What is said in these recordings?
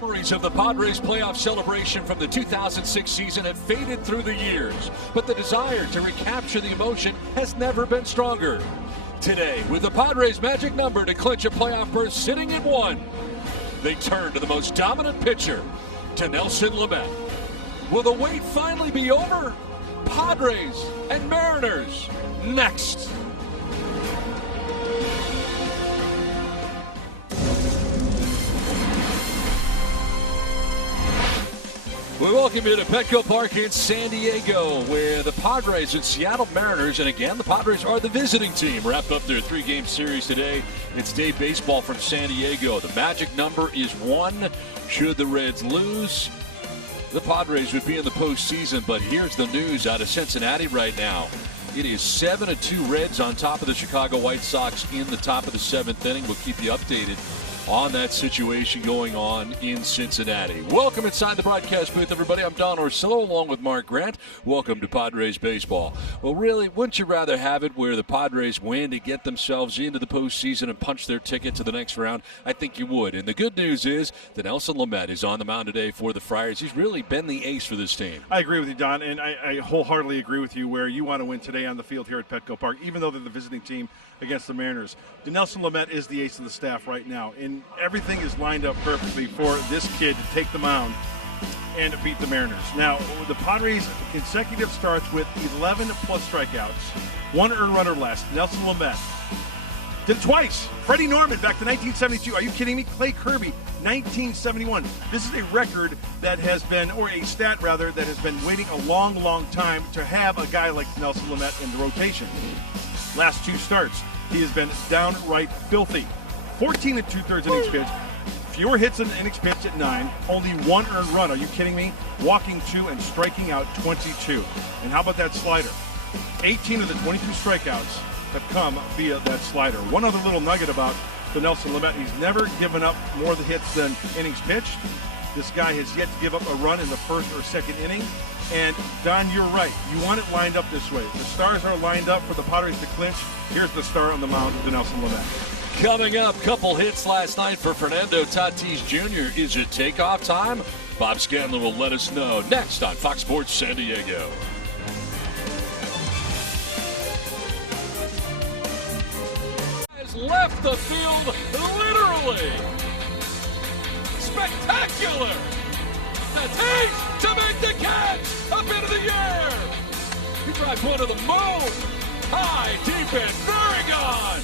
Memories of the Padres playoff celebration from the 2006 season have faded through the years, but the desire to recapture the emotion has never been stronger. Today, with the Padres' magic number to clinch a playoff berth sitting at 1, they turn to the most dominant pitcher, to Nelson Lamet. Will the wait finally be over? Padres and Mariners, next. We welcome you to Petco Park in San Diego, where the Padres and Seattle Mariners, and again, the Padres are the visiting team, wrapped up their 3-game series today. It's day baseball from San Diego. The magic number is 1. Should the Reds lose, the Padres would be in the postseason, but here's the news out of Cincinnati right now. It is 7-2 Reds on top of the Chicago White Sox in the top of the 7th inning. We'll keep you updated on that situation going on in Cincinnati. Welcome inside the broadcast booth, everybody. I'm Don Orsillo along with Mark Grant. Welcome to Padres baseball. Well, really, wouldn't you rather have it where the Padres win to get themselves into the postseason and punch their ticket to the next round? I think you would. And the good news is that Nelson Lamet is on the mound today for the Friars. He's really been the ace for this team. I agree with you, Don, and I wholeheartedly agree with you where you want to win today on the field here at Petco Park, even though they're the visiting team against the Mariners. Nelson Lamet is the ace of the staff right now, and everything is lined up perfectly for this kid to take the mound and to beat the Mariners. Now, the Padres' consecutive starts with 11-plus strikeouts, 1 earned run or less. Nelson Lamet did it twice. Freddie Norman back to 1972. Are you kidding me? Clay Kirby, 1971. This is a record that has been, or a stat rather, that has been waiting a long, long time to have a guy like Nelson Lamet in the rotation. Last 2 starts, he has been downright filthy. 14 2/3 innings pitched, fewer hits than innings pitched at 9, only 1 earned run. Are you kidding me? Walking 2 and striking out 22. And how about that slider? 18 of the 22 strikeouts have come via that slider. One other little nugget about the Nelson Lamet, he's never given up more of the hits than innings pitched. This guy has yet to give up a run in the first or second inning. And, Don, you're right. You want it lined up this way. The stars are lined up for the Padres to clinch. Here's the star on the mound, the Nelson Lamet. Coming up, couple hits last night for Fernando Tatis Jr. Is it takeoff time? Bob Scanlon will let us know next on Fox Sports San Diego. Has left the field literally. Spectacular. Tatis to make the catch up into the air. He drives one to the moon. High, deep, and very gone.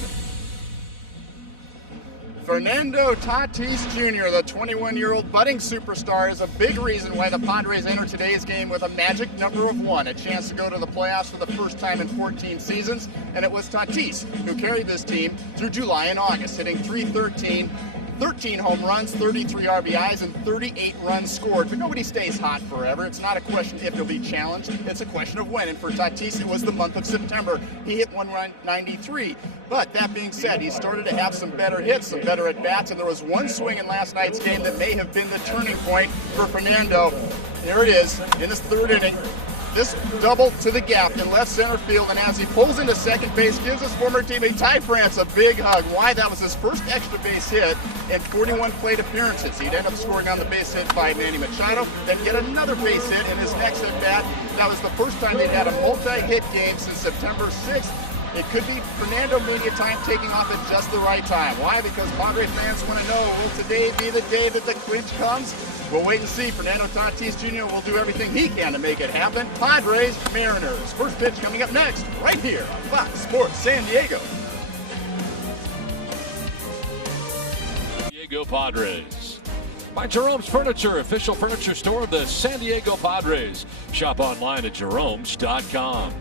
Fernando Tatis Jr., the 21-year-old budding superstar, is a big reason why the Padres enter today's game with a magic number of 1, a chance to go to the playoffs for the first time in 14 seasons, and it was Tatis who carried this team through July and August, hitting .313, 13 home runs, 33 RBIs, and 38 runs scored. But nobody stays hot forever. It's not a question if he'll be challenged. It's a question of when. And for Tatis, it was the month of September. He hit 193. But that being said, he started to have some better hits, some better at-bats, and there was one swing in last night's game that may have been the turning point for Fernando. There it is in his 3rd inning. This double to the gap in left center field, and as he pulls into second base, gives his former teammate Ty France a big hug. Why? That was his first extra base hit in 41 plate appearances. He'd end up scoring on the base hit by Manny Machado, then get another base hit in his next at-bat. That was the first time they'd had a multi-hit game since September 6th. It could be Fernando Mania time taking off at just the right time. Why? Because Padres fans want to know, will today be the day that the clinch comes? We'll wait and see. Fernando Tatis Jr. will do everything he can to make it happen. Padres, Mariners. First pitch coming up next, right here on Fox Sports San Diego. Diego Padres. By Jerome's Furniture, official furniture store of the San Diego Padres. Shop online at jeromes.com.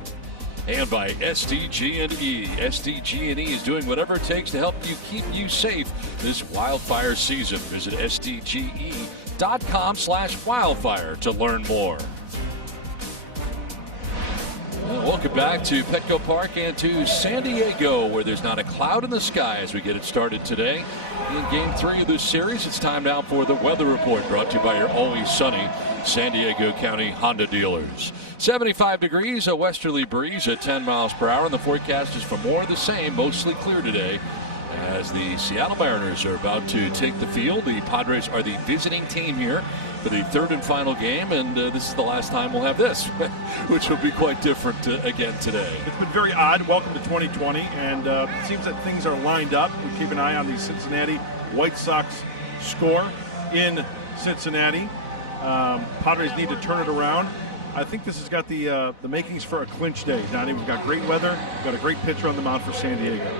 And by SDG&E. SDG&E is doing whatever it takes to help you keep you safe this wildfire season. Visit SDGE.com/wildfire to learn more. Welcome back to Petco Park and to San Diego, where there's not a cloud in the sky as we get it started today. In Game 3 of this series, it's time now for the weather report, brought to you by your always sunny San Diego County Honda dealers. 75 degrees, a westerly breeze at 10 miles per hour, and the forecast is for more of the same, mostly clear today. as the Seattle Mariners are about to take the field. The Padres are the visiting team here for the third and final game, and this is the last time we'll have this, which will be quite different again today. It's been very odd. Welcome to 2020, and it seems that things are lined up. We keep an eye on the Cincinnati White Sox score in Cincinnati. Padres need to turn it around. I think this has got the makings for a clinch day, Donnie. We've got great weather. We've got a great pitcher on the mound for San Diego.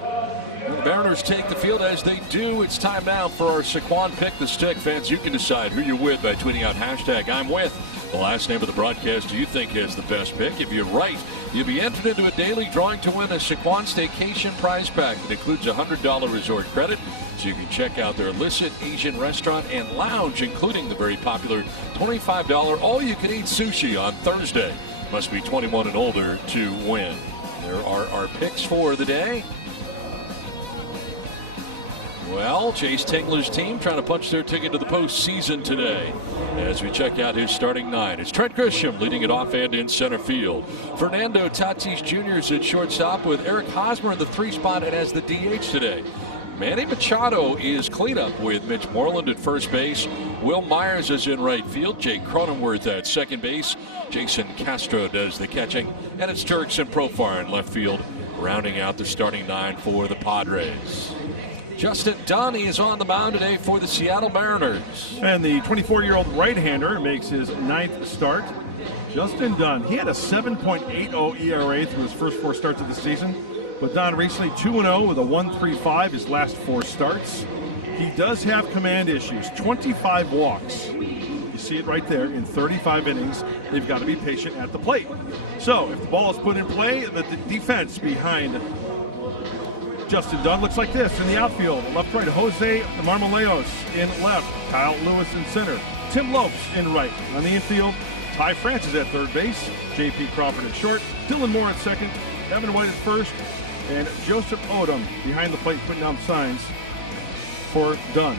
The Mariners take the field as they do. It's time now for our Saquon Pick the Stick. Fans, you can decide who you're with by tweeting out hashtag I'm with the last name of the broadcaster you think has the best pick. If you're right, you'll be entered into a daily drawing to win a Saquon Staycation prize pack that includes a $100 resort credit, so you can check out their illicit Asian restaurant and lounge, including the very popular $25 all-you-can-eat sushi on Thursday. Must be 21 and older to win. There are our picks for the day. Well, Chase Tingler's team trying to punch their ticket to the postseason today. As we check out his starting nine, it's Trent Grisham leading it off and in center field. Fernando Tatis Jr. is at shortstop with Eric Hosmer in the 3 spot and as the DH today. Manny Machado is cleanup with Mitch Moreland at first base. Will Myers is in right field. Jake Cronenworth at second base. Jason Castro does the catching. And it's Jurickson Profar in left field, rounding out the starting nine for the Padres. Justin Dunn is on the mound today for the Seattle Mariners. And the 24-year-old right-hander makes his 9th start. Justin Dunn, he had a 7.80 ERA through his first 4 starts of the season. But Dunn recently 2-0 with a 1.35 his last 4 starts. He does have command issues, 25 walks. You see it right there in 35 innings. They've got to be patient at the plate. So if the ball is put in play, the defense behind Justin Dunn looks like this in the outfield. Left-right, Jose Marmoleos in left. Kyle Lewis in center. Tim Lopes in right. On the infield, Ty Francis at third base. J.P. Crawford at short. Dylan Moore at second. Evan White at first. And Joseph Odom behind the plate putting down signs for Dunn.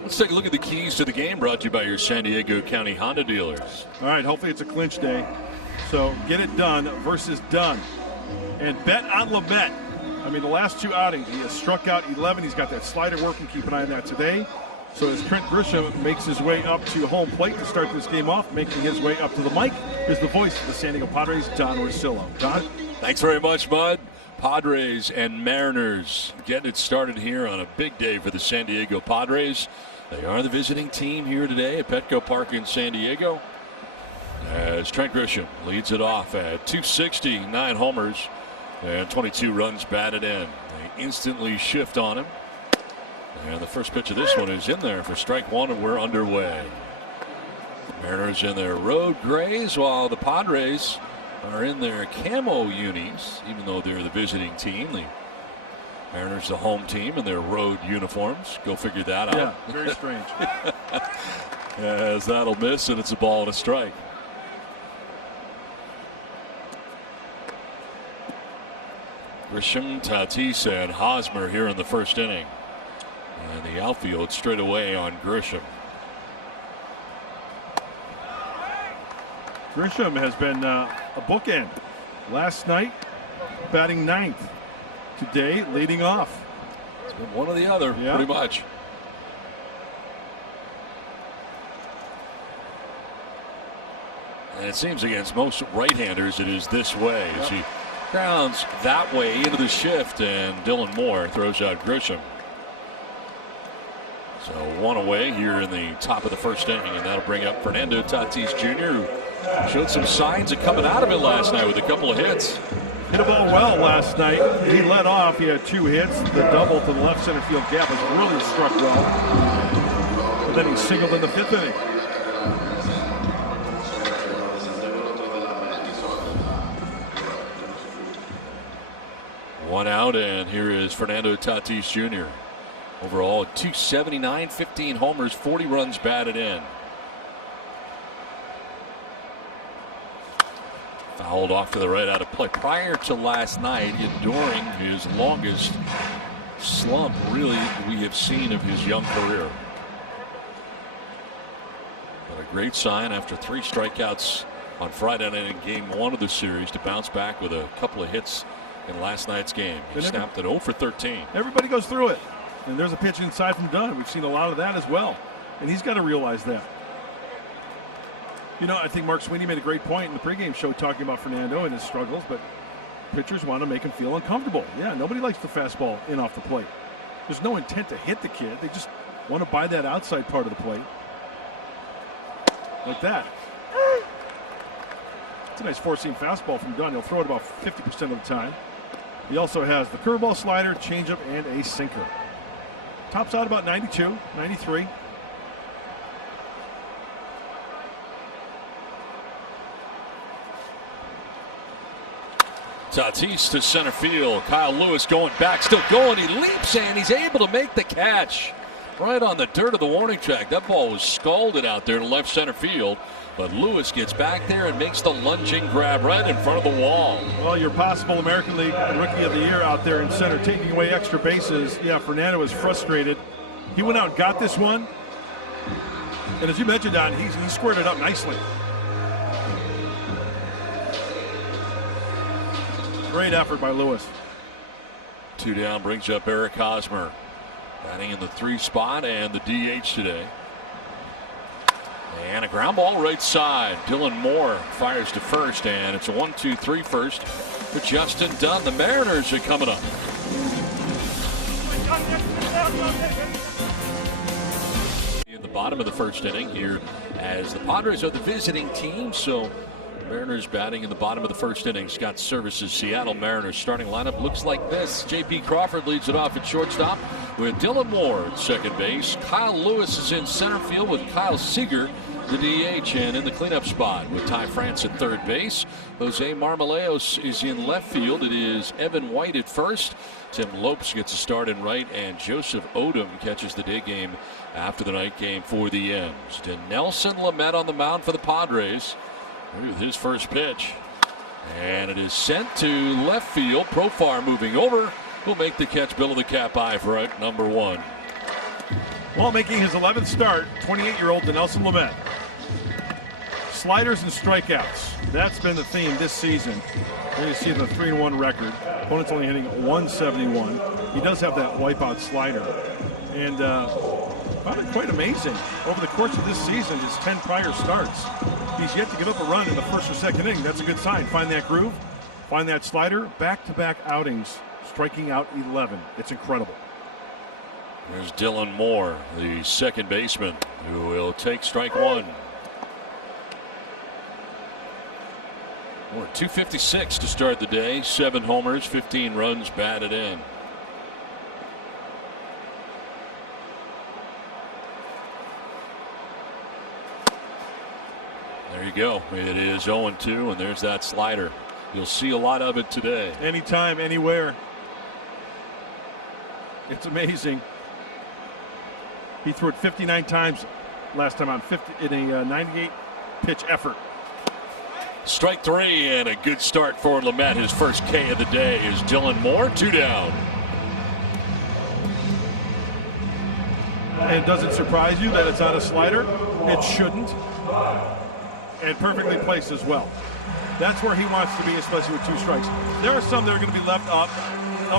Let's take a look at the keys to the game brought to you by your San Diego County Honda dealers. All right, hopefully it's a clinch day. So get it done versus done. And bet on Lamet. I mean, the last 2 outings, he has struck out 11. He's got that slider working. Keep an eye on that today. So as Trent Grisham makes his way up to home plate to start this game off, making his way up to the mic, is the voice of the San Diego Padres, Don Orsillo. Don? Thanks very much, Bud. Padres and Mariners getting it started here on a big day for the San Diego Padres. They are the visiting team here today at Petco Park in San Diego. As Trent Grisham leads it off at 260, 9 homers, and 22 runs batted in. They instantly shift on him. And the first pitch of this one is in there for strike 1, and we're underway. Mariners in their road grays, while the Padres are in their camo unis, even though they're the visiting team. The Mariners the home team in their road uniforms. Go figure that out. Yeah, very strange. As that'll miss, and it's a ball and a strike. Grisham, Tatis, and Hosmer here in the first inning. And the outfield straight away on Grisham. Grisham has been a bookend. Last night, batting 9th. Today, leading off. It's been one or the other, pretty much. And it seems against most right-handers it is this way. As he grounds that way into the shift, and Dylan Moore throws out Grisham. So 1 away here in the top of the first inning, and that'll bring up Fernando Tatis Jr., who showed some signs of coming out of it last night with a couple of hits. Hit a ball well last night. He led off. He had 2 hits. The double to the left center field gap was really struck well. But then he singled in the 5th inning. One out, and here is Fernando Tatis Jr. Overall, 279, 15 homers, 40 runs batted in. Fouled off to the right out of play. Prior to last night, enduring his longest slump, really, we have seen of his young career. But a great sign after 3 strikeouts on Friday night in game 1 of the series to bounce back with a couple of hits in last night's game. He snapped it 0 for 13. Everybody goes through it. And there's a pitch inside from Dunn. We've seen a lot of that as well. And he's got to realize that. You know, I think Mark Sweeney made a great point in the pregame show talking about Fernando and his struggles, but pitchers want to make him feel uncomfortable. Yeah, nobody likes the fastball in off the plate. There's no intent to hit the kid. They just want to buy that outside part of the plate. Like that. It's a nice four-seam fastball from Dunn. He'll throw it about 50% of the time. He also has the curveball, slider, changeup, and a sinker. Tops out about 92, 93. Tatis to center field. Kyle Lewis going back, still going. He leaps and he's able to make the catch. Right on the dirt of the warning track. That ball was scalded out there to left center field. But Lewis gets back there and makes the lunging grab right in front of the wall. Well, your possible American League Rookie of the Year out there in center, taking away extra bases. Yeah, Fernando is frustrated. He went out and got this one. And as you mentioned, Don, he squared it up nicely. Great effort by Lewis. 2 down brings up Eric Hosmer. Batting in the 3 spot and the DH today. And a ground ball right side. Dylan Moore fires to first, and it's a 1-2-3 first for Justin Dunn. The Mariners are coming up. In the bottom of the first inning here, as the Padres are the visiting team, so Mariners batting in the bottom of the first inning. Scott Service's Seattle Mariners starting lineup looks like this. J.P. Crawford leads it off at shortstop with Dylan Moore at second base. Kyle Lewis is in center field with Kyle Seager, the DH, and in the cleanup spot with Ty France at third base. Jose Marmoleos is in left field. It is Evan White at first. Tim Lopes gets a start in right, and Joseph Odom catches the day game after the night game for the M's. Dinelson Lamet on the mound for the Padres with his first pitch, and it is sent to left field. Profar moving over will make the catch. Bill of the cap eye for out number 1. Well, making his 11th start, 28-year-old Dinelson Lamet. Sliders and strikeouts. That's been the theme this season. There you see the 3-1 record. Opponent's only hitting 171. He does have that wipeout slider. And found it quite amazing. Over the course of this season, his 10 prior starts, he's yet to give up a run in the first or second inning. That's a good sign. Find that groove, find that slider. Back-to-back outings, striking out 11. It's incredible. There's Dylan Moore, the second baseman, who will take strike 1. Moore, 256 to start the day. 7 homers, 15 runs batted in. There you go. It is 0-2, and there's that slider. You'll see a lot of it today. Anytime, anywhere. It's amazing. He threw it 59 times last time on 50 in a 98 pitch effort. Strike 3 and a good start for Lamet. His first K of the day is Dylan Moore. 2 down. And does it surprise you that it's on a slider? It shouldn't. And perfectly placed as well. That's where he wants to be, especially with 2 strikes. There are some that are going to be left up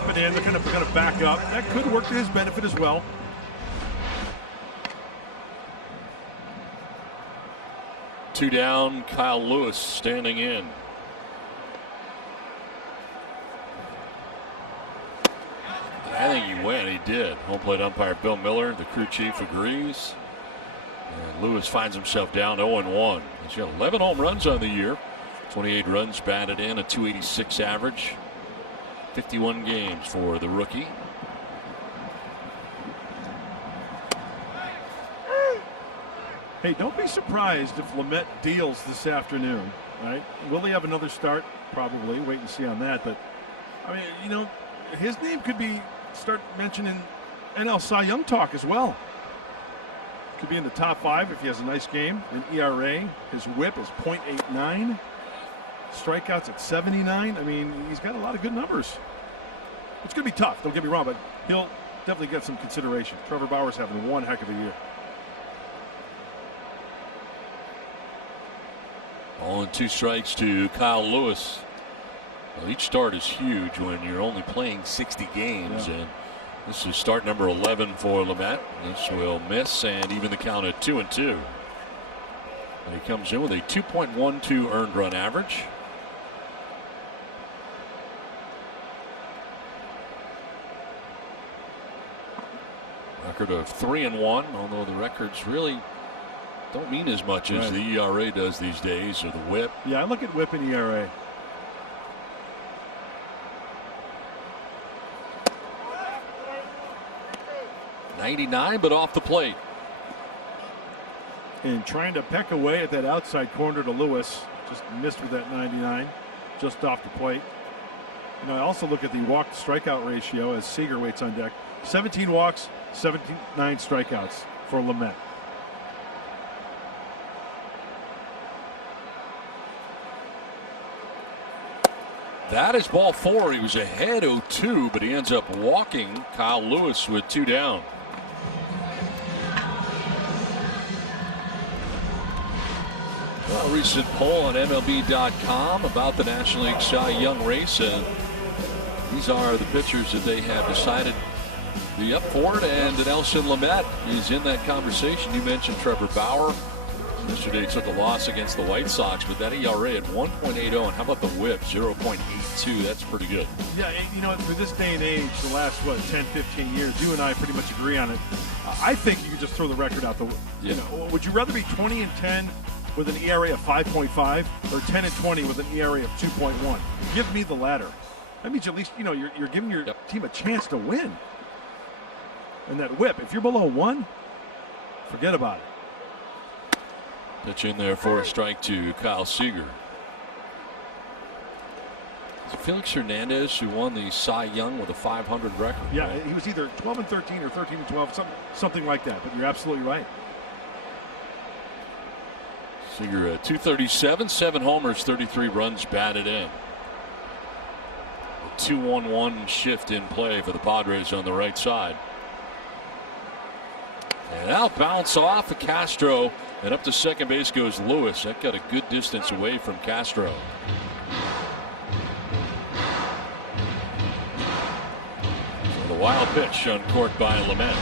and in. They're kind of going to back up. That could work to his benefit as well. Two down, Kyle Lewis standing in. I think he went. He did. Home plate umpire Bill Miller, the crew chief, agrees. And Lewis finds himself down 0-1. He's got 11 home runs on the year. 28 runs batted in, a .286 average. 51 games for the rookie. Hey, don't be surprised if Lamet deals this afternoon, right? Will he have another start? Probably. Wait and see on that. But, I mean, you know, his name could be start mentioning NL Cy Young talk as well. Could be in the top 5 if he has a nice game. An ERA. His whip is .89. Strikeouts at 79. I mean, he's got a lot of good numbers. It's going to be tough, don't get me wrong, but he'll definitely get some consideration. Trevor Bauer's having one heck of a year. 0-2 strikes to Kyle Lewis. Well, each start is huge when you're only playing 60 games. And this is start number 11 for Lamet. This will miss and even the count at 2-2. And he comes in with a 2.12 earned run average. Record of 3-1, although the records really don't mean as much as the ERA does these days, or the WHIP. Yeah, I look at WHIP and ERA. .99, but off the plate. And trying to peck away at that outside corner to Lewis. Just missed with that 99, just off the plate. I also look at the walk to strikeout ratio as Seager waits on deck. 17 walks, 79 strikeouts for Lamet. That is ball 4. He was ahead 0-2, but he ends up walking Kyle Lewis with 2 down. Well, a recent poll on MLB.com about the National League Cy Young race, and these are the pitchers that they have decided to be up for it, and Nelson Lamet is in that conversation. You mentioned Trevor Bauer. Yesterday took a loss against the White Sox, but that ERA at 1.80, and how about the WHIP, 0.82? That's pretty good. Yeah, for this day and age, the last, 10, 15 years, you and I pretty much agree on it. I think you could just throw the record out the would you rather be 20-10 with an ERA of 5.5 or 10-20 with an ERA of 2.1? Give me the latter. That means at least, you're giving your team a chance to win. And that WHIP, if you're below 1, forget about it. Pitch in there for a strike to Kyle Seager. Is it Felix Hernandez who won the Cy Young with a 500 record? Yeah, he was either 12-13 or 13-12, something like that. But you're absolutely right. Seager at 237, 7 homers, 33 runs batted in. A 2-1-1 shift in play for the Padres on the right side. And out bounce off of Castro, and up to second base goes Lewis. That got a good distance away from Castro. So the wild pitch uncorked by Lamet.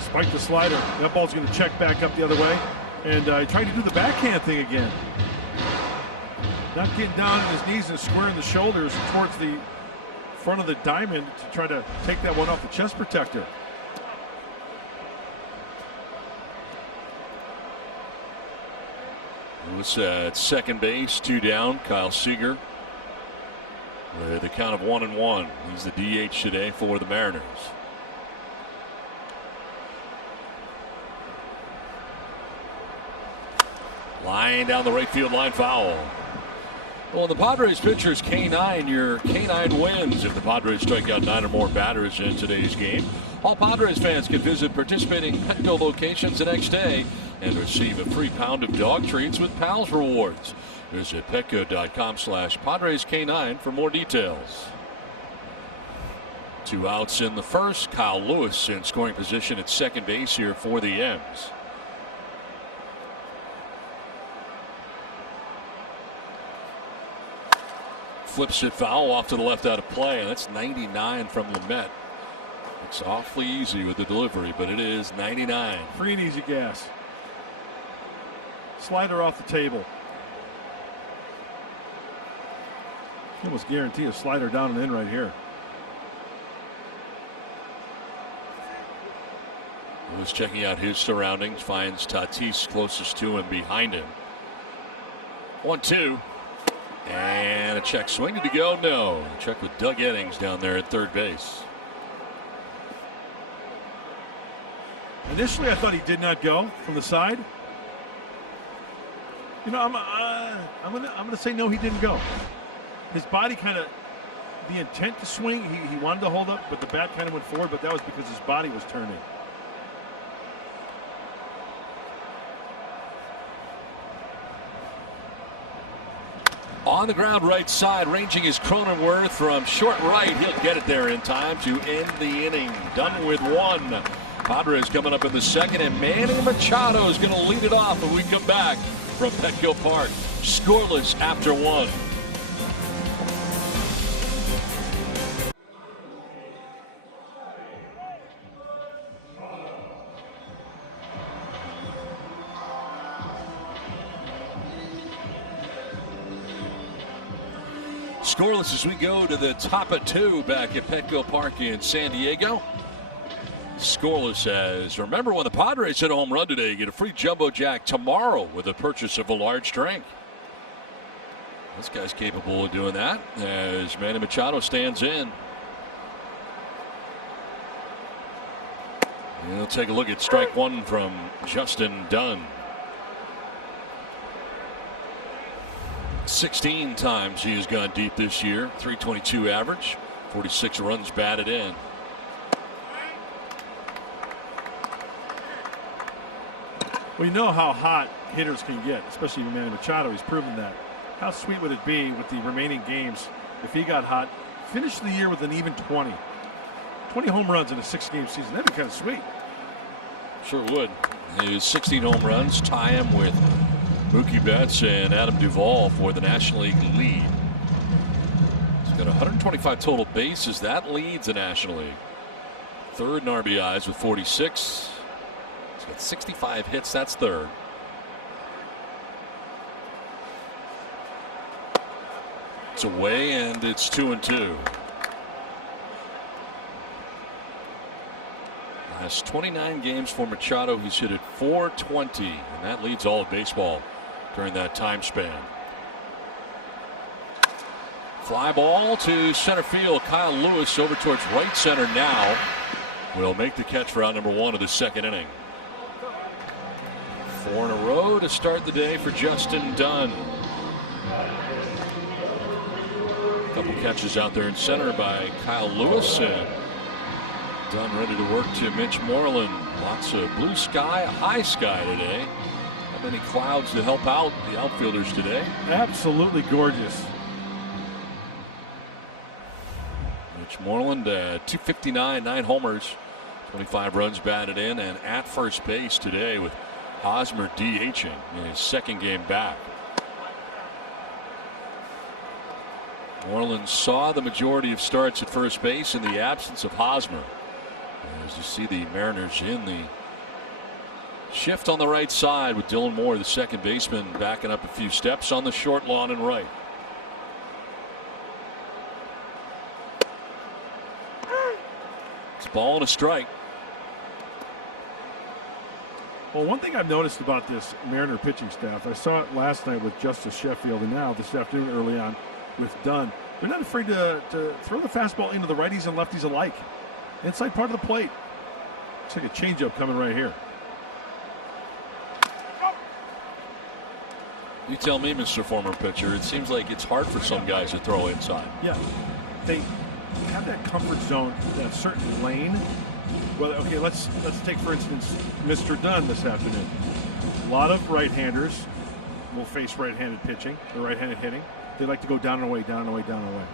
Spiked the slider. That ball's going to check back up the other way. And tried to do the backhand thing again. Not getting down on his knees and squaring the shoulders towards the front of the diamond to try to take that one off the chest protector. Lewis at second base, 2 down. Kyle Seager with a count of 1-1. He's the DH today for the Mariners. Line down the right field line, foul. Well, the Padres pitcher's K9, your K9 wins if the Padres strike out 9 or more batters in today's game. All Padres fans can visit participating Petco locations the next day and receive a free pound of dog treats with Pals Rewards. Visit petco.com/PadresK9 for more details. 2 outs in the first. Kyle Lewis in scoring position at second base here for the M's. Flips it foul off to the left out of play, and that's 99 from Lamet. It's awfully easy with the delivery, but it is 99. Free and easy gas. Slider off the table. You almost guarantee a slider down and in right here. Lewis checking out his surroundings, finds Tatis closest to him behind him. 1-2. And a check swing. Did he go? No. Check with Doug Eddings down there at third base. Initially, I thought he did not go from the side. I'm gonna say no, he didn't go. His body kind of, the intent to swing, he wanted to hold up, but the bat kind of went forward. But that was because his body was turning. On the ground right side, ranging is Cronenworth from short right. He'll get it there in time to end the inning. Done with 1. Padres coming up in the second, and Manny Machado is going to lead it off when we come back from Petco Park. Scoreless after 1. Scoreless as we go to the top of 2 back at Petco Park in San Diego. Scoreless as, remember, when the Padres hit a home run today, you get a free Jumbo Jack tomorrow with the purchase of a large drink. This guy's capable of doing that as Manny Machado stands in. And we'll take a look at strike 1 from Justin Dunn. 16 times he has gone deep this year. .322 average. 46 runs batted in. Well, you know how hot hitters can get, especially Manny Machado. He's proven that. How sweet would it be with the remaining games if he got hot? Finish the year with an even 20. 20 home runs in a 6-game season. That'd be kind of sweet. Sure would. His 16 home runs tie him with Mookie Betts and Adam Duvall for the National League lead. He's got 125 total bases. That leads the National League. Third in RBIs with 46. He's got 65 hits. That's third. It's away, and it's 2-2. Last 29 games for Machado, he's hit at .420, and that leads all of baseball during that time span. Fly ball to center field. Kyle Lewis over towards right center now will make the catch for out number 1 of the second inning. 4 in a row to start the day for Justin Dunn. A couple catches out there in center by Kyle Lewis, and Dunn ready to work to Mitch Moreland. Lots of blue sky, high sky today. How many clouds to help out the outfielders today? Absolutely gorgeous. Mitch Moreland, 259, 9 homers, 25 runs batted in, and at first base today with Hosmer DHing in his second game back. Moreland saw the majority of starts at first base in the absence of Hosmer. As you see the Mariners in the shift on the right side with Dylan Moore, the second baseman, backing up a few steps on the short lawn and right. It's a ball and a strike. Well, one thing I've noticed about this Mariner pitching staff, I saw it last night with Justice Sheffield, and now this afternoon early on with Dunn. They're not afraid to throw the fastball into the righties and lefties alike. Inside part of the plate. Looks like a changeup coming right here. You tell me, Mr. Former Pitcher, it seems like it's hard for some guys to throw inside. Yeah. They have that comfort zone, that certain lane. Well, okay, let's take, for instance, Mr. Dunn this afternoon. A lot of right-handers will face right-handed pitching, or right-handed hitting. They like to go down and away, down and away, down and away.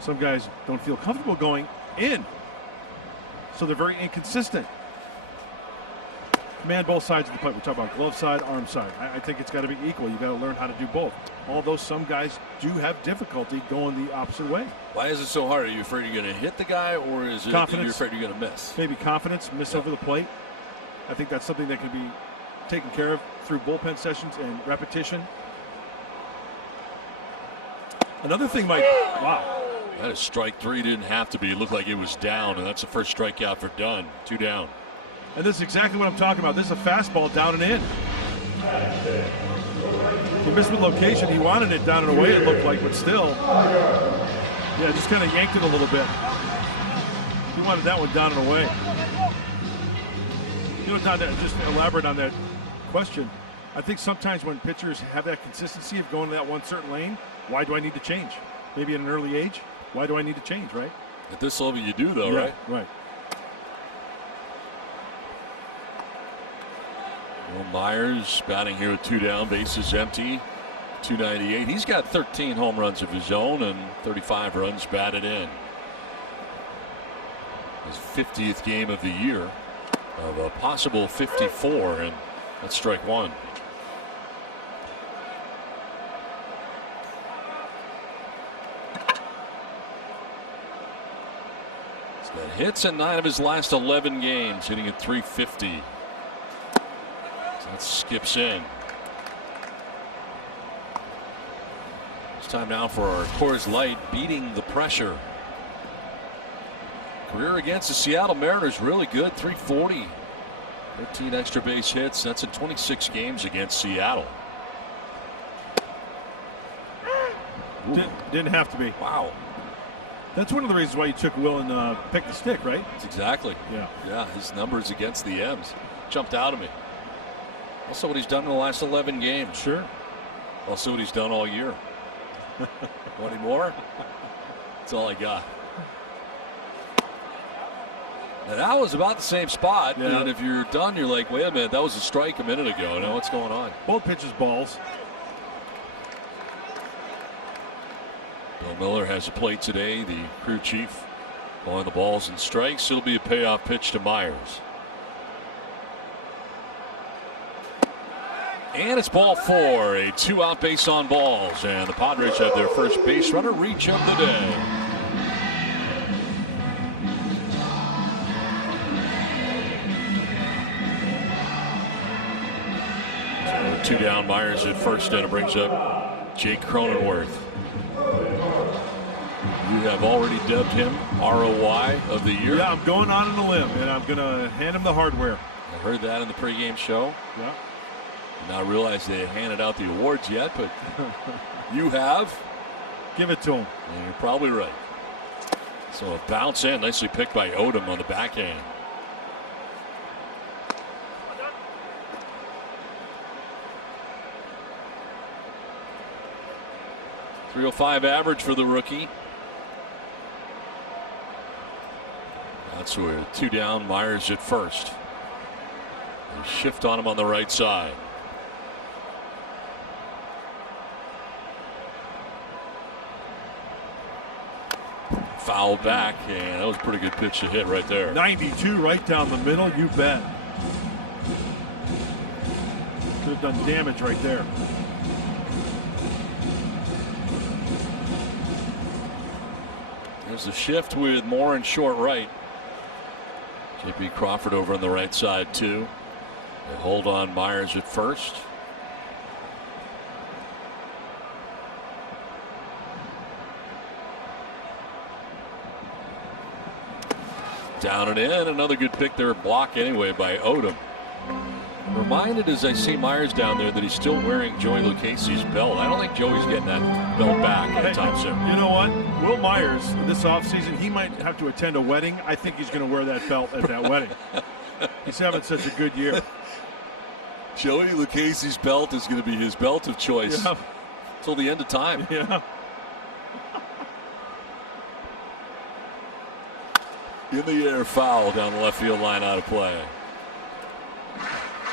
Some guys don't feel comfortable going in. So they're very inconsistent. Command both sides of the plate. We're talking about glove side, arm side. I think it's got to be equal. You've got to learn how to do both. Although some guys do have difficulty going the opposite way. Why is it so hard? Are you afraid you're going to hit the guy, or is it confidence? You're afraid you're going to miss? Maybe confidence, miss over the plate. I think that's something that can be taken care of through bullpen sessions and repetition. Another thing might, wow. That is strike 3. Didn't have to be. It looked like it was down, and that's the first strikeout for Dunn. 2 down. And this is exactly what I'm talking about. This is a fastball down and in. He missed the location. He wanted it down and away, it looked like, but still. Yeah, just kind of yanked it a little bit. He wanted that one down and away. You know, Don, just elaborate on that question. I think sometimes when pitchers have that consistency of going to that one certain lane, why do I need to change? Maybe at an early age, why do I need to change, right? At this level you do, though, yeah, right? Right. Will Myers batting here with 2 down, bases empty, 298. He's got 13 home runs of his own and 35 runs batted in. His 50th game of the year of a possible 54, and that's strike 1. He's got hits in 9 of his last 11 games, hitting at .350. That skips in. time now for our Coors Light, beating the pressure. Career against the Seattle Mariners really good, 340. 13 extra base hits. That's in 26 games against Seattle. Didn't have to be. Wow. That's one of the reasons why you took Will and picked the stick, right? That's exactly. Yeah. His numbers against the M's jumped out of me. Also what he's done in the last 11 games. Sure. Also what he's done all year. Want any more? That's all I got. Now that was about the same spot. Yeah. And if you're done, you're like, wait a minute, that was a strike a minute ago. Now what's going on? Both pitches balls. Bill Miller has a plate today, the crew chief, on the balls and strikes. It'll be a payoff pitch to Myers. And it's ball 4, a 2-out base on balls, and the Padres have their first base runner reach of the day. So 2 down, Myers at first, and it brings up Jake Cronenworth. You have already dubbed him ROI of the year. Yeah, I'm going on a limb, and I'm going to hand him the hardware. I heard that in the pregame show. Yeah. Now I realize they handed out the awards yet, but you have. Give it to him. And you're probably right. So a bounce in, nicely picked by Odom on the backhand. .305 average for the rookie. That's where 2 down, Myers at first. They shift on him on the right side. Foul back, and that was a pretty good pitch to hit right there. 92 right down the middle, you bet. Could have done damage right there. There's a shift with Moore in short right. J.P. Crawford over on the right side too. They hold on Myers at first. Down and in. Another good pick there. Block anyway by Odom. I'm reminded as I see Myers down there that he's still wearing Joey Lucchese's belt. I don't think Joey's getting that belt back anytime soon. You know what? Will Myers, this offseason, he might have to attend a wedding. I think he's going to wear that belt at that wedding. He's having such a good year. Joey Lucchese's belt is going to be his belt of choice until the end of time. Yeah. In the air, foul down the left field line, out of play.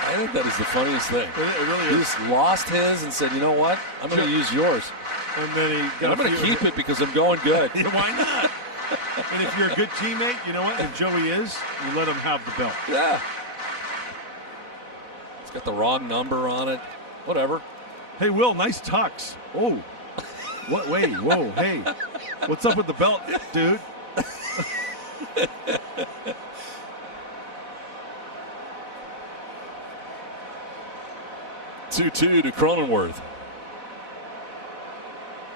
I think that is the funniest thing. It really is. He just lost his and said, you know what? I'm going to use yours. And then I'm going to keep it because I'm going good. Yeah, why not? And if you're a good teammate, you know what? And Joey is, you let him have the belt. Yeah. It's got the wrong number on it. Whatever. Hey, Will, nice tux. Oh. What? Wait, whoa, hey. What's up with the belt, dude? 2-2 to Cronenworth.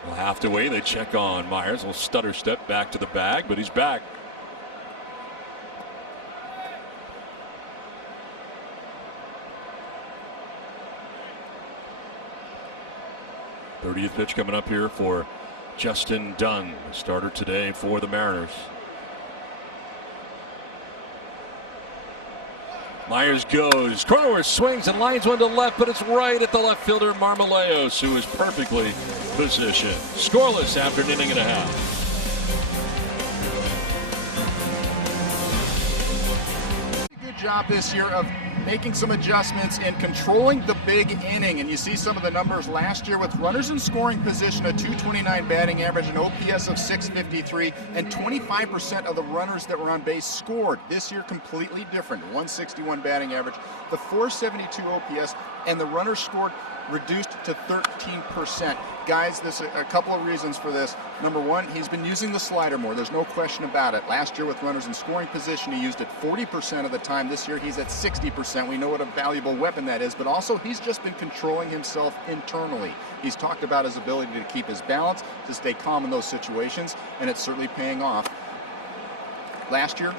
Well, half the way they check on Myers. Will stutter step back to the bag, but he's back. .30th pitch coming up here for Justin Dunn, the starter today for the Mariners. Myers goes. Cronenworth swings and lines one to left, but it's right at the left fielder Marmoleos, who is perfectly positioned. Scoreless after an inning and a half. Good job this year of making some adjustments and controlling the big inning. And you see some of the numbers last year with runners in scoring position, a .229 batting average, an OPS of .653, and 25% of the runners that were on base scored. This year, completely different. .161 batting average, the .472 OPS, and the runners scored reduced to 13%. Guys, there's a couple of reasons for this. Number one, he's been using the slider more. There's no question about it. Last year with runners in scoring position, he used it 40% of the time. This year he's at 60%. We know what a valuable weapon that is, but also he's just been controlling himself internally. He's talked about his ability to keep his balance, to stay calm in those situations, and it's certainly paying off. Last year,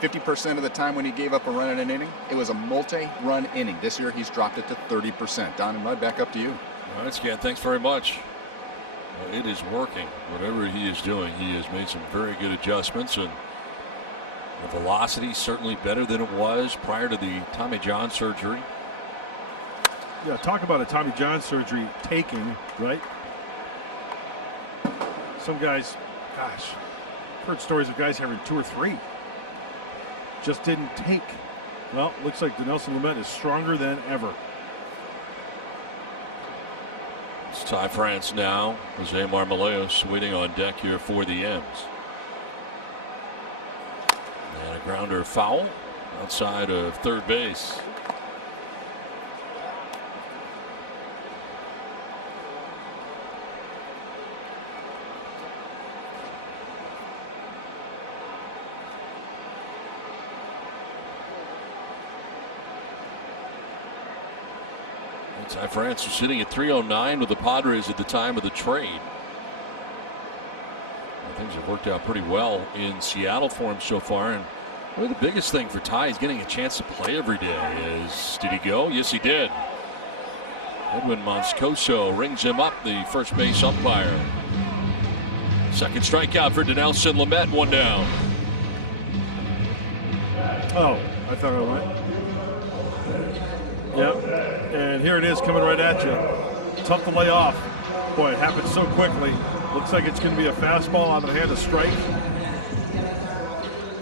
50% of the time when he gave up a run in an inning, it was a multi-run inning. This year, he's dropped it to 30%. Don and Mud, back up to you. All right, Scan, thanks very much. It is working. Whatever he is doing, he has made some very good adjustments, and the velocity certainly better than it was prior to the Tommy John surgery. Yeah, talk about a Tommy John surgery taking, right? Some guys, gosh, heard stories of guys having 2 or 3. Just didn't take. Well, looks like Dinelson Lamet is stronger than ever. It's Ty France now. Jose Marmoleos waiting on deck here for the M's. And a grounder foul outside of third base. Ty France was sitting at 309 with the Padres at the time of the trade. Well, things have worked out pretty well in Seattle for him so far. And really the biggest thing for Ty is getting a chance to play every day. Did he go? Yes, he did. Edwin Moscoso rings him up, the first base umpire. Second strikeout for Dinelson Lamet, 1 down. Oh, I thought I went. Yep, and here it is coming right at you. Tough to lay off. Boy, it happened so quickly. Looks like it's going to be a fastball on the hand, a strike.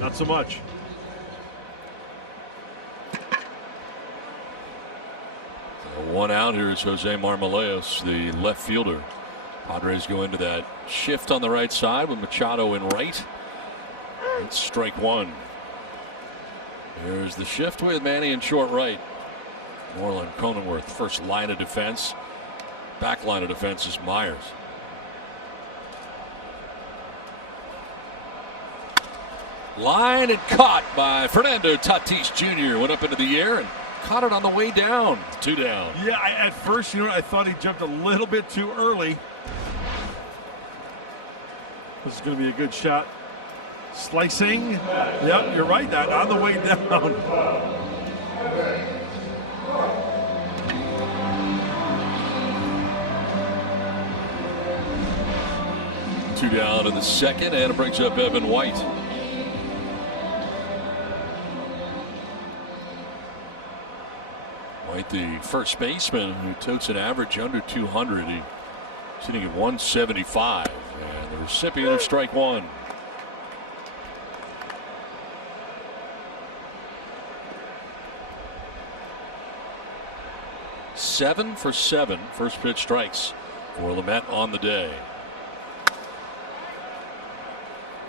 Not so much. One out. Here is Jose Marmoleos, the left fielder. Padres go into that shift on the right side with Machado in right. It's strike 1. Here's the shift with Manny in short right. Moreland, Cronenworth, first line of defense. Back line of defense is Myers. Line and caught by Fernando Tatis Jr. Went up into the air and caught it on the way down. 2 down. Yeah, at first, I thought he jumped a little bit too early. This is going to be a good shot. Slicing. Yep, you're right. That on the way down. Two down in the second, and it brings up Evan White. White, the first baseman who totes an average under 200. He's sitting at 175, and the recipient of strike 1. Seven for 7 first pitch strikes for Lamet on the day.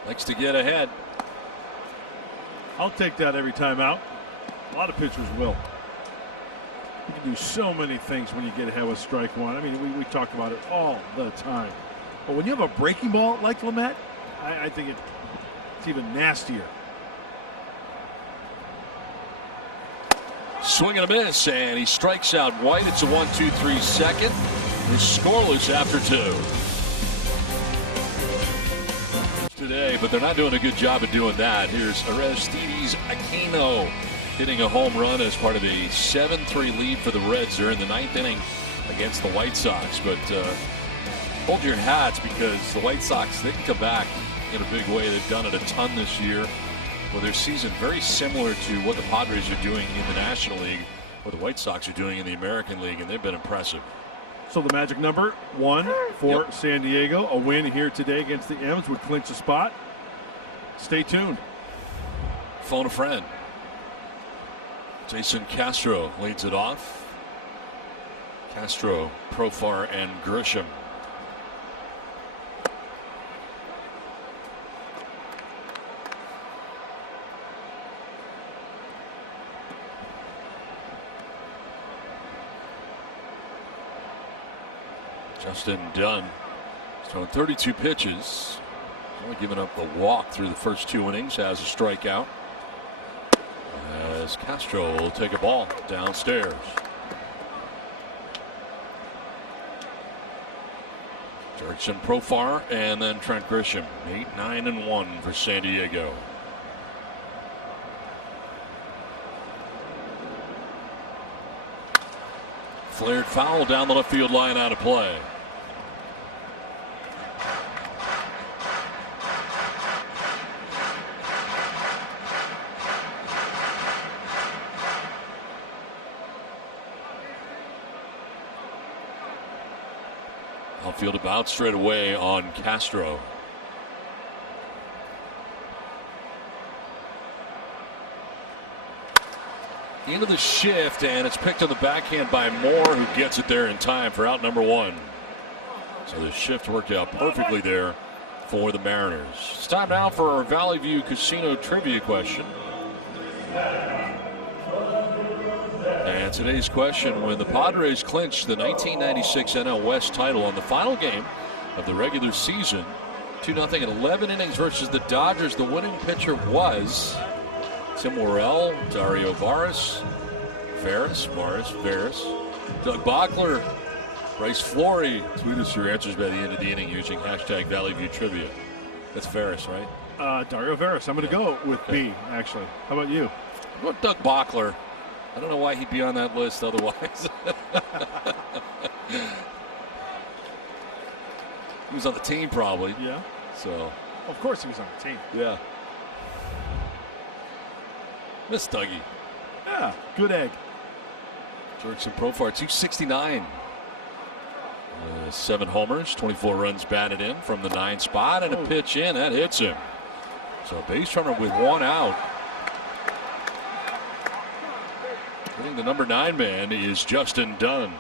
Likes to get ahead. I'll take that every time out. A lot of pitchers will. You can do so many things when you get ahead with strike 1. I mean, we talk about it all the time. But when you have a breaking ball like Lamet, I think it's even nastier. Swing and a miss, and he strikes out White. It's a 1-2-3 second. He's scoreless after 2. Today, but they're not doing a good job of doing that. Here's Aristides Aquino hitting a home run as part of a 7-3 lead for the Reds. They're in the 9th inning against the White Sox, but hold your hats, because the White Sox, they can come back in a big way. They've done it a ton this year. Well, their season very similar to what the Padres are doing in the National League, what the White Sox are doing in the American League, and they've been impressive. So the magic number 1 for San Diego. A win here today against the M's would clinch a spot. Stay tuned. Phone a friend. Jason Castro leads it off. Castro, Profar, and Grisham. Justin Dunn has thrown 32 pitches. He's only given up the walk through the first 2 innings. Has a strikeout. As Castro will take a ball downstairs. Jurickson, Profar, and then Trent Grisham. 8, 9, and 1 for San Diego. Flared foul down the left field line, out of play. Outfield about straight away on Castro. Into the shift, and it's picked on the backhand by Moore, who gets it there in time for out number 1. So the shift worked out perfectly there for the Mariners. It's time now for our Valley View Casino trivia question. And today's question: when the Padres clinched the 1996 NL West title on the final game of the regular season, 2-0 in 11 innings versus the Dodgers, the winning pitcher was Tim Worrell, Dario Varas, Doug Bockler, Bryce Flory. Tweet us your answers by the end of the inning using hashtag Valley View Trivia. That's Varas, right? Dario Varas. I'm going to go with B, actually. How about you? What Doug Bockler? I don't know why he'd be on that list otherwise. He was on the team probably. Yeah. So. Of course he was on the team. Yeah. Miss Dougie. Yeah, good egg. Jurickson, Profar, 269. 7 homers, 24 runs batted in from the 9 spot, and a pitch in that hits him. So a base runner with 1 out. Hitting the number 9 man is Justin Dunn.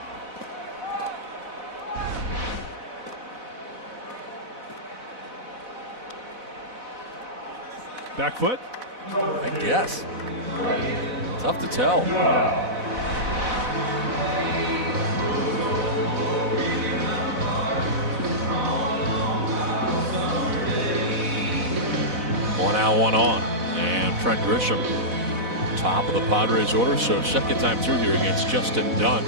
Back foot? I guess. Tough to tell. One out, 1 on. And Trent Grisham, top of the Padres order, so second time through here against Justin Dunn.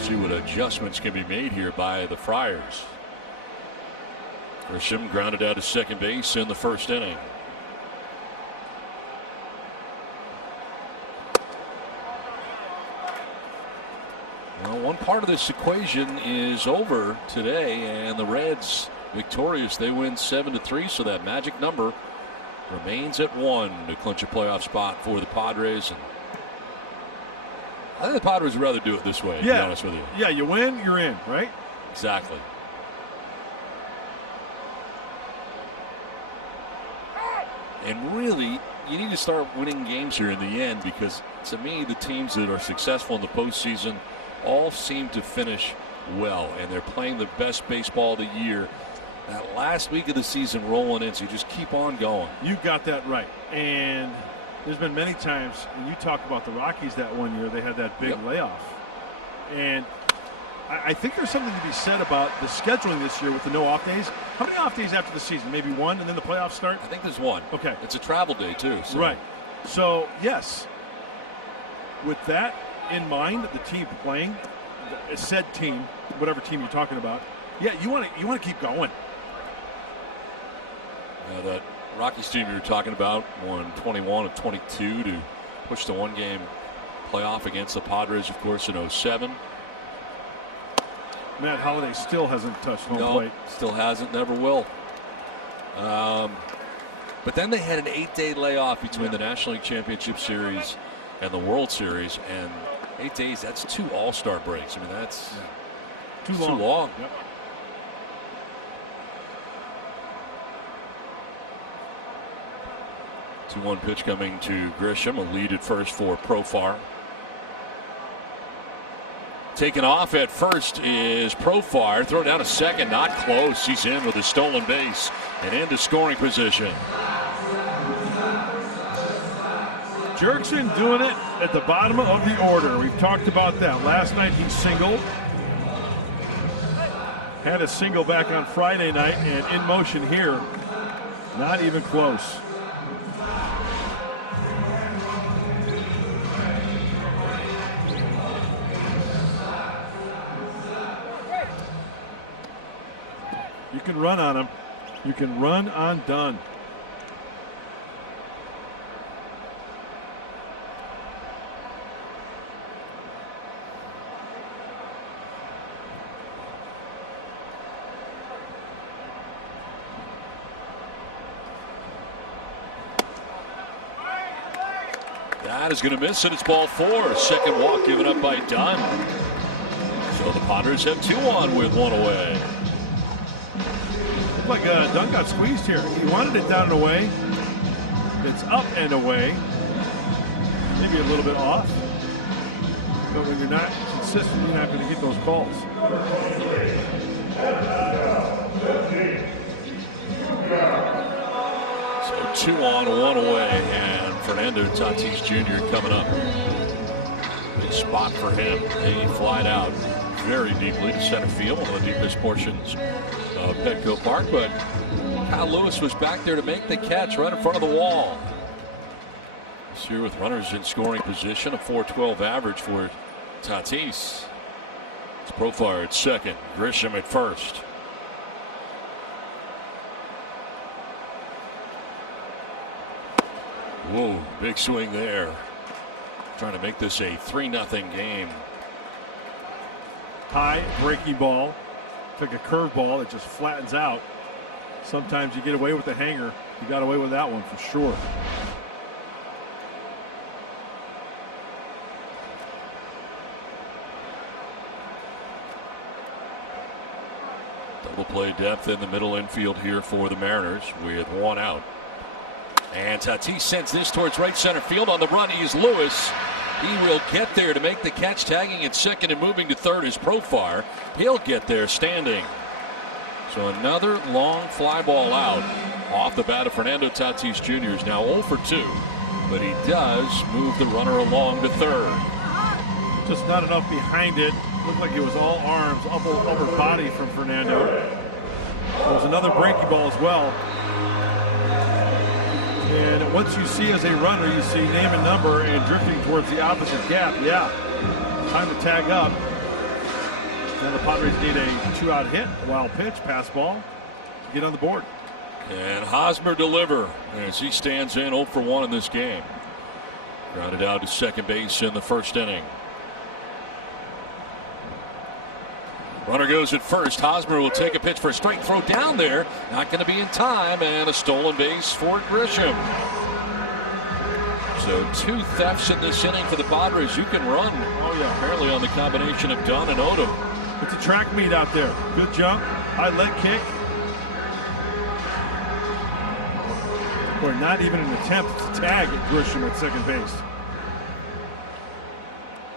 See what adjustments can be made here by the Friars. Grisham grounded out to second base in the first inning. Well, one part of this equation is over today, and the Reds victorious. They win 7-3, so that magic number remains at 1 to clinch a playoff spot for the Padres. And I think the Padres would rather do it this way, to be honest with you. Yeah, you win, you're in, right? Exactly. And really, you need to start winning games here in the end, because to me, the teams that are successful in the postseason all seem to finish well, and they're playing the best baseball of the year. That last week of the season rolling in, so you just keep on going. You got that right. And there's been many times when you talk about the Rockies that one year, they had that big layoff. And I think there's something to be said about the scheduling this year with the no off days. How many off days after the season? Maybe 1, and then the playoffs start? I think there's 1. Okay. It's a travel day, too. So. Right. So, yes, with that in mind, the team playing, said team, whatever team you're talking about, yeah, you want to keep going. That Rockies team you were talking about won 21 of 22 to push the 1-game playoff against the Padres, of course, in 07. Matt Holliday still hasn't touched home plate. Still hasn't, never will. But then they had an 8-day layoff between the National League Championship Series and the World Series, and 8 days, that's 2 All-Star breaks. I mean, that's too long. Yep. One pitch coming to Grisham, a lead at first for Profar. Taken off at first is Profar. Throw down to second, not close. He's in with a stolen base and into scoring position. Jurickson doing it at the bottom of the order. We've talked about that. Last night he singled. Had a single back on Friday night, and in motion here, not even close. You can run on him. You can run on Dunn. That is going to miss, and it's ball 4. Second walk given up by Dunn. So the Padres have 2 on with 1 away. Looked like Dunn got squeezed here. He wanted it down and away. It's up and away. Maybe a little bit off. But when you're not consistent, you're not going to get those calls. So 2 on, 1 away, and Fernando Tatis Jr. coming up. Big spot for him. He flied out very deeply to center field, one of the deepest portions of Petco Park, but Kyle Lewis was back there to make the catch right in front of the wall. This here with runners in scoring position, a .412 average for Tatis. It's Profar at second, Grisham at first. Whoa, big swing there. Trying to make this a 3-0 game. High breaking ball. It's like a curveball that just flattens out. Sometimes you get away with the hanger. You got away with that one for sure. Double play depth in the middle infield here for the Mariners with 1 out. And Tatis sends this towards right center field. On the run, he is Lewis. He will get there to make the catch, tagging at second and moving to third is Profar. He'll get there standing. So another long fly ball out off the bat of Fernando Tatis Jr. is now 0 for 2. But he does move the runner along to third. Just not enough behind it. Looked like it was all arms, upper body from Fernando. There was another breaking ball as well. And once you see as a runner, you see name and number and drifting towards the opposite gap. Yeah, time to tag up. And the Padres need a 2-out hit, a wild pitch, pass ball to get on the board. And Hosmer deliver as he stands in 0 for 1 in this game. Grounded out to second base in the first inning. Runner goes at first. Hosmer will take a pitch for a strike throw down there. Not going to be in time, and a stolen base for Grisham. So 2 thefts in this inning for the Padres. You can run. Oh yeah, apparently on the combination of Dunn and Odom. It's a track meet out there. Good jump, high leg kick. Or not even an attempt to tag at Grisham at second base.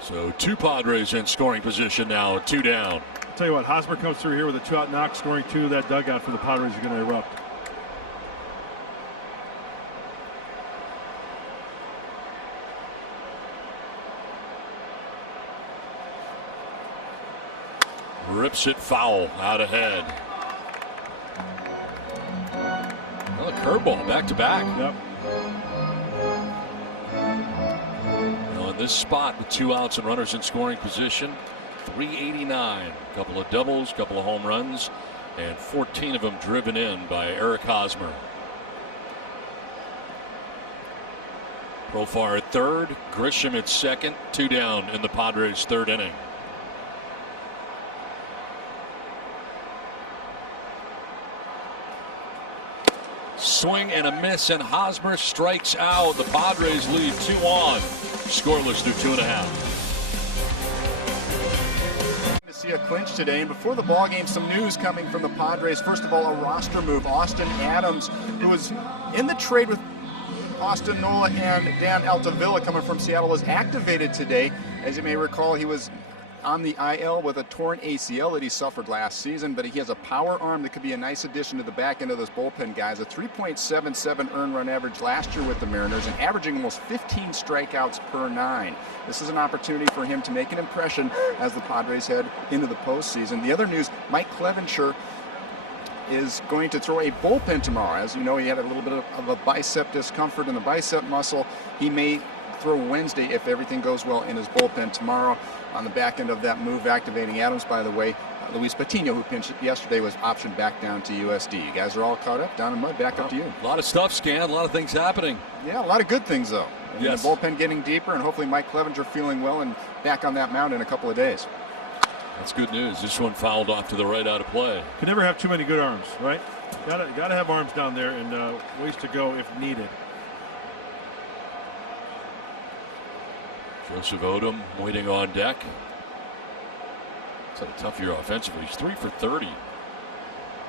So 2 Padres in scoring position now, 2 down. Tell you what, Hosmer comes through here with a 2-out knock, scoring 2. That dugout for the Padres is going to erupt. Rips it foul out ahead. Well, a curveball back to back. Yep. Well, in this spot with 2 outs and runners in scoring position, 389. A couple of doubles, couple of home runs, and 14 of them driven in by Eric Hosmer. Profar at third, Grisham at second, 2 down in the Padres' third inning. Swing and a miss, and Hosmer strikes out. The Padres lead 2 on. Scoreless through 2.5. See a clinch today, and before the ball game, some news coming from the Padres. First of all, a roster move. Austin Adams, who was in the trade with Austin Nola and Dan Altavilla coming from Seattle, was activated today. As you may recall, he was on the IL with a torn ACL that he suffered last season, but he has a power arm that could be a nice addition to the back end of those bullpen guys. A 3.77 earned run average last year with the Mariners and averaging almost 15 strikeouts per 9. This is an opportunity for him to make an impression as the Padres head into the postseason. The other news, Mike Clevenger is going to throw a bullpen tomorrow. As you know, he had a little bit of a bicep discomfort in the bicep muscle. He may throw Wednesday if everything goes well in his bullpen tomorrow. On the back end of that move, activating Adams, by the way, Luis Patino, who pinched yesterday, was optioned back down to USD. You guys are all caught up, down in mud, back up to you. A lot of stuff, Scan, a lot of things happening. Yeah, a lot of good things, though. And yes. The bullpen getting deeper, and hopefully Mike Clevenger feeling well and back on that mound in a couple of days. That's good news. This one fouled off to the right, out of play. Can never have too many good arms, right? Gotta have arms down there and ways to go if needed. Joseph Odom waiting on deck. It's had a tough year offensively. He's 3 for 30.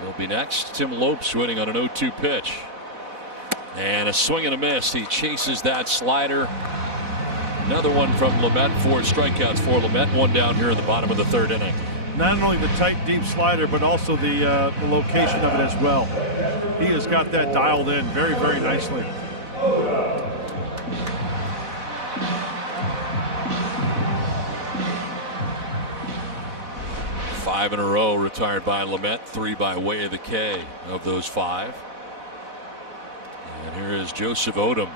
He'll be next. Tim Lopes waiting on an 0-2 pitch. And a swing and a miss. He chases that slider. Another one from Lamet. 4 strikeouts for Lamet. One down here in the bottom of the 3rd inning. Not only the tight, deep slider, but also the location of it as well. He has got that dialed in very, very nicely. 5 in a row retired by Lamet, 3 by way of the K of those 5. And here is Joseph Odom.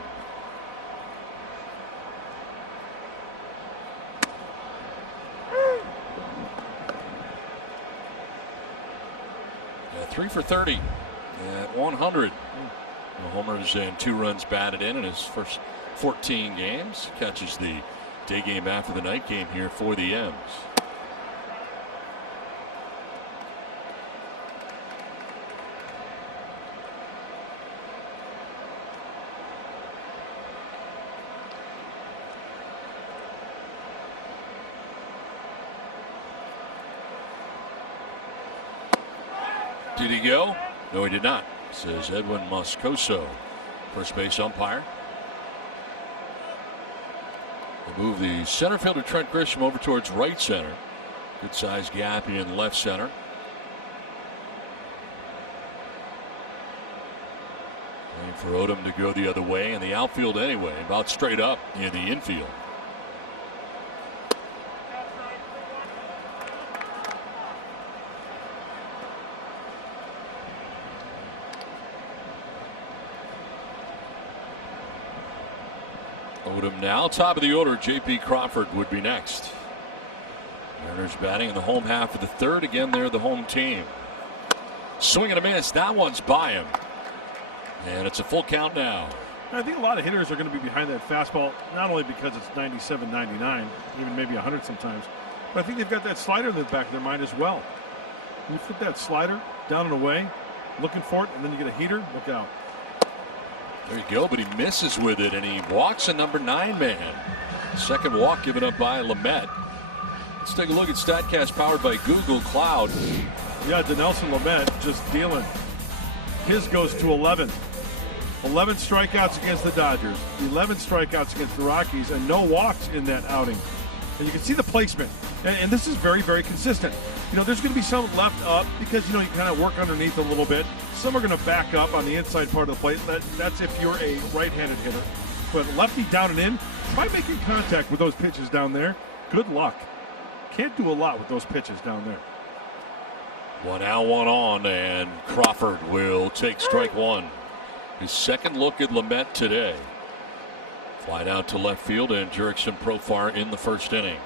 Yeah, 3 for 30 at 100. No homers and 2 runs batted in his first 14 games. Catches the day game after the night game here for the M's. Did he go? No, he did not, says Edwin Moscoso, first base umpire. They move the center fielder Trent Grisham over towards right center. Good sized gap in left center. Waiting for Odom to go the other way, and the outfield anyway, about straight up in the infield. Odom now, top of the order. J.P. Crawford would be next. Mariners batting in the home half of the 3rd. Again, they're the home team. Swing and a miss. That one's by him. And it's a full count now. I think a lot of hitters are going to be behind that fastball, not only because it's 97, 99, even maybe 100 sometimes, but I think they've got that slider in the back of their mind as well. You flip that slider down and away, looking for it, and then you get a heater, look out. There you go, but he misses with it, and he walks a number 9 man. Second walk given up by Lamet. Let's take a look at StatCast powered by Google Cloud. Yeah, Dinelson Lamet just dealing. His goes to 11. 11 strikeouts against the Dodgers, 11 strikeouts against the Rockies, and no walks in that outing. And you can see the placement. And this is very, very consistent. You know, there's going to be some left up because, you know, you kind of work underneath a little bit. Some are going to back up on the inside part of the plate. That's if you're a right-handed hitter. But lefty down and in, try making contact with those pitches down there. Good luck. Can't do a lot with those pitches down there. 1 out, 1 on, and Crawford will take strike 1. His second look at Lamet today. Fly out to left field, and Jurickson Profar in the 1st inning.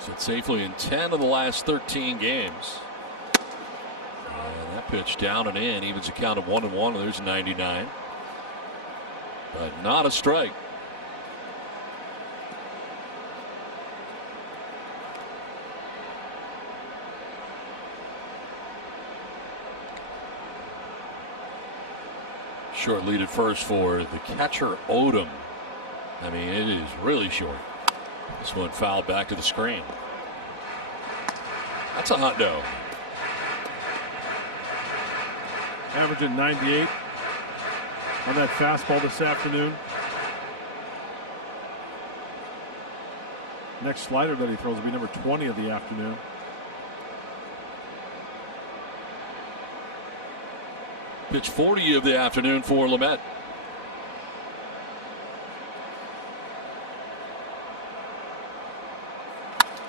Sit safely in 10 of the last 13 games. And that pitch down and in evens a count of 1-1, and there's 99. But not a strike. Short lead at first for the catcher Odom. I mean, it is really short. This one fouled back to the screen. That's a hundo. Averaging 98. on that fastball this afternoon. Next slider that he throws will be number 20 of the afternoon. Pitch 40 of the afternoon for Lamet.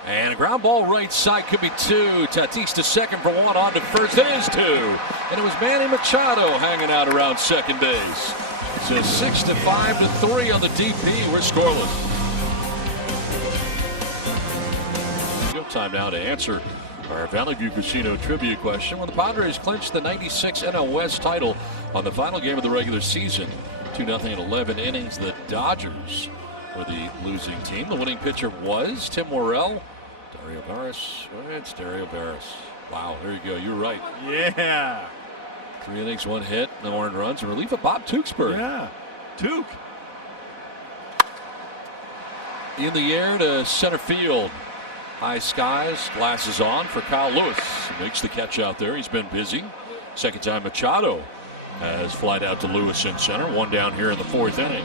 And a ground ball right side, could be two. Tatis to second for one, on to first. It is two. And it was Manny Machado hanging out around second base. It's a 6-5-3 on the DP. We're scoreless. Time now to answer our Valley View Casino trivia question. When the Padres clinched the 96 NL West title on the final game of the regular season, 2-0 in 11 innings, the Dodgers were the losing team. The winning pitcher was Tim Worrell. Dario Barris. It's Dario Barris. Wow, there you go. You're right. Yeah. 3 innings, 1 hit, no earned runs. In relief of Bob Tewksbury. Yeah. Took. In the air to center field. High skies, glasses on for Kyle Lewis. Makes the catch out there. He's been busy. Second time Machado has flied out to Lewis in center. 1 down here in the 4th inning.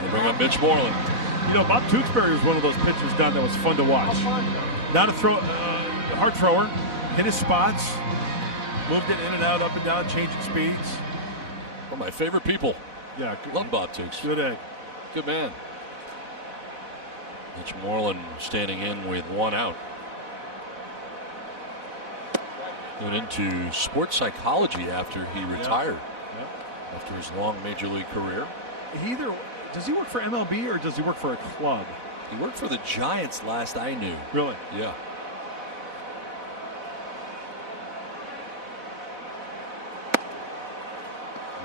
They bring up Mitch Moreland. You know, Bob Tewksbury was one of those pitchers, Don, that was fun to watch. Not a hard thrower, hit his spots, moved it in and out, up and down, changing speeds. One of my favorite people. Yeah, love Bob Tewks. Good egg. Good man. Mitch Moreland standing in with 1 out. Went into sports psychology after he retired. Yeah. After his long major league career. Does he work for MLB or does he work for a club? He worked for the Giants last I knew. Really? Yeah.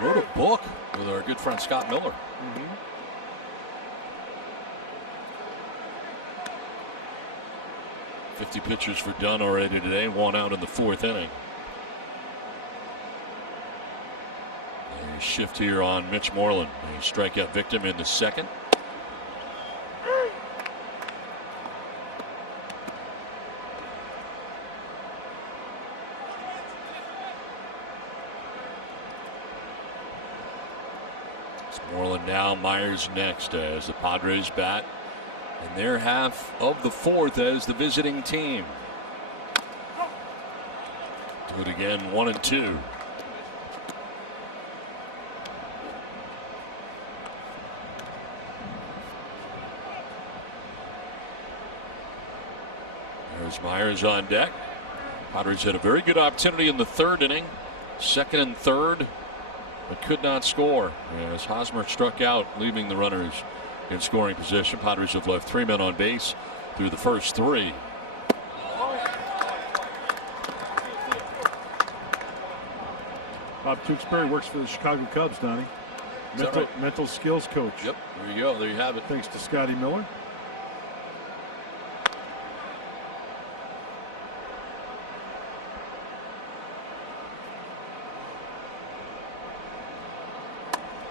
Wrote a book with our good friend Scott Miller. 50 pitchers for Dunn already today. 1 out in the 4th inning. A shift here on Mitch Moreland. A strikeout victim in the 2nd. It's Moreland now, Myers next as the Padres bat. And they're half of the 4th as the visiting team. Do it again, 1 and 2. There's Myers on deck. Padres had a very good opportunity in the 3rd inning. 2nd and 3rd, but could not score as Hosmer struck out, leaving the runners in scoring position. Padres have left 3 men on base through the first 3. Bob Tewksbury works for the Chicago Cubs, Donnie. Mental skills coach. Yep, there you go. There you have it. Thanks to Scotty Miller.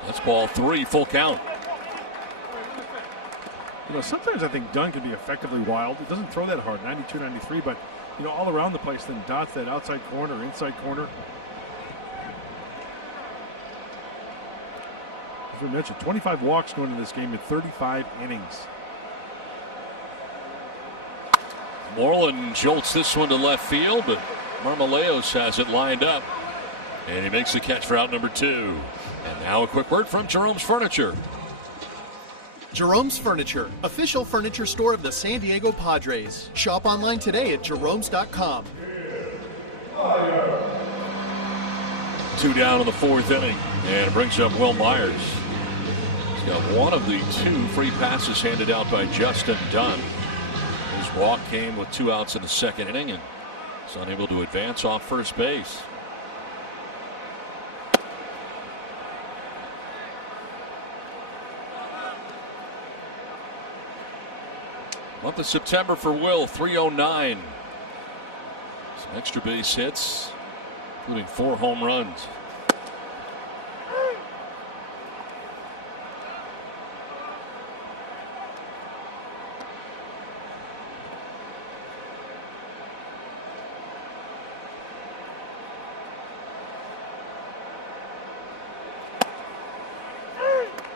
That's ball 3, full count. You know, sometimes I think Dunn can be effectively wild. It doesn't throw that hard, 92, 93, but, you know, all around the place, then dots that outside corner, inside corner. As we mentioned, 25 walks going into this game in 35 innings. Moreland jolts this one to left field, but Marmoleos has it lined up. And he makes the catch for out number 2. And now a quick word from Jerome's Furniture. Jerome's Furniture, official furniture store of the San Diego Padres. Shop online today at jeromes.com. 2 down in the 4th inning, and it brings up Will Myers. He's got 1 of the 2 free passes handed out by Justin Dunn. His walk came with 2 outs in the 2nd inning, and he's unable to advance off first base. Month of September for Will, 309. Some extra base hits, including 4 home runs.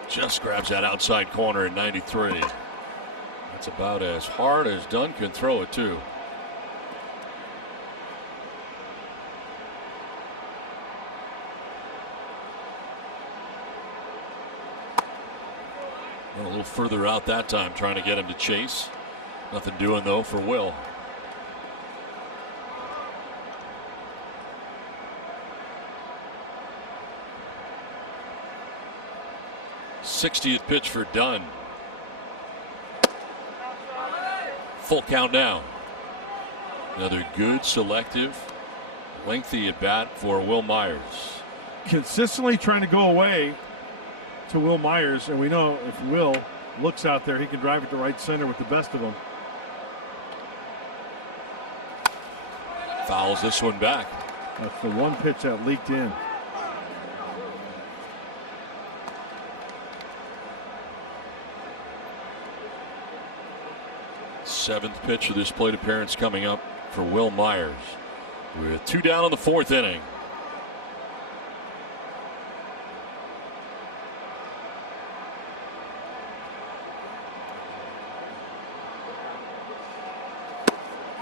Just grabs that outside corner at 93. That's about as hard as Dunn can throw it, too. A little further out that time, trying to get him to chase. Nothing doing, though, for Will. '60th pitch for Dunn. Full count now. Another good, selective, lengthy at bat for Will Myers. Consistently trying to go away to Will Myers, and we know if Will looks out there, he can drive it to right center with the best of them. Fouls this one back. That's the one pitch that leaked in. Seventh pitch of this plate appearance coming up for Will Myers, with 2 down in the 4th inning.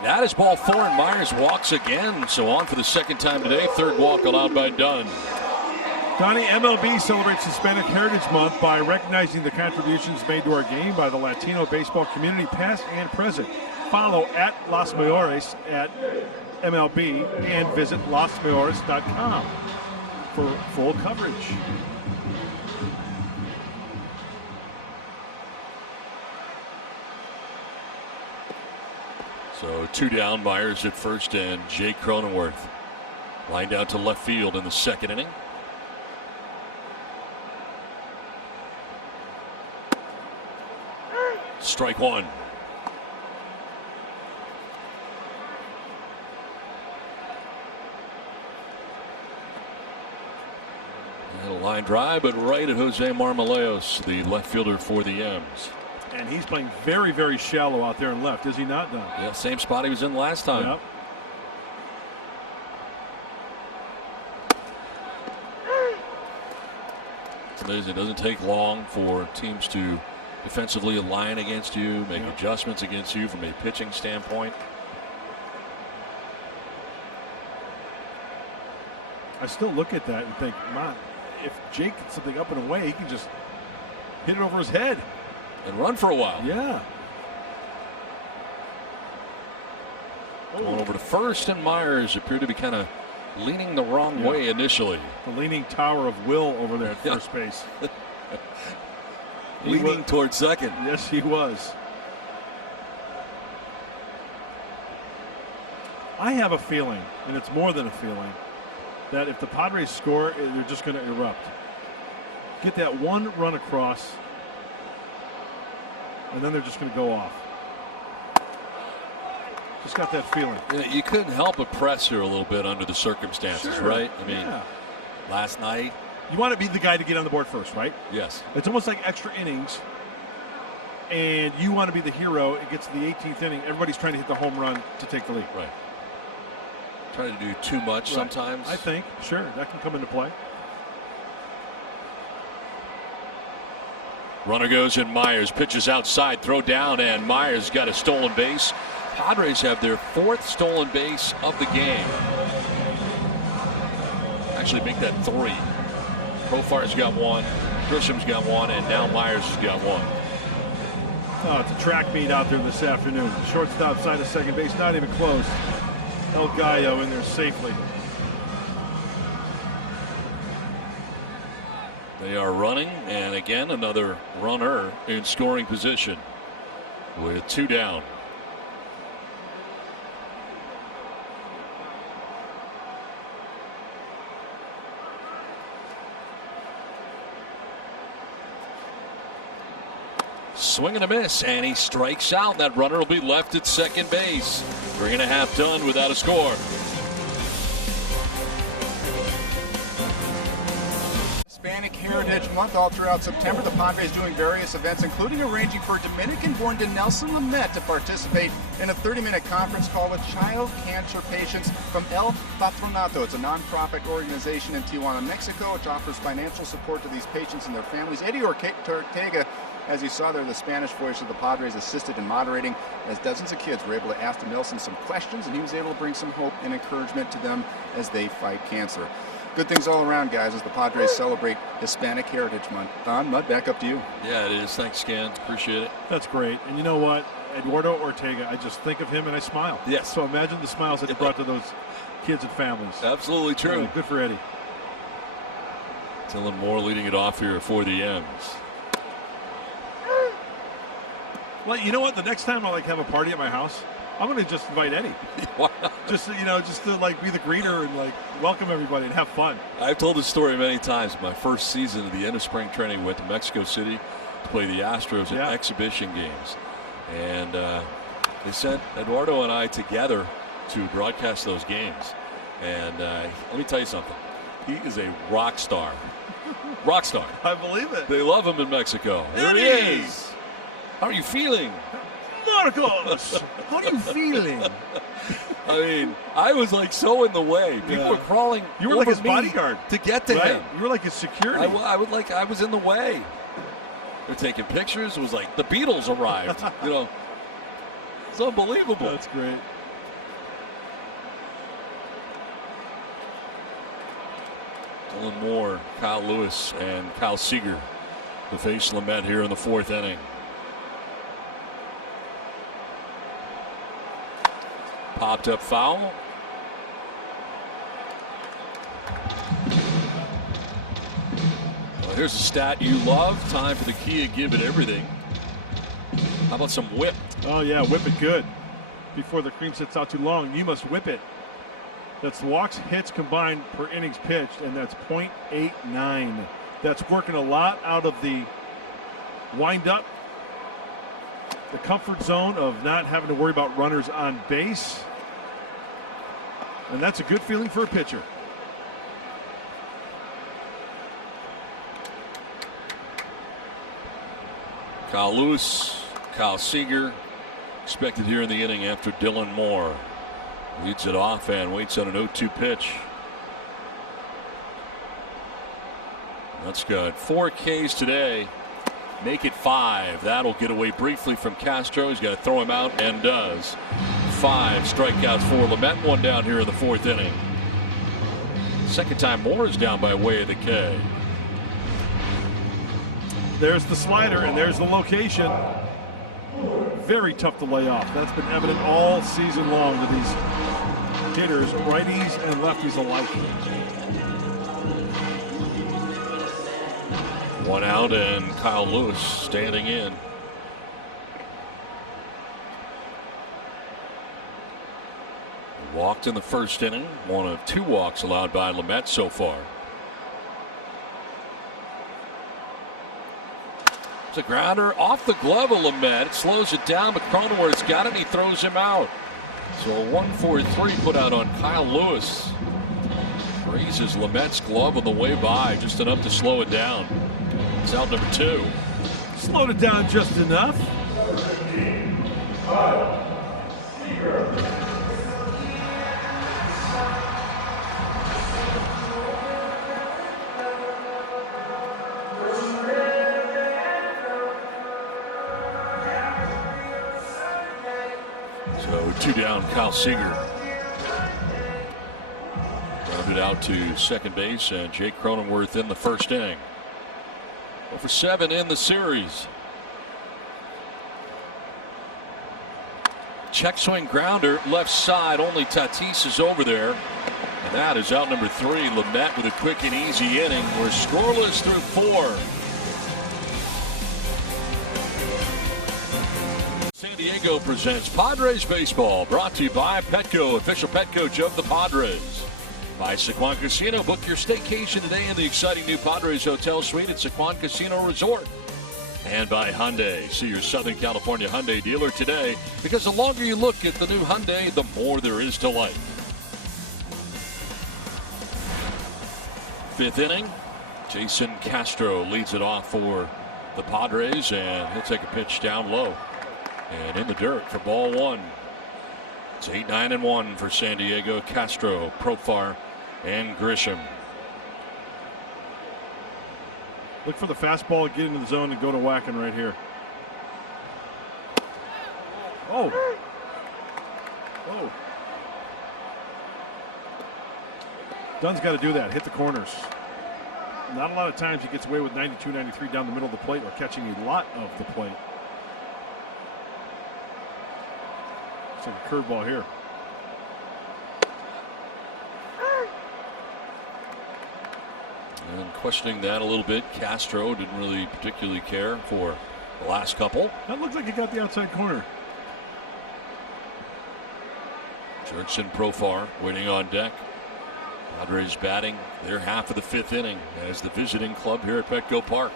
That is ball 4, and Myers walks again. So on for the second time today. 3rd walk allowed by Dunn. Donnie, MLB celebrates Hispanic Heritage Month by recognizing the contributions made to our game by the Latino baseball community, past and present. Follow at Los Mayores at MLB and visit losmayores.com for full coverage. So 2 down, Myers at first, and Jake Cronenworth lined out to left field in the 2nd inning. Strike 1. And a line drive, but right at Jose Marmoleos, the left fielder for the M's. And he's playing very, very shallow out there in left, is he not, Don? Yeah, same spot he was in last time. Yep. It's amazing. It doesn't take long for teams to defensively align against you, make adjustments against you from a pitching standpoint. I still look at that and think, man, if Jake gets something up and away, he can just hit it over his head and run for a while. Yeah. Going over to first, and Myers appeared to be kind of leaning the wrong way initially. The leaning tower of will over there at first base. Leaning towards second. Yes, he was. I have a feeling, and it's more than a feeling, that if the Padres score, they're just going to erupt. Get that one run across, and then they're just going to go off. Just got that feeling. You couldn't help but press her a little bit under the circumstances, Sure. right? I mean, last night. You want to be the guy to get on the board first, right? Yes. It's almost like extra innings, and you want to be the hero. It gets to the 18th inning. Everybody's trying to hit the home run to take the lead. Right. Trying to do too much sometimes. I think. Sure. That can come into play. Runner goes in. Myers pitches outside, throw down, and Myers got a stolen base. Padres have their 4th stolen base of the game. Actually, make that 3. Profar's got 1, Grisham's got 1, and now Myers has got 1. Oh, it's a track meet out there this afternoon. Shortstop side of second base, not even close. El Gallo in there safely. They are running, and again, another runner in scoring position with 2 down. Swing and a miss, and he strikes out. That runner will be left at second base. 3.5 done without a score. Hispanic Heritage Month all throughout September. The Padres doing various events, including arranging for Dominican-born Dinelson Lamet to participate in a 30-minute conference call with child cancer patients from El Patronato. It's a nonprofit organization in Tijuana, Mexico, which offers financial support to these patients and their families. Eddie Ortega, as you saw there, the Spanish voice of the Padres, assisted in moderating as dozens of kids were able to ask Dinelson some questions, and he was able to bring some hope and encouragement to them as they fight cancer. Good things all around, guys, as the Padres celebrate Hispanic Heritage Month. Don, Mud, back up to you. Yeah, it is. Thanks, Scan. Appreciate it. That's great. And you know what? Eduardo Ortega, I just think of him and I smile. Yes. So imagine the smiles that he brought to those kids and families. Absolutely true. Good for Eddie. Dylan Moore leading it off here for the M's. Well, you know what? The next time I have a party at my house, I'm going to just invite Eddie. Just to be the greeter and welcome everybody and have fun. I've told this story many times. My first season at the end of spring training, went to Mexico City to play the Astros in exhibition games, and they sent Eduardo and I together to broadcast those games. And let me tell you something. He is a rock star. Rock star. I believe it. They love him in Mexico. There he is. How are you feeling? Marcos, how are you feeling? I mean, I was so in the way. People were crawling. You were like his bodyguard to get to him. You were like his security. I was in the way. They're taking pictures. It was like the Beatles arrived. It's unbelievable. That's great. Dylan Moore, Kyle Lewis, and Kyle Seager to face Lamet here in the fourth inning. Popped up foul. Well, here's a stat you love. Time for the Kia Give It Everything. How about some whip? Oh, yeah, whip it good. Before the cream sits out too long, you must whip it. That's walks, hits combined per innings pitched, and that's .89. That's working a lot out of the wind-up, the comfort zone of not having to worry about runners on base. And that's a good feeling for a pitcher. Kyle Lewis, Kyle Seager expected here in the inning after Dylan Moore leads it off and waits on an 0-2 pitch. That's good. 4 Ks today. Make it 5. That'll get away briefly from Castro. He's got to throw him out and does. 5 strikeouts for Lamet. 1 down here in the fourth inning. Second time Moore is down by way of the K. There's the slider and there's the location. Very tough to lay off. That's been evident all season long to these hitters, righties and lefties alike. 1 out and Kyle Lewis standing in. Walked in the first inning. 1 of 2 walks allowed by Lamet so far. It's a grounder off the glove of Lamet. It slows it down, but Cronenworth's got it and he throws him out. So a 1-4-3 put out on Kyle Lewis. Raises Lamet's glove on the way by, just enough to slow it down. It's out number 2. Slowed it down just enough. So 2 down, Kyle Seager. Rounded out to second base, and Jake Cronenworth in the first inning. 0-for-7 in the series. Check swing grounder left side. Only Tatis is over there. And that is out number 3. Lamet with a quick and easy inning. We're scoreless through 4. San Diego presents Padres Baseball. Brought to you by Petco, official pet coach of the Padres. By Sequan Casino. Book your staycation today in the exciting new Padres Hotel Suite at Sequan Casino Resort. And by Hyundai. See your Southern California Hyundai dealer today, because the longer you look at the new Hyundai, the more there is to like. 5th inning. Jason Castro leads it off for the Padres, and he'll take a pitch down low and in the dirt for ball one. It's 8-9-1 for San Diego. Castro, Profar, and Grisham. Look for the fastball to get into the zone and go to whacking right here. Oh. Oh. Dunn's got to do that. Hit the corners. Not a lot of times he gets away with 92, 93 down the middle of the plate or catching a lot of the plate. It's like a curveball here. And questioning that a little bit, Castro didn't really particularly care for the last couple. That looks like he got the outside corner. Jurickson, Profar waiting on deck. Padres batting their half of the fifth inning as the visiting club here at Petco Park.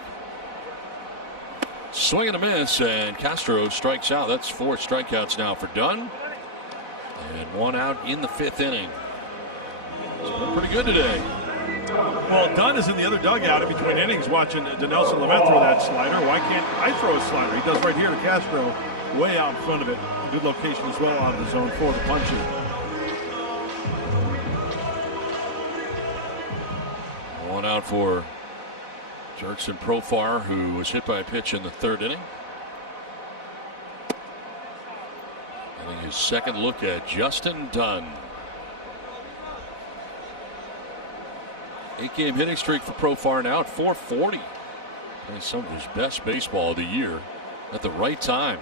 Swing and a miss, and Castro strikes out. That's 4 strikeouts now for Dunn. And 1 out in the fifth inning. It's been pretty good today. Well, Dunn is in the other dugout in between innings watching Dinelson Lamet throw that slider. Why can't I throw a slider? He does right here to Castro, way out in front of it. Good location as well out of the zone for the punching. One out for Jurickson Profar, who was hit by a pitch in the third inning. Getting his second look at Justin Dunn. 8-game hitting streak for Profar now at .440. Playing some of his best baseball of the year at the right time.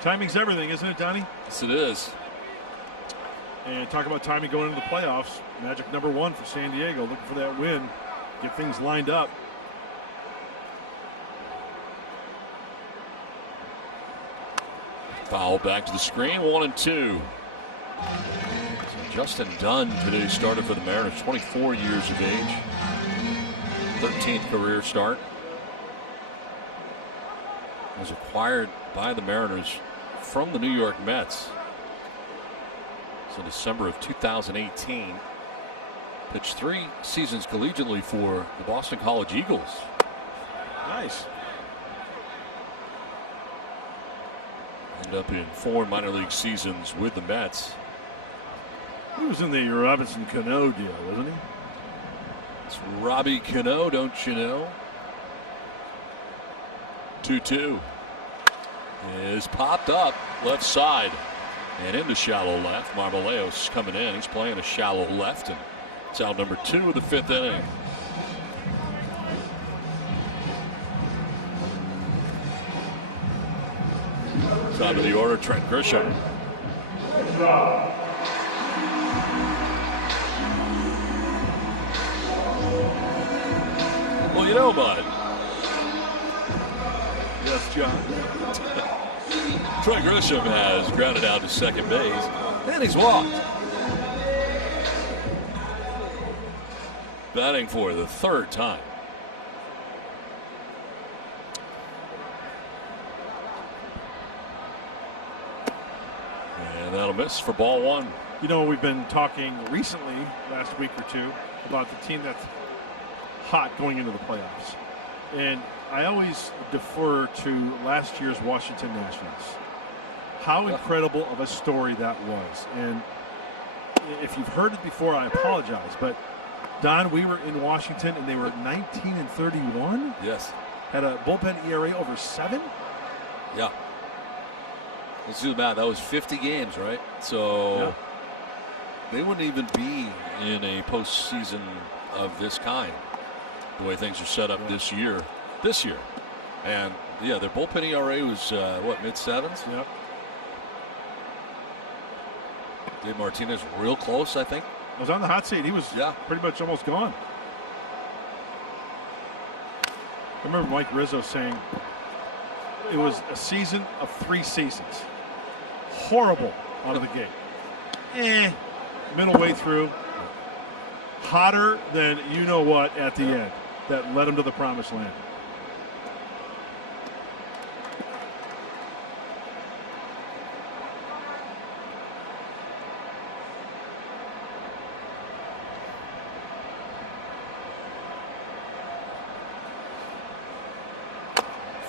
Timing's everything, isn't it, Donnie? Yes, it is. And talk about timing going into the playoffs. Magic number 1 for San Diego, looking for that win. Get things lined up. Foul back to the screen, 1-2. So Justin Dunn today started for the Mariners, 24 years of age. 13th career start. Was acquired by the Mariners from the New York Mets. So December of 2018. Pitched 3 seasons collegiately for the Boston College Eagles. Nice. Ended up in 4 minor league seasons with the Mets. He was in the Robinson Cano deal, wasn't he? It's Robbie Cano, don't you know? 2-2 is popped up left side and into shallow left. Marmoleos coming in. He's playing a shallow left, and it's out number 2 of the fifth inning. Top of the order, Trent Grisham. Well, you know, bud. Yes, John. Trent Grisham has grounded out to second base, and he's walked. Batting for the 3rd time. And that'll miss for ball 1. You know, we've been talking recently, last week or two, about the team that's hot going into the playoffs. And I always defer to last year's Washington Nationals. How incredible of a story that was. And if you've heard it before, I apologize. But, Don, we were in Washington, and they were 19-31? Yes. Had a bullpen ERA over 7? Yeah. Let's do the math. That was 50 games, right? So yeah. They wouldn't even be in a postseason of this kind, the way things are set up this year. And, yeah, their bullpen ERA was, mid-7s? Yep. Dave Martinez real close, I think. Was on the hot seat. He was pretty much almost gone. I remember Mike Rizzo saying it was a season of 3 seasons. Horrible out of the gate. Middle way through. Hotter than you know what at the end. That led him to the promised land.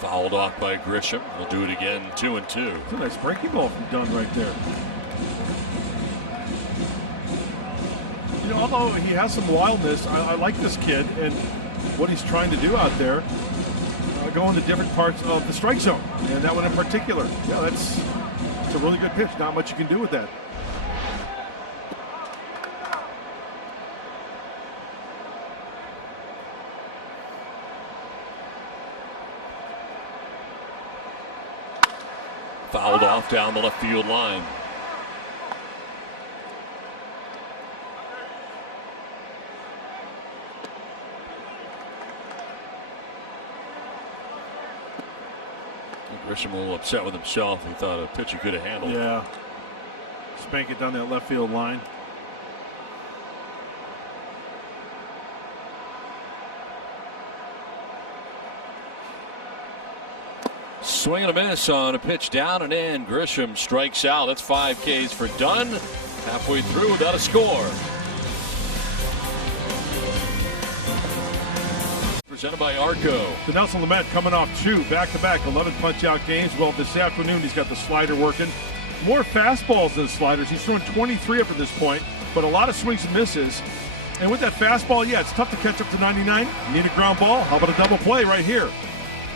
Fouled off by Grisham. We'll do it again, 2-2. It's a nice breaking ball from Dunn right there. You know, although he has some wildness, I like this kid and what he's trying to do out there. Going to different parts of the strike zone, and that one in particular. Yeah, it's a really good pitch. Not much you can do with that. Fouled off down the left field line. Grisham a little upset with himself. He thought a pitch he could have handled. Yeah. Spank it down that left field line. Swing and a miss on a pitch down and in. Grisham strikes out. That's 5 Ks for Dunn. Halfway through without a score. Presented by Arco. Dinelson Lamet coming off 2 back-to-back 11 punch-out games. Well, this afternoon he's got the slider working. More fastballs than sliders. He's thrown 23 up to this point, but a lot of swings and misses. And with that fastball, yeah, it's tough to catch up to 99. You need a ground ball. How about a double play right here?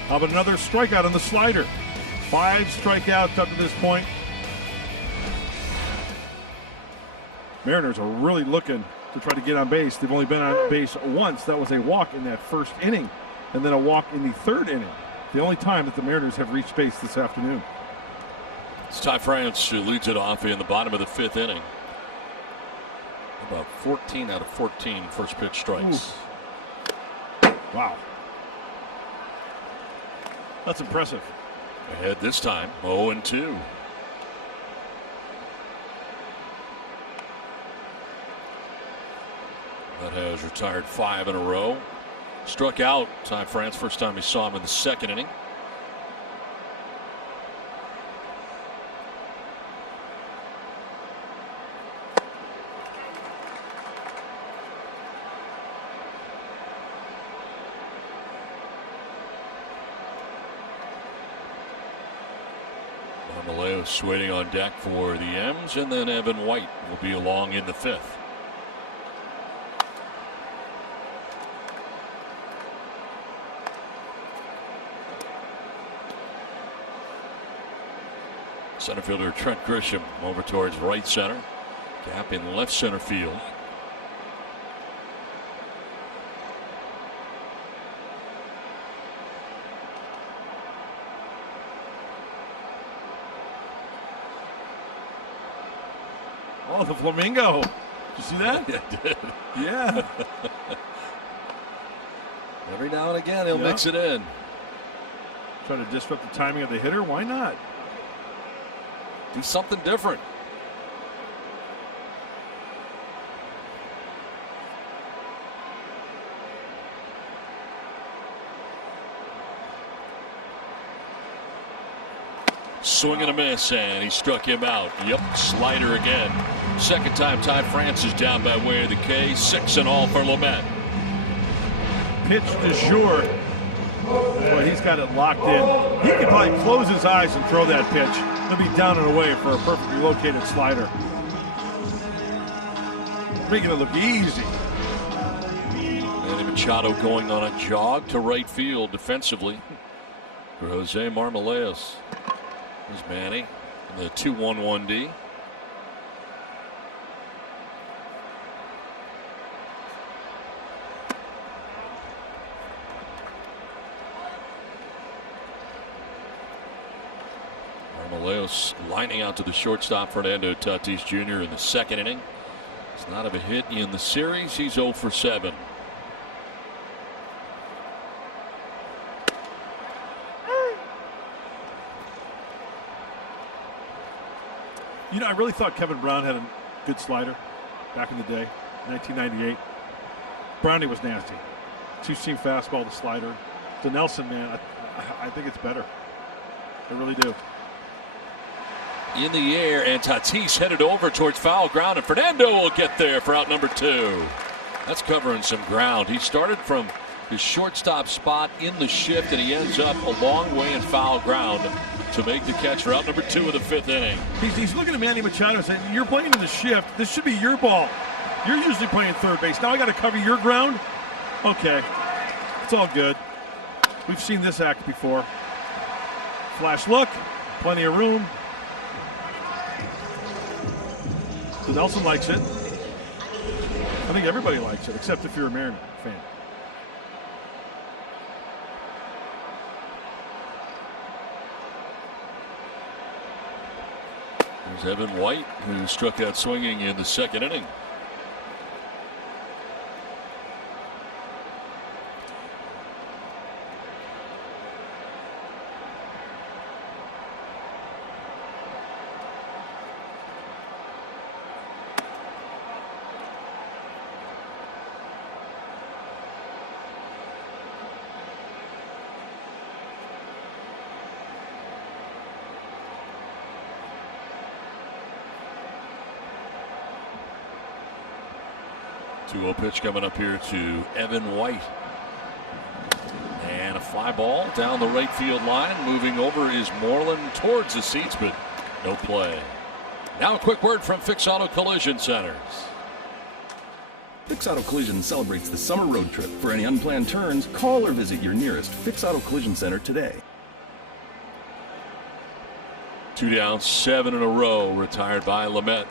How about another strikeout on the slider? 5 strikeouts up to this point. Mariners are really looking to try to get on base. They've only been on base once. That was a walk in that first inning, and then a walk in the 3rd inning. The only time that the Mariners have reached base this afternoon. It's Ty France who leads it off in the bottom of the 5th inning. About 14 out of 14 first pitch strikes. Ooh. Wow. That's impressive. Ahead this time, 0-2. That has retired 5 in a row. Struck out Ty France, first time we saw him in the 2nd inning. Marmolejos waiting on deck for the M's, and then Evan White will be along in the 5th. Center fielder Trent Grisham over towards right center. Gap in left center field. Oh, the flamingo. Did you see that? Yeah, I did. Yeah. Every now and again he'll mix it in. Try to disrupt the timing of the hitter. Why not? Do something different. Swing and a miss, and he struck him out. Yep, slider again. 2nd time Ty France is down by way of the K. 6-0 for Lamet. Pitch de jour. Boy, he's got it locked in. He could probably close his eyes and throw that pitch. He'll be down and away for a perfectly located slider. Making it look easy. Manny Machado going on a jog to right field defensively for Jose Marmolejos. There's Manny in the 2-1-1D. Marmolejos lining out to the shortstop Fernando Tatis Jr. in the 2nd inning. He's not have a hit in the series. He's 0 for 7. You know, I really thought Kevin Brown had a good slider back in the day, 1998. Brownie was nasty. 2-seam fastball to slider. Dinelson, man, I think it's better. I really do. In the air, and Tatis headed over towards foul ground, and Fernando will get there for out number 2. That's covering some ground. He started from his shortstop spot in the shift, and he ends up a long way in foul ground to make the catch for out number 2 of the 5th inning. He's looking at Manny Machado saying, you're playing in the shift. This should be your ball. You're usually playing third base. Now I got to cover your ground? Okay. It's all good. We've seen this act before. Flash look. Plenty of room. So Nelson likes it. I think everybody likes it, except if you're a Mariner fan. There's Evan White, who struck out swinging in the 2nd inning. Two-0 pitch coming up here to Evan White. And a fly ball down the right field line. Moving over is Moreland towards the seats, but no play. Now a quick word from Fix Auto Collision Centers. Fix Auto Collision celebrates the summer road trip. For any unplanned turns, call or visit your nearest Fix Auto Collision Center today. 2 down, 7 in a row, retired by Lamet.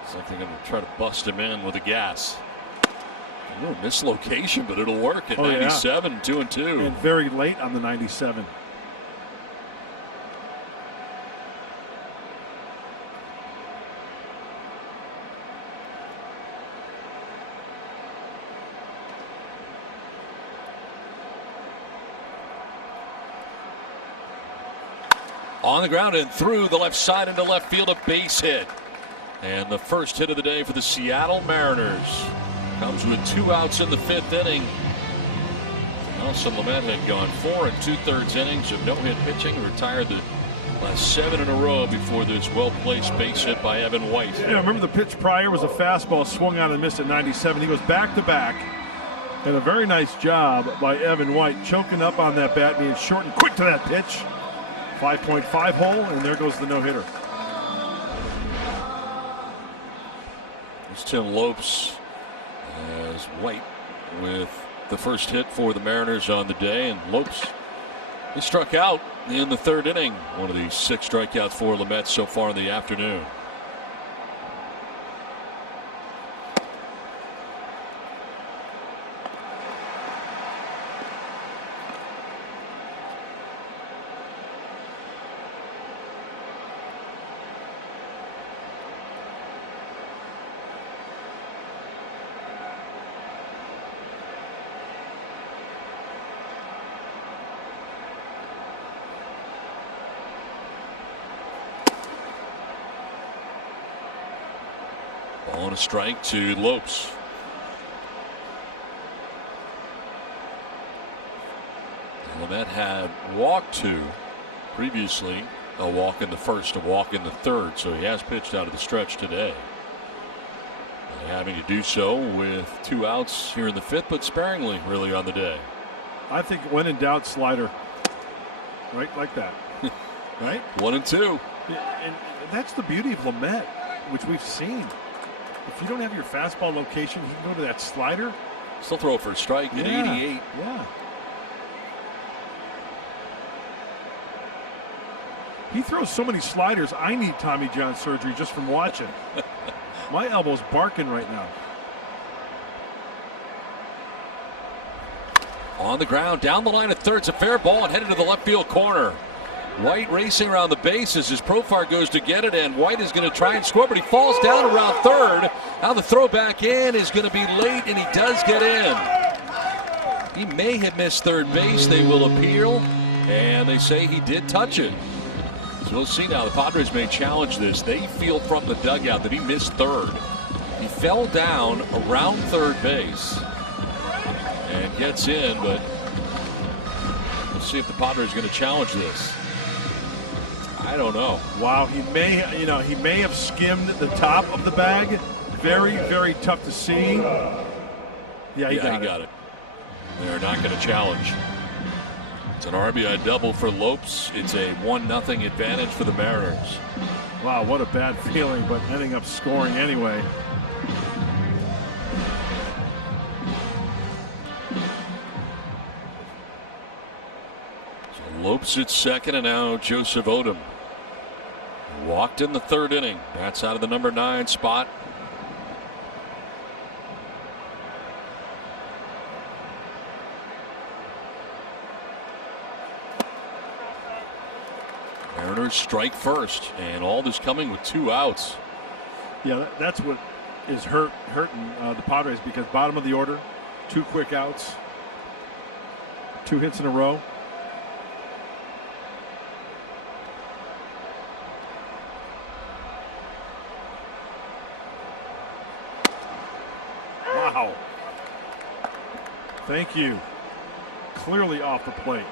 Looks like they're going to try to bust him in with a gas. A little mislocation, but it'll work at 97, 2-2. And very late on the 97. On the ground and through the left side into left field, a base hit. And the first hit of the day for the Seattle Mariners comes with 2 outs in the 5th inning. Nelson Lamet had gone 4 2/3 innings of no-hit pitching, retired the last 7 in a row before this well-placed base hit by Evan White. Yeah, remember the pitch prior was a fastball swung out and missed at 97. He goes back-to-back. And a very nice job by Evan White, choking up on that bat, being short and quick to that pitch. 5.5 hole, and there goes the no-hitter. It's Tim Lopes as White with the first hit for the Mariners on the day, and Lopes, he struck out in the 3rd inning. One of the 6 strikeouts for Lamet so far in the afternoon. On a strike to Lopes. Lamet had walked 2 previously, a walk in the 1st, a walk in the 3rd, so he has pitched out of the stretch today. Having to do so with 2 outs here in the 5th, but sparingly really on the day. I think when in doubt, slider. Right, like that. Right? 1 and 2. And that's the beauty of Lamet, which we've seen. If you don't have your fastball location, you can go to that slider. Still throw for a strike at 88. Yeah. He throws so many sliders, I need Tommy John surgery just from watching. My elbow's barking right now. On the ground, down the line at 3rd, it's a fair ball and headed to the left field corner. White racing around the bases as Profar goes to get it, and White is going to try and score, but he falls down around 3rd. Now the throw back in is going to be late, and he does get in. He may have missed 3rd base. They will appeal, and they say he did touch it. So we'll see now. The Padres may challenge this. They feel from the dugout that he missed 3rd. He fell down around 3rd base and gets in, but we'll see if the Padres are going to challenge this. I don't know. Wow, he may have skimmed the top of the bag. Very, very tough to see. Yeah, he got it. They're not going to challenge. It's an RBI double for Lopes. It's a 1-0 advantage for the Mariners. Wow, what a bad feeling, but ending up scoring anyway. So Lopes at second, and now Joseph Odom walked in the third inning. That's out of the number 9 spot. Mariners strike first, and Aldis coming with 2 outs. Yeah, that's what is hurting the Padres, because bottom of the order, 2 quick outs, 2 hits in a row. Wow. Thank you. Clearly off the plate.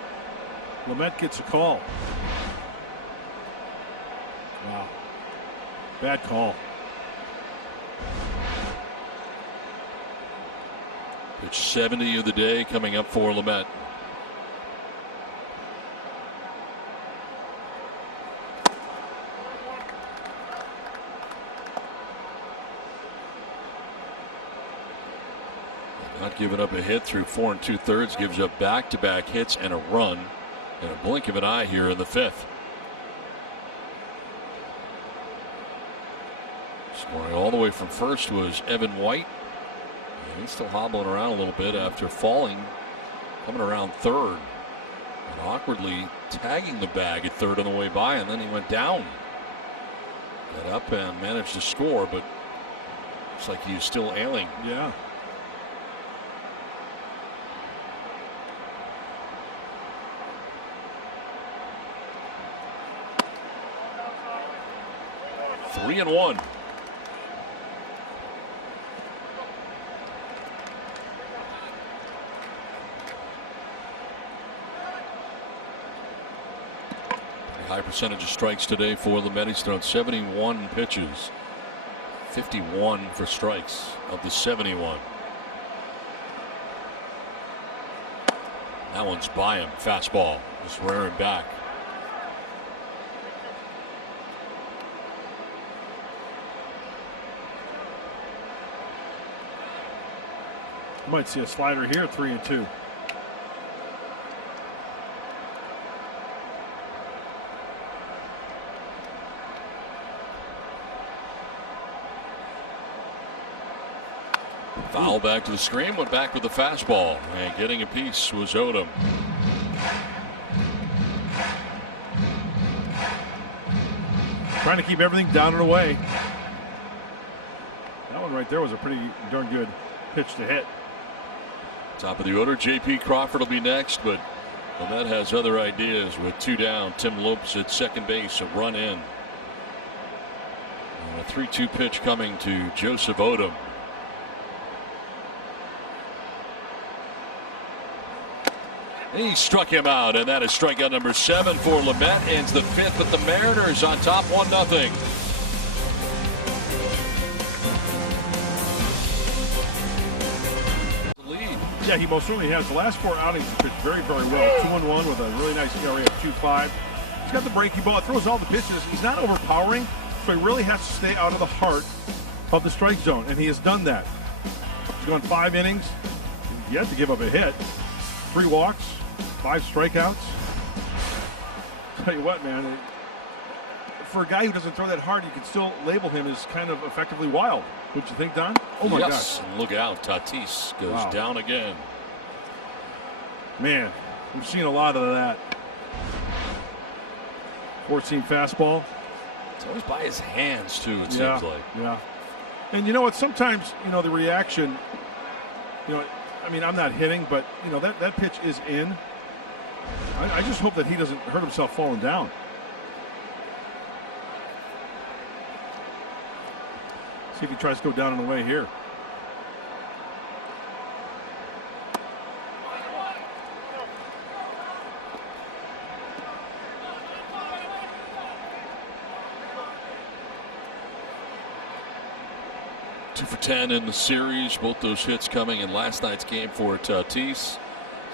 Lamet gets a call. Wow. Bad call. Pitch 70 of the day coming up for Lamet. Not giving up a hit through 4 2/3, gives up back-to-back hits and a run in a blink of an eye here in the 5th. Scoring all the way from first was Evan White. And he's still hobbling around a little bit after falling, coming around third, and awkwardly tagging the bag at third on the way by, and then he went down. Got up and managed to score, but looks like he's still ailing. Yeah. Three and one. High percentage of strikes today for Lamet. He's thrown 71 pitches, 51 for strikes of the 71. That one's by him. Fastball, just rearing back. Might see a slider here, 3 and 2. Foul back to the screen, went back with the fastball, and getting a piece was Odom. Trying to keep everything down and away. That one right there was a pretty darn good pitch to hit. Top of the order, J.P. Crawford will be next, but Lamet has other ideas with 2 down. Tim Lopes at second base, a run in. And a 3-2 pitch coming to Joseph Odom. He struck him out, and that is strikeout number 7 for Lamet. Ends the 5th, but the Mariners on top 1-0. Yeah, he most certainly has. The last 4 outings he pitched very, very well. 2-1 with a really nice ERA of 2.5. He's got the breaking ball. It throws all the pitches. He's not overpowering, so he really has to stay out of the heart of the strike zone, and he has done that. He's gone 5 innings. He has to give up a hit. 3 walks, 5 strikeouts. Tell you what, man, for a guy who doesn't throw that hard, you can still label him as kind of effectively wild. Wouldn't you think, Don? Oh my gosh. Look out. Tatis goes down again. Man, we've seen a lot of that. 4-seam fastball. It's always by his hands, too, it seems like. Yeah. And you know what? Sometimes, the reaction, I mean, I'm not hitting, but, that pitch is in. I just hope that he doesn't hurt himself falling down. See if he tries to go down and away here. 2 for 10 in the series. Both those hits coming in last night's game for Tatis.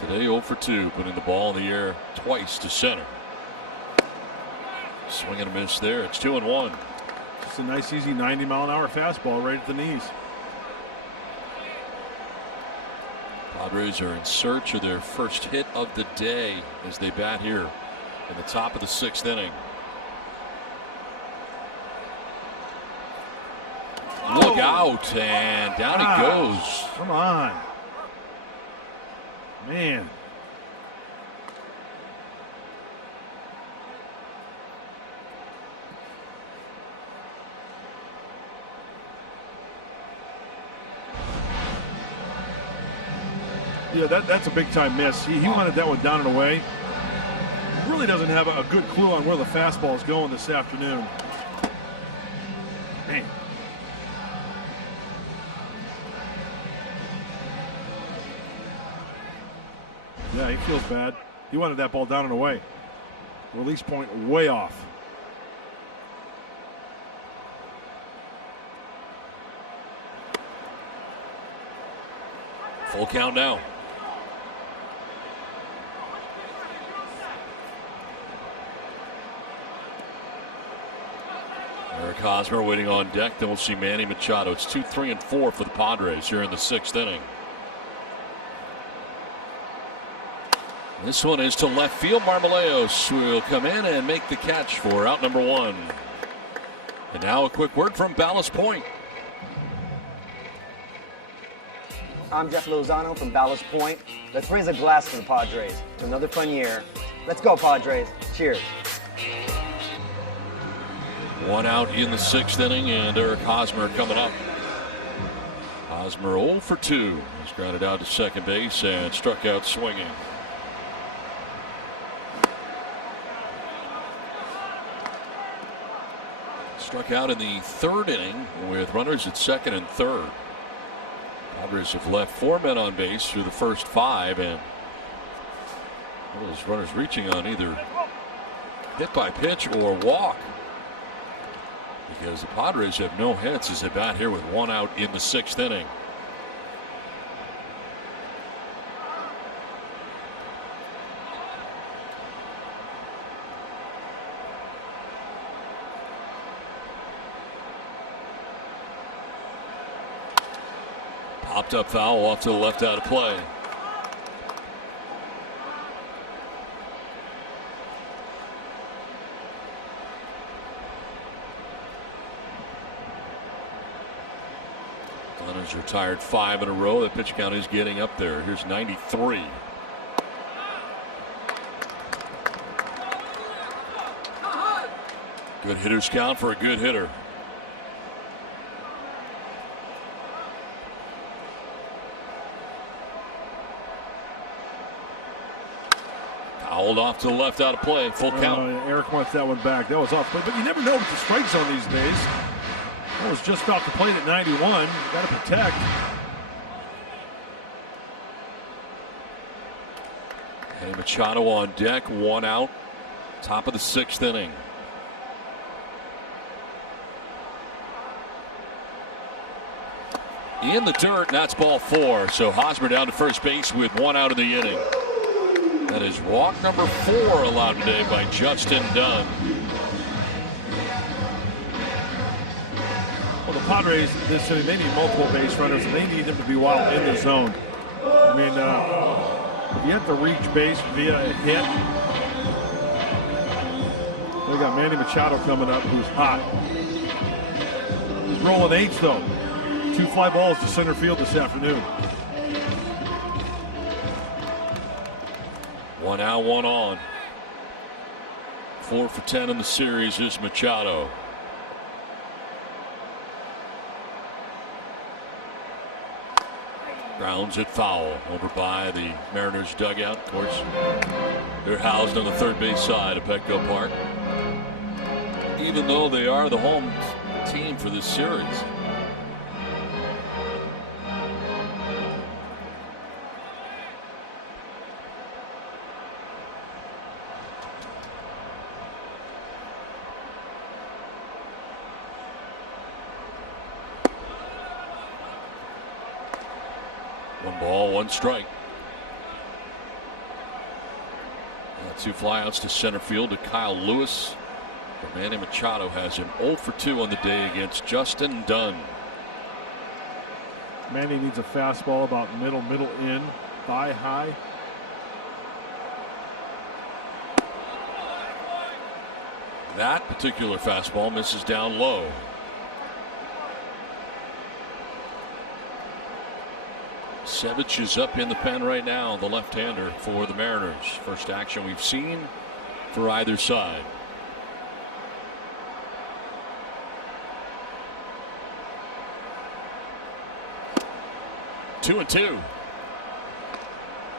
Today 0 for 2, putting the ball in the air twice to center. Swing and a miss there. It's 2-1. It's a nice, easy 90-mile-an-hour fastball right at the knees. Padres are in search of their first hit of the day as they bat here in the top of the 6th inning. Look out, and down he goes. Come on. Man. Yeah, that's a big-time miss. He wanted that one down and away. Really doesn't have a good clue on where the fastball is going this afternoon. Man. Yeah, he feels bad. He wanted that ball down and away. Release point way off. Full count now. Eric Hosmer waiting on deck. Then we'll see Manny Machado. It's 2, 3, and 4 for the Padres here in the 6th inning. This one is to left field. Marmoleos will come in and make the catch for out number 1. And now a quick word from Ballast Point. I'm Jeff Lozano from Ballast Point. Let's raise a glass for the Padres. It's another fun year. Let's go, Padres. Cheers. 1 out in the 6th inning, and Eric Hosmer coming up. Hosmer 0 for 2. He's grounded out to second base and struck out swinging. Struck out in the 3rd inning with runners at second and third. Padres have left 4 men on base through the first 5, and those runners reaching on either hit by pitch or walk, because the Padres have no hits as they bat here with 1 out in the 6th inning. Popped up foul off to the left out of play. Leonard's retired 5 in a row. The pitch count is getting up there. Here's 93. Good hitter's count for a good hitter. Fouled off to the left out of play. Full count. Eric wants that one back. That was off. But you never know with the strike zone these days. That was just off the plate at 91. Got to protect. Hey, Machado on deck. 1 out. Top of the 6th inning. In the dirt, and that's ball 4. So Hosmer down to first base with 1 out of the inning. That is walk number 4 allowed today by Justin Dunn. Well, the Padres this inning, they need multiple base runners, and they need them to be wild in the zone. I mean, if you have to reach base via a hit, they got Manny Machado coming up, who's hot. He's rolling H, though. 2 fly balls to center field this afternoon. 1 out, 1 on. 4 for 10 in the series is Machado. Grounds it foul over by the Mariners dugout. Of course, they're housed on the third base side of Petco Park, even though they are the home team for this series. 1 ball, 1 strike. 2 flyouts to center field to Kyle Lewis. But Manny Machado has him 0 for 2 on the day against Justin Dunn. Manny needs a fastball about middle in, thigh high. That particular fastball misses down low. Sevich is up in the pen right now, the left-hander for the Mariners. First action we've seen for either side. Two and two.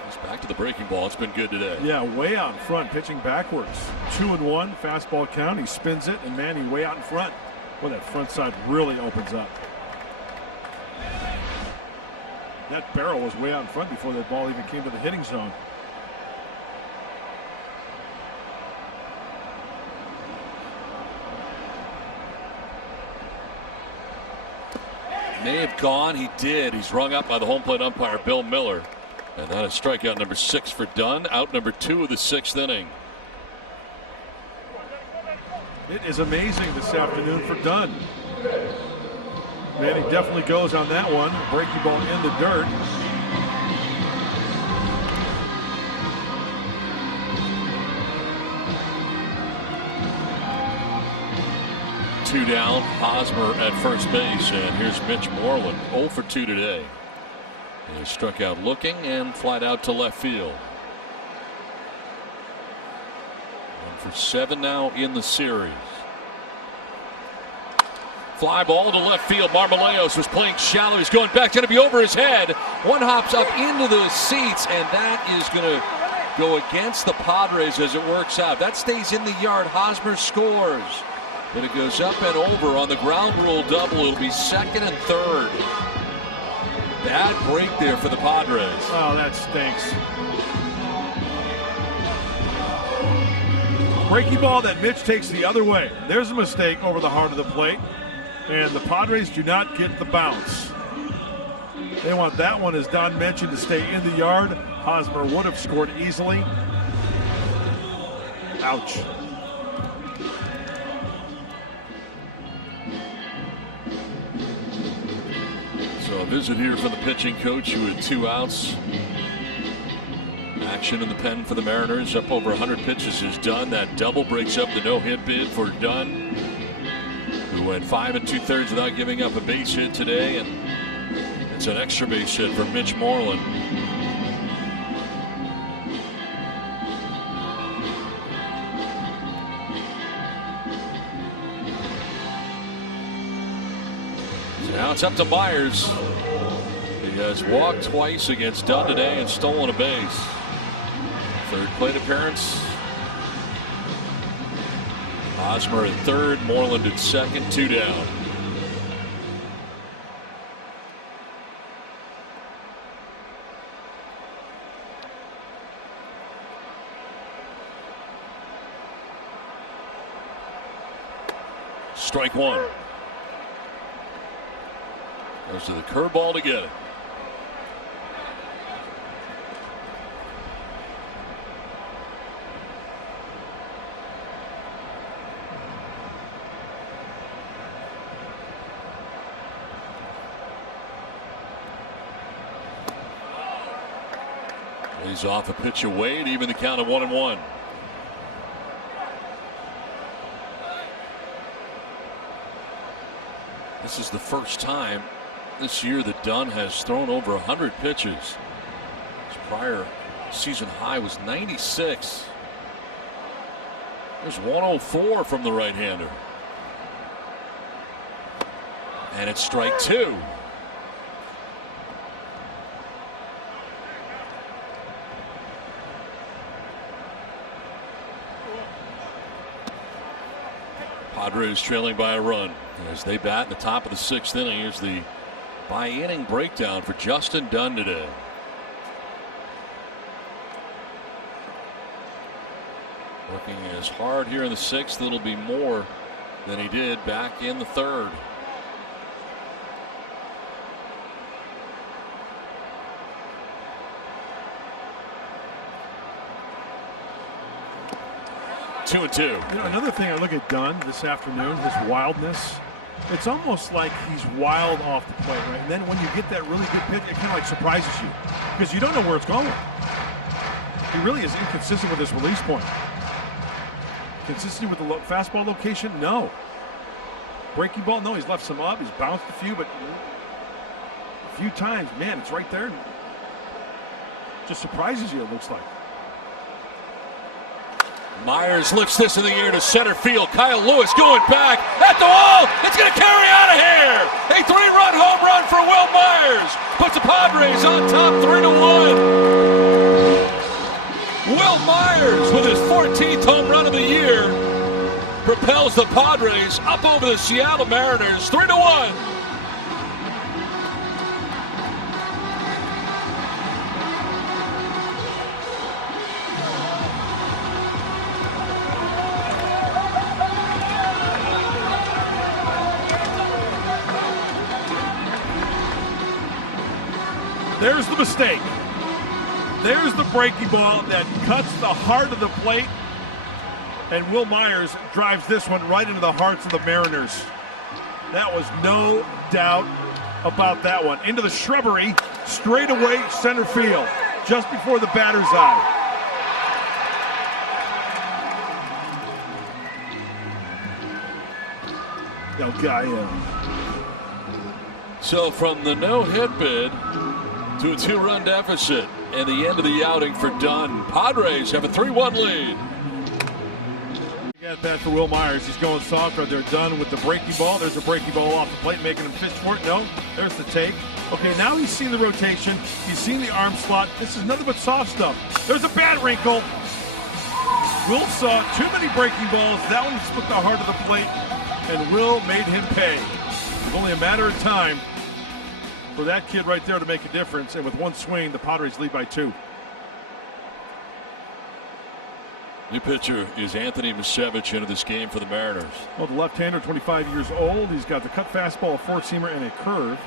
He's back to the breaking ball. It's been good today. Yeah, way out in front, pitching backwards. 2-1, fastball count. He spins it, and Manny way out in front. Boy, that front side really opens up. That barrel was way out in front before that ball even came to the hitting zone. May have gone. He did. He's rung up by the home plate umpire, Bill Miller. And that is strikeout number 6 for Dunn. Out number 2 of the 6th inning. It is amazing this afternoon for Dunn. Manny definitely goes on that one. Breaking ball in the dirt. Two down, Hosmer at first base, and here's Mitch Moreland, 0 for 2 today. He struck out looking and flied out to left field. 1 for 7 now in the series. Fly ball to left field. Marmoleos was playing shallow. He's going back. Going to be over his head. One hops up into the seats, and that is going to go against the Padres as it works out. That stays in the yard. Hosmer scores. But it goes up and over on the ground rule double. It'll be 2nd and 3rd. Bad break there for the Padres. Oh, that stinks. Breaking ball that Mitch takes the other way. There's a mistake over the heart of the plate. And the Padres do not get the bounce. They want that one, as Don mentioned, to stay in the yard. Hosmer would have scored easily. Ouch. So a visit here for the pitching coach, who had 2 outs. Action in the pen for the Mariners. Up over 100 pitches is Dunn. That double breaks up the no-hit bid for Dunn, who went 5 2/3 without giving up a base hit today, and it's an extra base hit for Mitch Moreland. So now it's up to Myers. He has walked twice against Dunn today and stolen a base. 3rd plate appearance. Hosmer at 3rd, Moreland at 2nd, 2 down. Strike 1. Goes to the curveball to get it. He's off a pitch away to even the count of 1-1. This is the first time this year that Dunn has thrown over 100 pitches. His prior season high was 96. There's 104 from the right-hander. And it's strike 2. Padres trailing by a run as they bat in the top of the 6th inning. Here's the by-inning breakdown for Justin Dunn today. Working as hard here in the 6th. It'll be more than he did back in the 3rd. 2-2. You know, another thing I look at Dunn this afternoon, his wildness. It's almost like he's wild off the plate, right? And then when you get that really good pitch, it kind of like surprises you because you don't know where it's going. He really is inconsistent with his release point. Consistency with the fastball location, no. Breaking ball, no. He's left some up. He's bounced a few, but a few times, man, it's right there. Just surprises you, it looks like. Myers lifts this in the air to center field. Kyle Lewis going back at the wall. It's going to carry out of here. A 3-run home run for Will Myers. Puts the Padres on top 3-1. Will Myers with his 14th home run of the year propels the Padres up over the Seattle Mariners 3-1. There's the mistake. There's the breaking ball that cuts the heart of the plate. And Will Myers drives this one right into the hearts of the Mariners. That was no doubt about that one. Into the shrubbery, straight away center field, just before the batter's eye. El Gallo. So from the no-hit bid to a 2-run deficit and the end of the outing for Dunn, Padres have a 3-1 lead. Got that for Will Myers. He's going soft right there. Dunn with the breaking ball. There's a breaking ball off the plate, making him fish for it. No, there's the take. Okay, now he's seen the rotation. He's seen the arm slot. This is nothing but soft stuff. There's a bad wrinkle. Will saw too many breaking balls. That one split the heart of the plate, and Will made him pay. It was only a matter of time for that kid right there to make a difference, and with one swing, the Padres lead by 2. New pitcher is Anthony Misevich into this game for the Mariners. Well, the left-hander, 25 years old. He's got the cut fastball, a four-seamer, and a curve.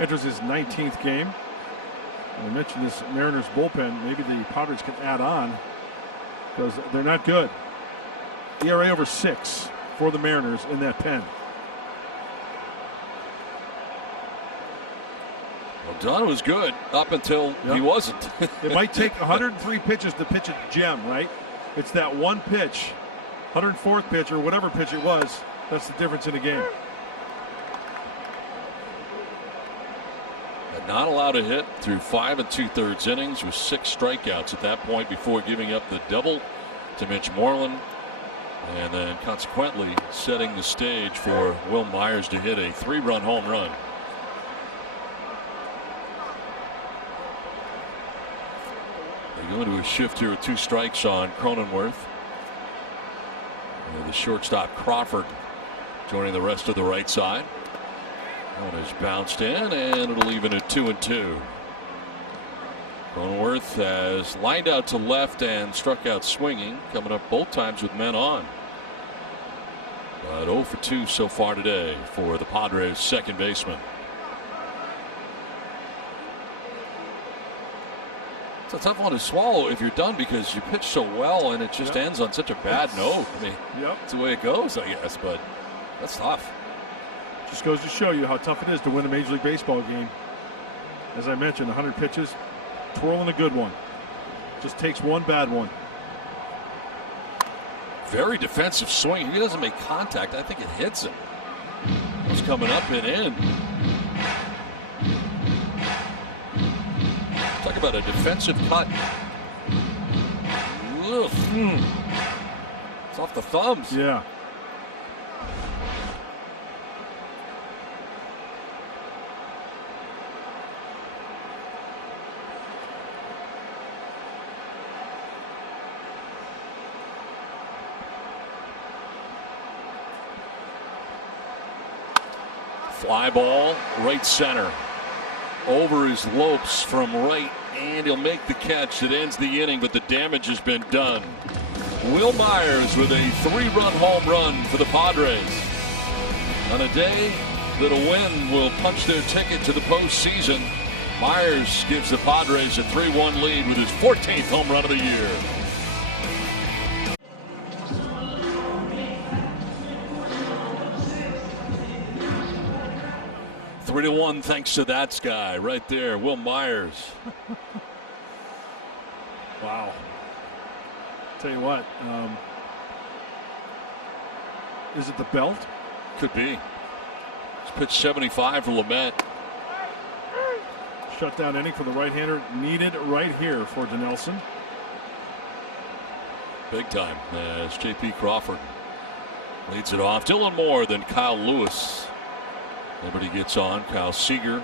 Enters his 19th game. And I mentioned this Mariners bullpen. Maybe the Padres can add on because they're not good. ERA over 6 for the Mariners in that pen. Well, Dunn was good up until he wasn't. It might take 103 pitches to pitch a gem, right? It's that one pitch, 104th pitch or whatever pitch it was, that's the difference in a game. Had not allowed a hit through 5 2/3 innings with 6 strikeouts at that point before giving up the double to Mitch Moreland, and then consequently setting the stage for Will Myers to hit a 3-run home run. They go into a shift here with 2 strikes on Cronenworth. And the shortstop Crawford joining the rest of the right side. One is bounced in, and it'll leave it at 2-2. Cronenworth has lined out to left and struck out swinging, coming up both times with men on. But 0 for 2 so far today for the Padres second baseman. It's a tough one to swallow if you're done because you pitch so well and it just ends on such a bad note. I mean, it's the way it goes, I guess, but that's tough. Just goes to show you how tough it is to win a Major League Baseball game. As I mentioned, 100 pitches, twirling a good one. Just takes one bad one. Very defensive swing. He doesn't make contact. I think it hits him. It's coming up and in. Talk about a defensive cut. It's off the thumbs. Yeah. Fly ball, right center. Over his lopes from right, and he'll make the catch that ends the inning, but the damage has been done. Will Myers with a 3-run home run for the Padres. On a day that a win will punch their ticket to the postseason, Myers gives the Padres a 3-1 lead with his 14th home run of the year. 3-1 thanks to that guy right there, Will Myers. Wow. Tell you what, is it the belt? Could be. It's pitch 75 for Lamet. Shutdown inning for the right-hander needed right here for Dinelson. Big time as J.P. Crawford leads it off. Dylan Moore, then Kyle Lewis. Liberty gets on. Kyle Seager,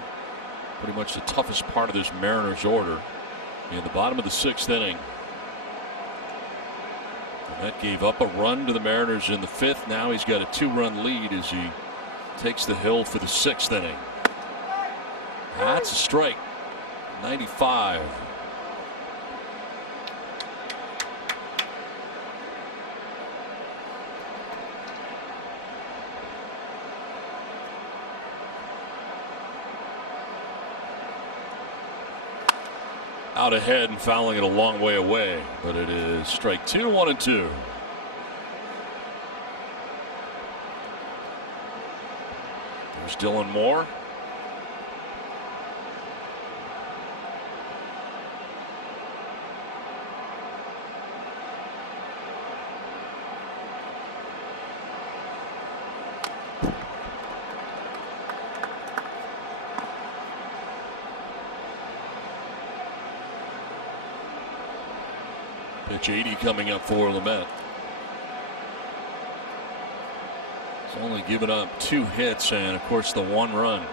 pretty much the toughest part of this Mariners order in the bottom of the 6th inning. And that gave up a run to the Mariners in the 5th. Now he's got a 2-run lead as he takes the hill for the 6th inning. That's a strike. 95. Out ahead and fouling it a long way away, but it is strike 2, 1-2. There's Dylan Moore. Pitch 80 coming up for Lamet. He's only given up 2 hits and, of course, the 1 run.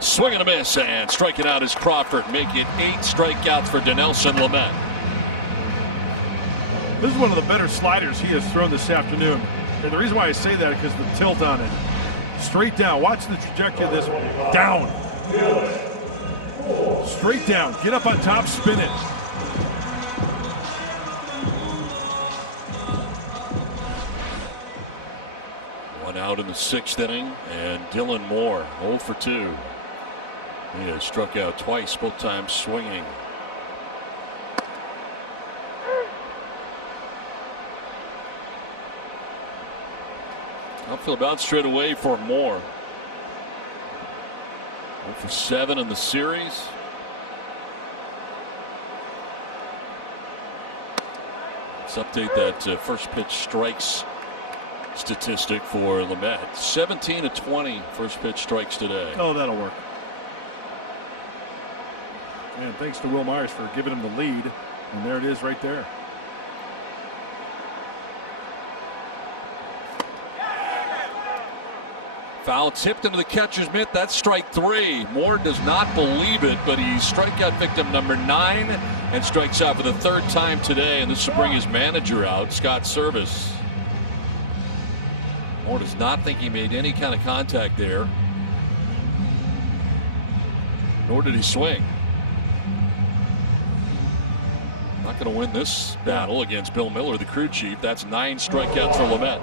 Swing and a miss, and striking out is Crawford, making 8 strikeouts for Dinelson Lamet. This is one of the better sliders he has thrown this afternoon. And the reason why I say that is because the tilt on it. Straight down. Watch the trajectory of this one. Down. Straight down. Get up on top. Spin it. One out in the 6th inning, and Dylan Moore 0 for 2. He has struck out twice, both times swinging. Outfield about straight away for Moore. 0 for 7 in the series. Let's update that first pitch strikes statistic for Lamet. 17 of 20 first pitch strikes today. Oh, that'll work. And thanks to Will Myers for giving him the lead. And there it is right there. Foul tipped into the catcher's mitt. That's strike 3. Moore does not believe it, but he's strikeout victim number 9 and strikes out for the 3rd time today. And this will bring his manager out, Scott Service. Moore does not think he made any kind of contact there, nor did he swing. Not going to win this battle against Bill Miller, the crew chief. That's 9 strikeouts for Lamet.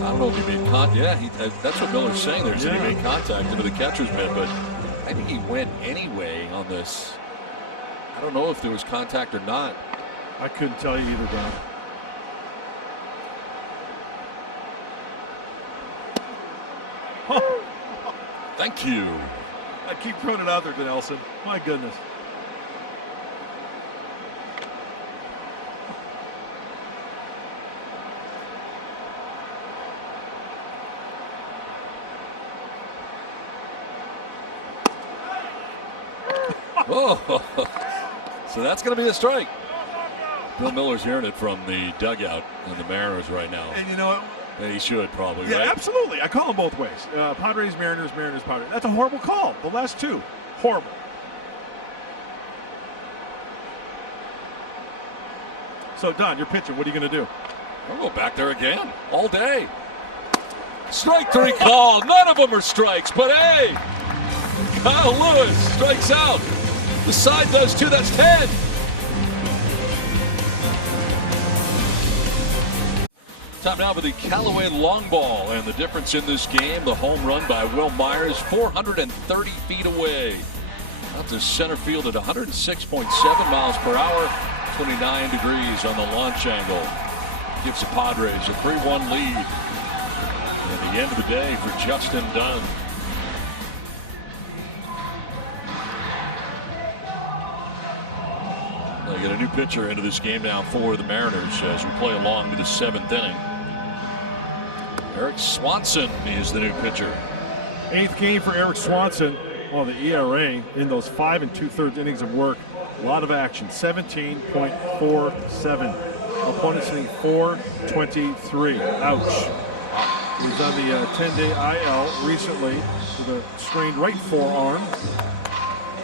I don't know if he made contact. Yeah, that's what Miller's saying there. He said he made contact into the catcher's mitt, but I think he went anyway on this. I don't know if there was contact or not. I couldn't tell you either, Don. Oh. Thank you. I keep throwing it out there, Dinelson. My goodness. Oh, so that's going to be a strike. Bill Miller's hearing it from the dugout in the Mariners right now. And you know what? Yeah, he should probably, yeah, right? Absolutely. I call them both ways. Padres, Mariners, Mariners, Padres. That's a horrible call. The last 2. Horrible. So, Don, you're pitching. What are you going to do? I'll go back there again all day. Strike 3 call. None of them are strikes, but hey, Kyle Lewis strikes out. The side does too. That's 10. Time now for the Callaway long ball, and the difference in this game, the home run by Will Myers, 430 feet away. Out to center field at 106.7 miles per hour, 29 degrees on the launch angle. Gives the Padres a 3-1 lead. At the end of the day for Justin Dunn. They get a new pitcher into this game now for the Mariners as we play along to the 7th inning. Eric Swanson is the new pitcher. 8th game for Eric Swanson. Well, the ERA in those 5 2/3 innings of work, a lot of action. 17.47. Opponents hitting .423. Ouch. He was on the 10-day IL recently with a strained right forearm.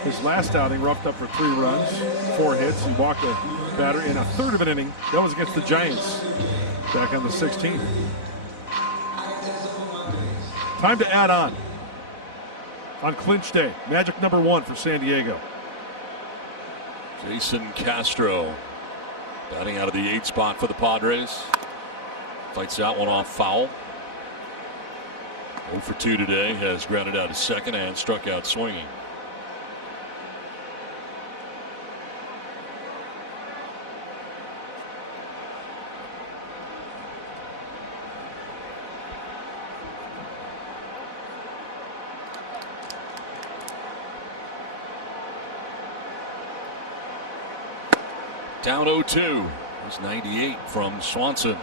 His last outing roughed up for 3 runs, 4 hits, and walked a batter in a third of an inning. That was against the Giants back on the 16th. Time to add on clinch day. Magic number 1 for San Diego. Jason Castro batting out of the 8th spot for the Padres. Fights that one off foul. 0 for 2 today. Has grounded out his second and struck out swinging. Down 0-2. There's 98 from Swanson.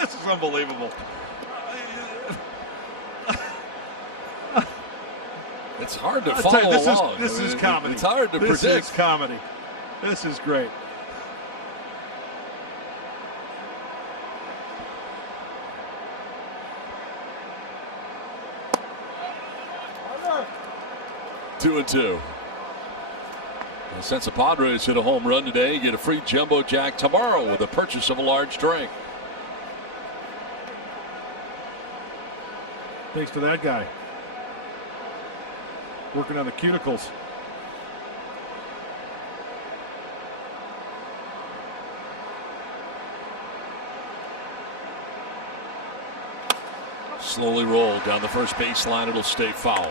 This is unbelievable. It's hard to follow along. This is comedy. It's hard to predict. This is comedy. This is great. Two and two. And since the Padres hit a home run today, you get a free Jumbo Jack tomorrow with the purchase of a large drink. Thanks to that guy. Working on the cuticles. Slowly rolled down the first baseline. It'll stay foul.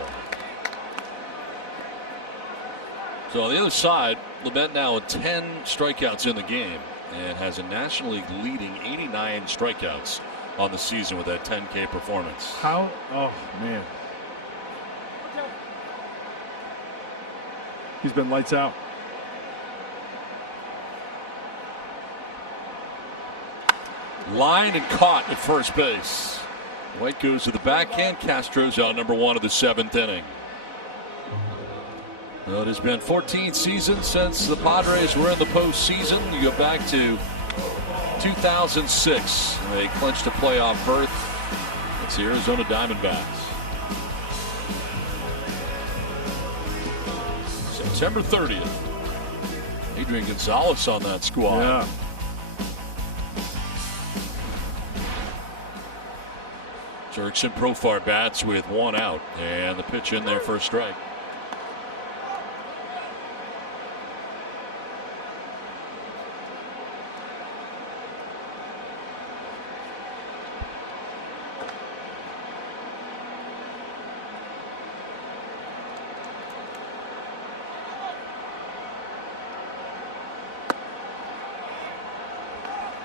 So on the other side, Lamet now with 10 strikeouts in the game and has a National League leading 89 strikeouts on the season with that 10K performance. How? Oh, man. He's been lights out. Lined and caught at first base. White goes to the backhand. Castro's out number 1 of the 7th inning. Well, it has been 14 seasons since the Padres were in the postseason. You go back to 2006. They clinched a playoff berth. It's the Arizona Diamondbacks. September 30th. Adrian Gonzalez on that squad. Yeah. Jurickson Profar bats with 1 out, and the pitch in there for a strike.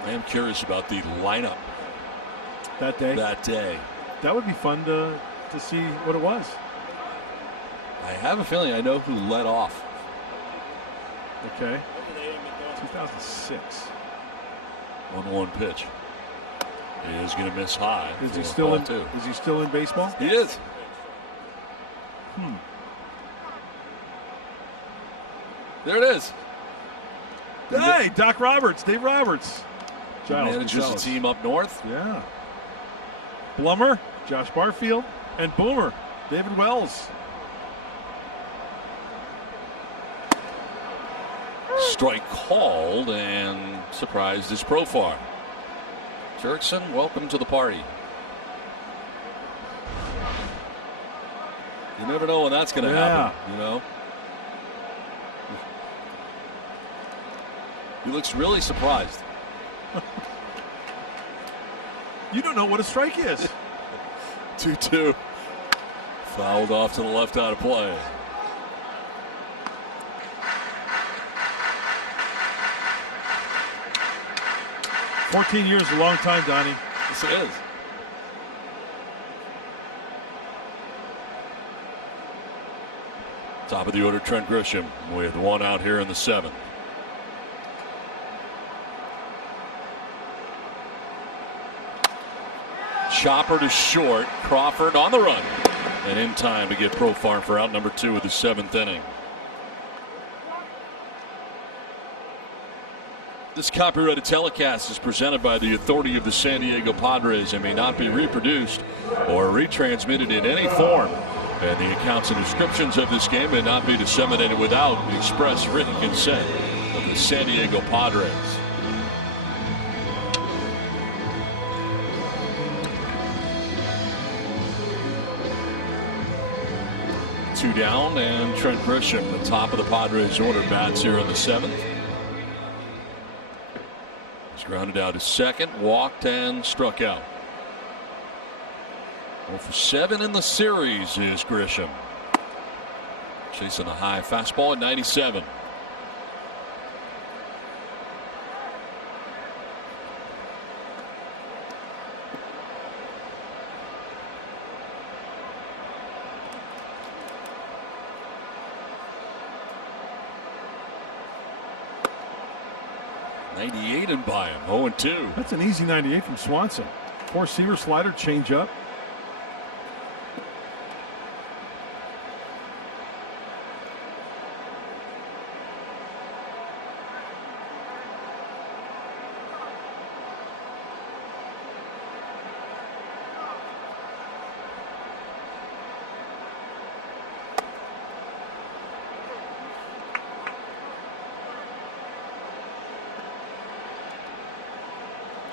I am curious about the lineup That day. That would be fun to see what it was. I have a feeling I know who led off. Okay. 2006. 1-1 pitch. He is going to miss high. Is he still in? Too. Is he still in baseball? He is. There it is. Hey, Doc Roberts, Dave Roberts. He manages the team up north. Yeah. Blummer, Josh Barfield, and Boomer, David Wells. Strike called, and surprised is Profar. Jurickson, welcome to the party. You never know when that's going to happen, you know. He looks really surprised. You don't know what a strike is. 2-2. Fouled off to the left out of play. $14 years is a long time, Donnie. Yes, it is. Top of the order, Trent Grisham with one out here in the 7th. Chopper to short. Crawford on the run. And in time to get Profar for out number 2 of the 7th inning. This copyrighted telecast is presented by the authority of the San Diego Padres and may not be reproduced or retransmitted in any form. And the accounts and descriptions of this game may not be disseminated without the express written consent of the San Diego Padres. Two down, and Trent Grisham, the top of the Padres order, bats here in the 7th. He's grounded out his second, walked, and struck out. 0 for 7 in the series is Grisham. Chasing a high fastball at 97. And by him. 0-2. That's an easy 98 from Swanson. Four-seamer, slider, change up.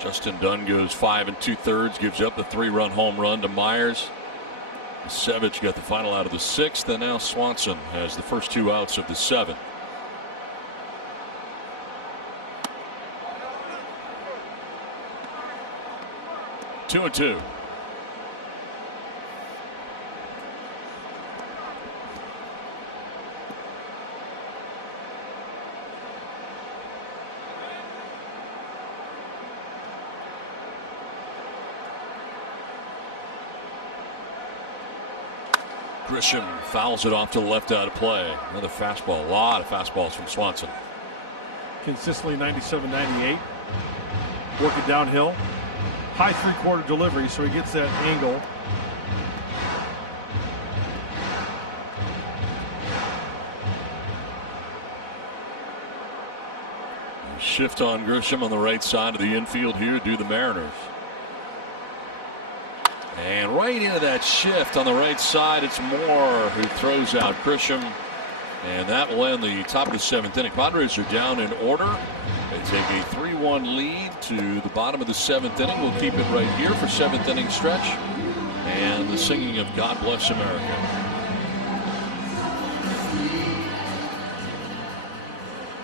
Justin Dunn goes 5 2/3, gives up the 3-run home run to Myers. Savage got the final out of the 6th, and now Swanson has the first 2 outs of the 7th. Two and 2. Grisham fouls it off to the left out of play. Another fastball. A lot of fastballs from Swanson. Consistently 97, 98. Working downhill. High 3/4 delivery, so he gets that angle. Shift on Grisham on the right side of the infield here do the Mariners. And right into that shift on the right side, it's Moore who throws out Grisham. And that will end the top of the 7th inning. Padres are down in order. They take a 3-1 lead to the bottom of the 7th inning. We'll keep it right here for 7th inning stretch and the singing of God Bless America.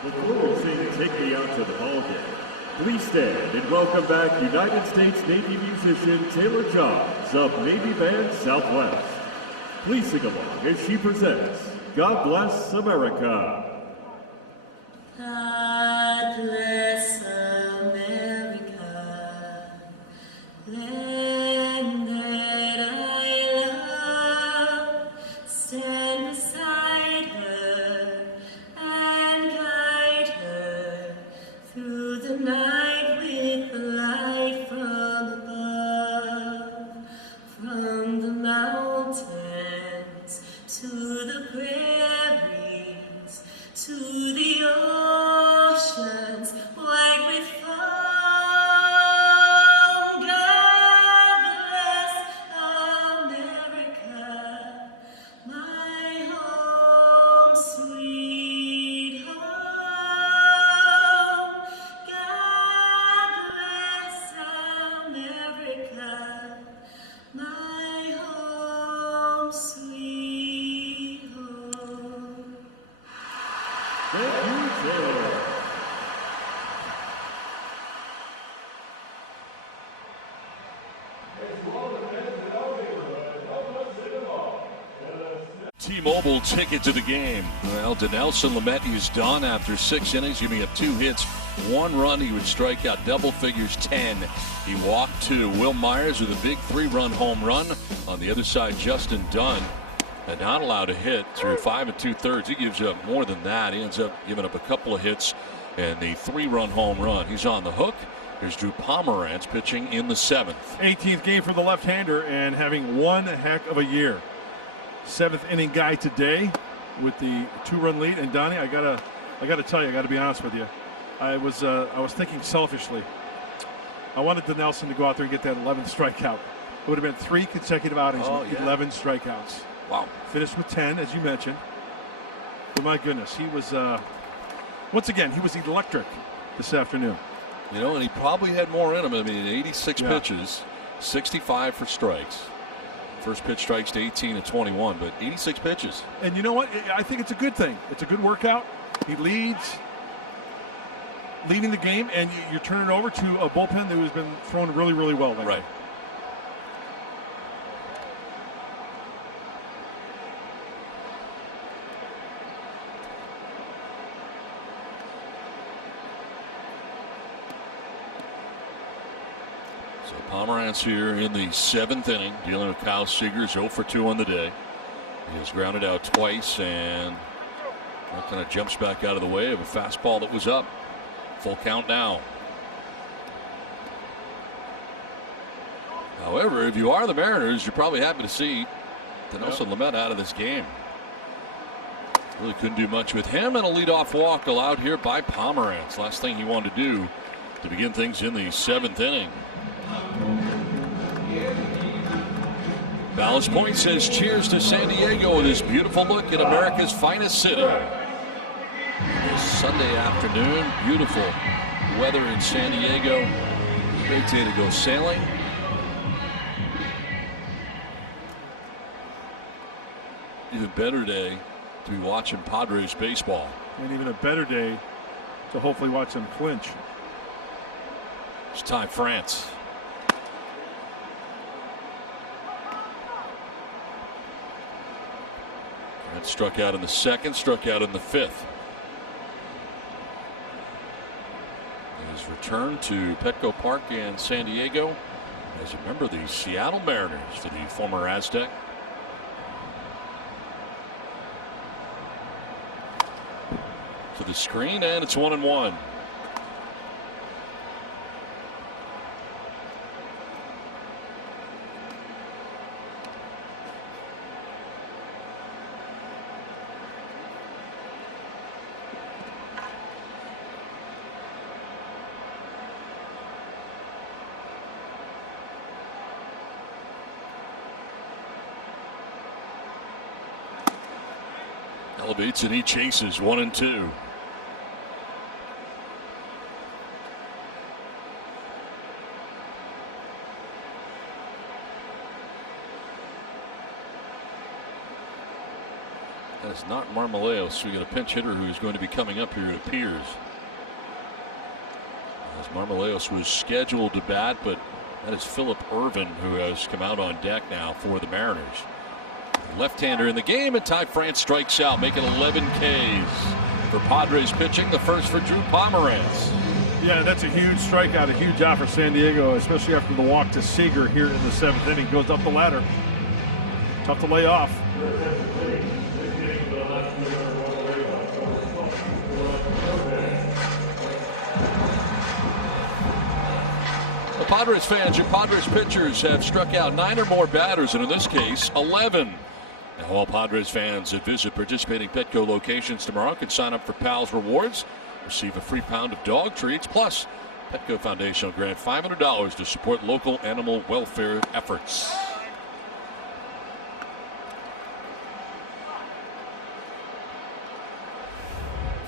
Before we sing Take Me Out to the Ball Game, please stand and welcome back United States Navy musician Taylor Johns of Navy Band Southwest. Please sing along as she presents God Bless America. God bless America, land that I love. Stand beside her and guide her through the night with the light from above. From the mountains to the prairies, to the oceans, Thank you, Taylor. T-Mobile ticket to the game. Well, Dinelson Lamet is done after 6 innings, giving up 2 hits, 1 run. He would strike out double figures 10. He walked 2. Will Myers with a big 3-run home run. On the other side, Justin Dunn had not allowed a hit through 5 2/3. He gives up more than that. He ends up giving up a couple of hits and the 3-run home run. He's on the hook. Here's Drew Pomeranz pitching in the 7th. 18th game for the left-hander and having one heck of a year. 7th inning guy today with the 2-run lead. And Donnie, I gotta tell you, I gotta be honest with you. I was thinking selfishly. I wanted Dinelson to go out there and get that 11th strikeout. It would have been 3 consecutive outings with 11 strikeouts. Wow. Finished with 10, as you mentioned. But my goodness, he was once again, he was electric this afternoon. You know, and he probably had more in him. I mean, 86 pitches, 65 for strikes. First pitch strikes to 18 and 21, but 86 pitches. And you know what? I think it's a good thing. It's a good workout. He leading the game, and you're turning it over to a bullpen that has been throwing really, really well lately. Right. Pomeranz here in the 7th inning, dealing with Kyle Seager, 0 for 2 on the day. He has grounded out twice, and that kind of jumps back out of the way of a fastball that was up. Full count now. However, if you are the Mariners, you're probably happy to see Dinelson Lamet out of this game. Really couldn't do much with him, and a leadoff walk allowed here by Pomeranz. Last thing he wanted to do to begin things in the 7th inning. Ballast Point says cheers to San Diego with this beautiful look at America's finest city. This Sunday afternoon, beautiful weather in San Diego. Great day to go sailing. Even better day to be watching Padres baseball. And even a better day to hopefully watch them clinch. It's Ty France. And struck out in the 2nd, struck out in the 5th. His return to Petco Park in San Diego as a member of the Seattle Mariners for the former Aztec. To the screen, and it's 1-1. Elevates and he chases 1-2. That is not Marmoleos. We got a pinch hitter who's going to be coming up here, it appears. As Marmoleos was scheduled to bat, but that is Philip Irvin who has come out on deck now for the Mariners. Left-hander in the game, and Ty France strikes out, making 11 Ks for Padres pitching. The first for Drew Pomeranz. Yeah, that's a huge strikeout, a huge out for San Diego, especially after the walk to Seager here in the 7th inning. Goes up the ladder. Tough to lay off. The Padres fans, your Padres pitchers have struck out 9 or more batters, and in this case, 11. Now, all Padres fans that visit participating Petco locations tomorrow can sign up for Pals Rewards, receive a free pound of dog treats, plus Petco Foundation will grant $500 to support local animal welfare efforts.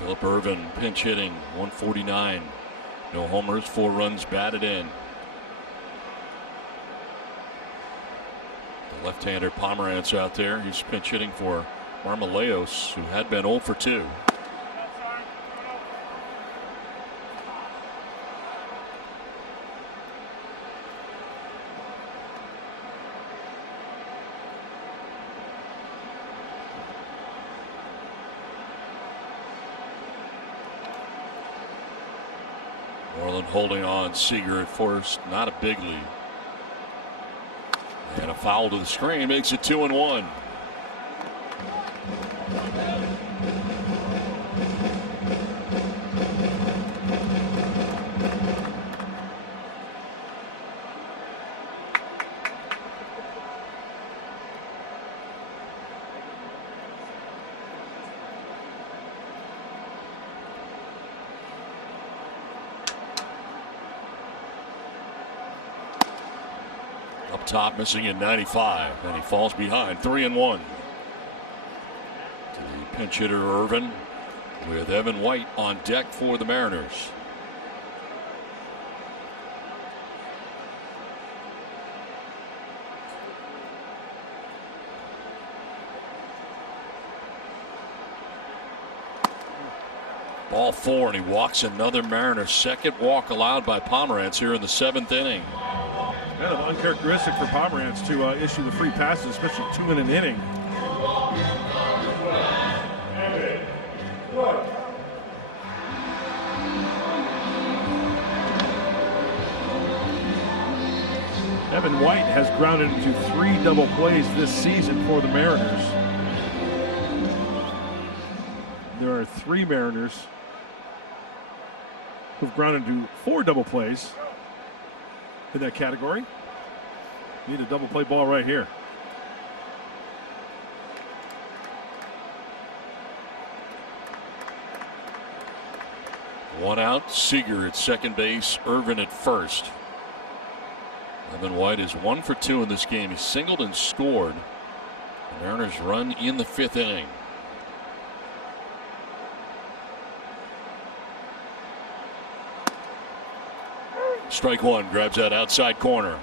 Philip Irvin pinch hitting, 149. No homers, 4 runs batted in. The left-hander Pomeranz out there. He's pinch hitting for Marmoleos, who had been 0 for 2. Moreland holding on. Seager at first. Not a big lead. And a foul to the screen makes it 2-1. Up top, missing in 95, and he falls behind 3-1. To the pinch hitter Irvin, with Evan White on deck for the Mariners. Ball 4, and he walks another Mariner. Second walk allowed by Pomerantz here in the 7th inning. Kind of uncharacteristic for Pomerantz to issue the free passes, especially 2 in an inning. Evan White has grounded into 3 double plays this season for the Mariners. There are 3 Mariners who've grounded into 4 double plays in that category. Need a double play ball right here. One out. Seager at second base. Irvin at first. Evan White is 1 for 2 in this game. He singled and scored. The Mariners run in the 5th inning. Strike 1, grabs that outside corner.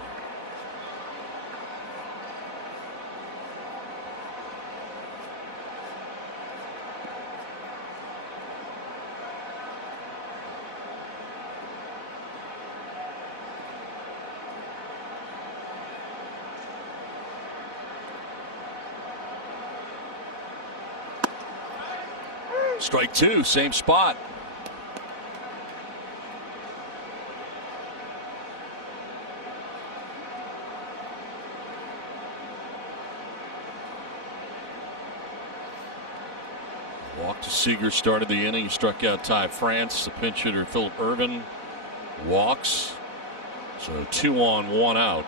Strike 2, same spot. Walk to Seager started the inning. He struck out Ty France. The pinch hitter Philip Irvin walks. So 2 on, 1 out.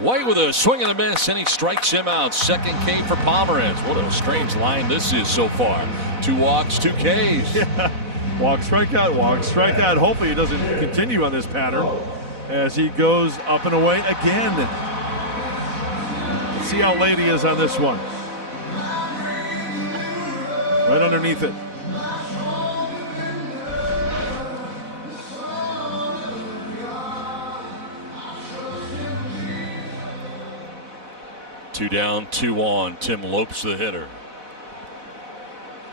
White with a swing and a miss, and he strikes him out. Second K for Pomerantz. What a strange line this is so far. 2 walks, 2 Ks. Yeah. Walk, strikeout, walk, strikeout. Hopefully he doesn't continue on this pattern as he goes up and away again. Let's see how late he is on this one. Right underneath it. Two down, 2 on. Tim Lopes, the hitter.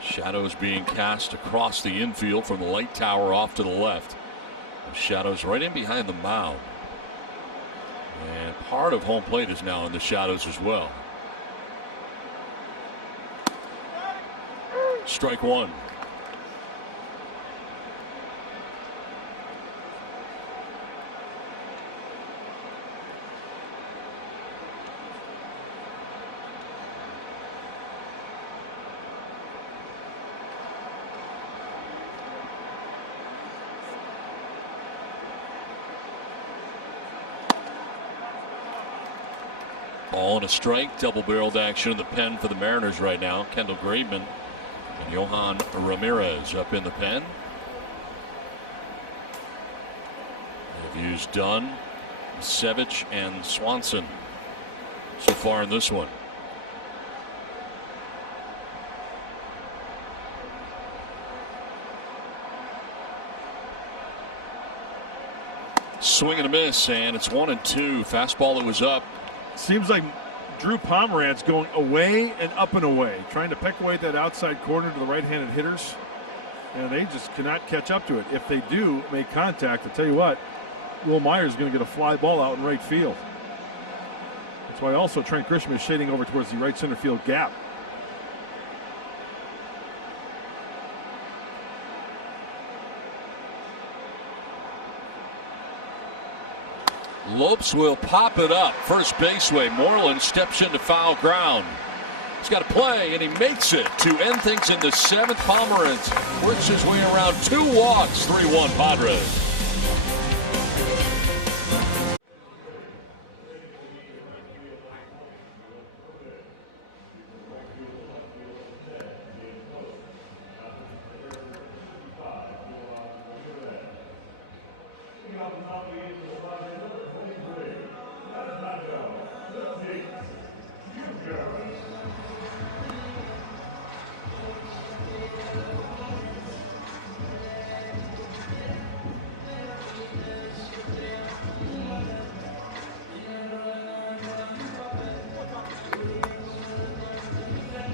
Shadows being cast across the infield from the light tower off to the left. The shadows right in behind the mound. And part of home plate is now in the shadows as well. Strike 1. Ball and a strike. Double-barreled action in the pen for the Mariners right now. Kendall Graveman and Johan Ramirez up in the pen. They've used Dunn, Sevich, and Swanson so far in this one. Swing and a miss, and it's 1-2. Fastball that was up. Seems like Drew Pomerantz going away and up and away, trying to peck away at that outside corner to the right-handed hitters. And they just cannot catch up to it. If they do make contact, I'll tell you what, Will Myers is going to get a fly ball out in right field. That's why also Trent Grisham is shading over towards the right center field gap. Lopes will pop it up. First base way. Moreland steps into foul ground. He's got a play, and he makes it to end things in the 7th. Pomeranz works his way around 2 walks. 3-1 Padres.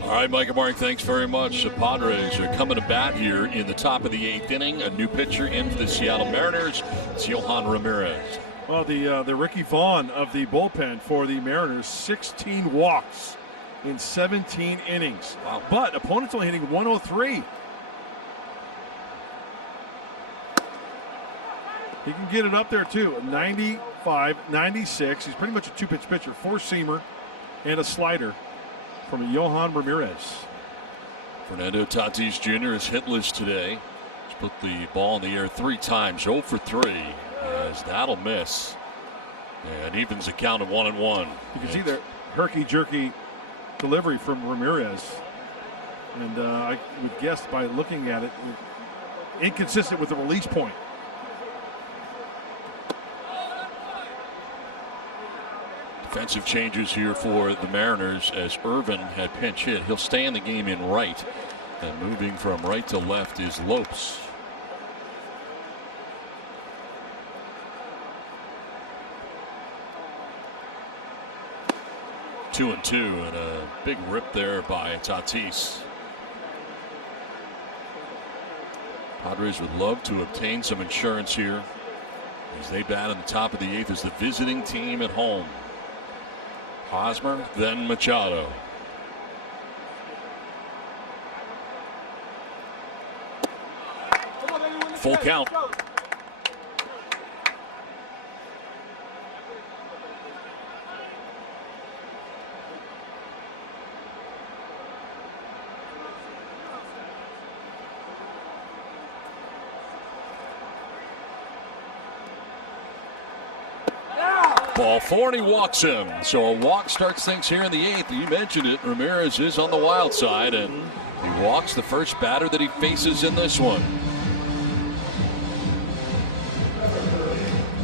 All right, Micah Mark, thanks very much. The Padres are coming to bat here in the top of the 8th inning. A new pitcher in for the Seattle Mariners. It's Yohan Ramirez. Well, the Ricky Vaughn of the bullpen for the Mariners, 16 walks in 17 innings. Wow. But opponents only hitting 103. He can get it up there, too. 95, 96. He's pretty much a 2-pitch pitcher. 4-seamer and a slider from Yohan Ramirez. Fernando Tatis Jr. is hitless today. He's put the ball in the air 3 times, 0 for 3, as that'll miss. And evens the count of 1-1. You can see that herky-jerky delivery from Ramirez. And I would guess by looking at it, inconsistent with the release point. Defensive changes here for the Mariners as Irvin had pinch hit. He'll stay in the game in right. And moving from right to left is Lopes. Two and a big rip there by Tatis. Padres would love to obtain some insurance here as they bat in the top of the 8th as the visiting team at home. Hosmer, then Machado. Full count. Ball 4 and he walks him. So a walk starts things here in the 8th. You mentioned it. Ramirez is on the wild side, and he walks the first batter that he faces in this one.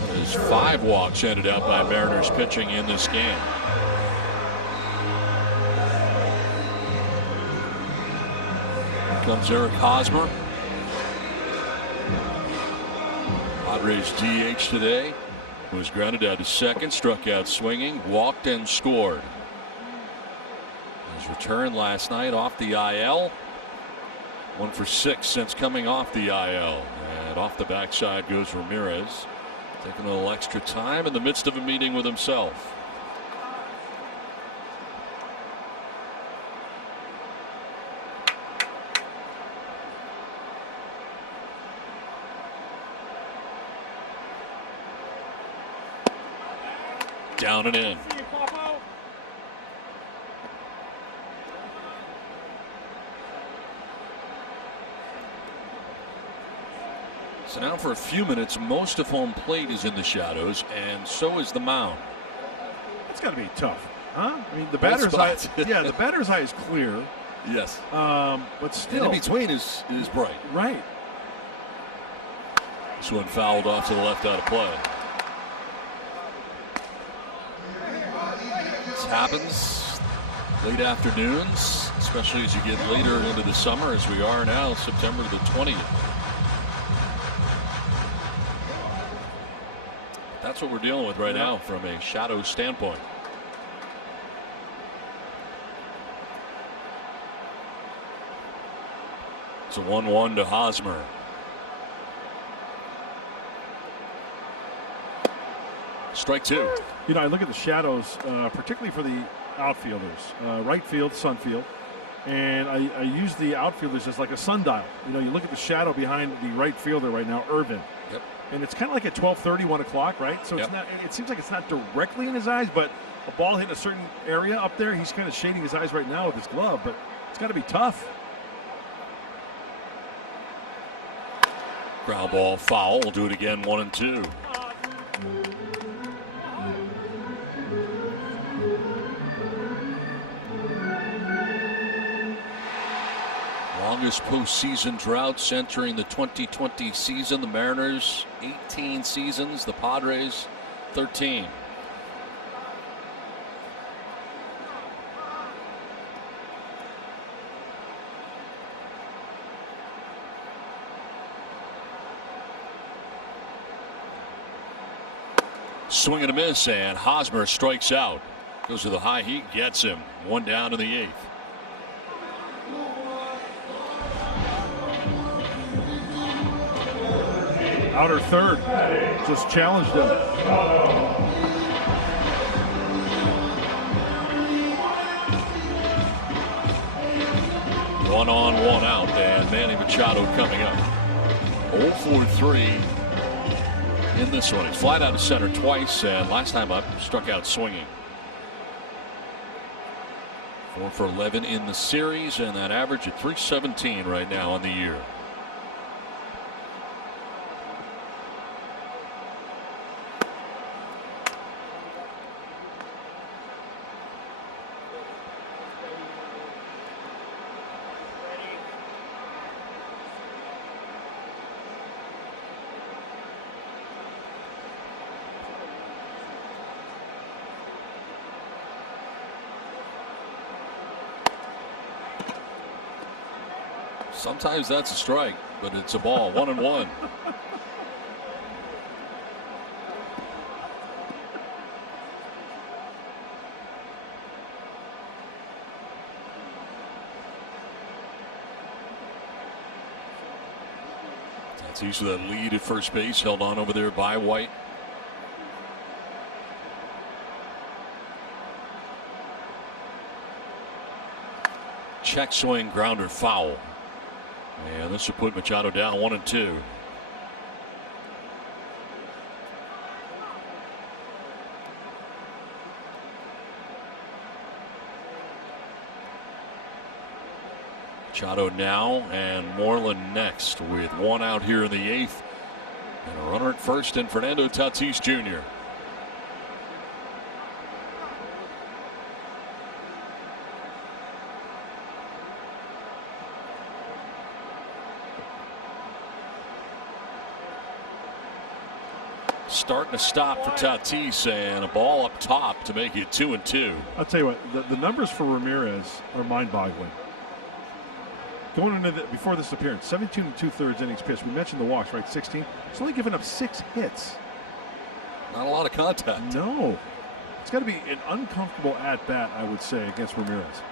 There's 5 walks handed out by Mariners pitching in this game. Here comes Eric Hosmer. Padres DH today. Was grounded out to second, struck out swinging, walked and scored. His return last night off the IL. 1 for 6 since coming off the IL. And off the backside goes Ramirez. Taking a little extra time in the midst of a meeting with himself. Down and in. So now for a few minutes, most of home plate is in the shadows, and so is the mound. It's got to be tough, huh? I mean, the batter's eye, yeah, the batter's eye is clear. Yes. But still, and in between is bright. Right. This one fouled off to the left out of play. This happens late afternoons, especially as you get later into the summer, as we are now, September the 20th. That's what we're dealing with right now from a shadow standpoint. It's a 1-1 to Hosmer. Strike 2. You know, I look at the shadows, particularly for the outfielders, right field, sun field, and I use the outfielders as like a sundial. You know, you look at the shadow behind the right fielder right now, Irvin. Yep. And it's kind of like at 12:30, 1 o'clock, right? So it's not. It seems like it's not directly in his eyes, but a ball hit a certain area up there. He's kind of shading his eyes right now with his glove, but it's got to be tough. Ground ball foul. We'll do it again, 1-2. Longest postseason droughts entering the 2020 season. The Mariners 18 seasons. The Padres 13. Swing and a miss, and Hosmer strikes out. Goes to the high heat, gets him. 1 down in the 8th. Outer third, just challenged him. 1 on, 1 out, and Manny Machado coming up. 0-for-3 in this one. He's flied out of center twice, and last time up, struck out swinging. 4 for 11 in the series, and that average at .317 right now on the year. Sometimes that's a strike, but it's a ball. 1-1. Tatis with that lead at first base, held on over there by White. Check swing, grounder, foul. And this will put Machado down 1-2. Machado now and Moreland next with 1 out here in the 8th. And a runner at first in Fernando Tatis Jr. Starting to stop for Tatis, and a ball up top to make it 2-2. I'll tell you what, the numbers for Ramirez are mind-boggling. Going into before this appearance, 17 2/3 innings pitched. We mentioned the walks, right? 16. He's only given up 6 hits. Not a lot of contact. No. It's got to be an uncomfortable at-bat, I would say, against Ramirez.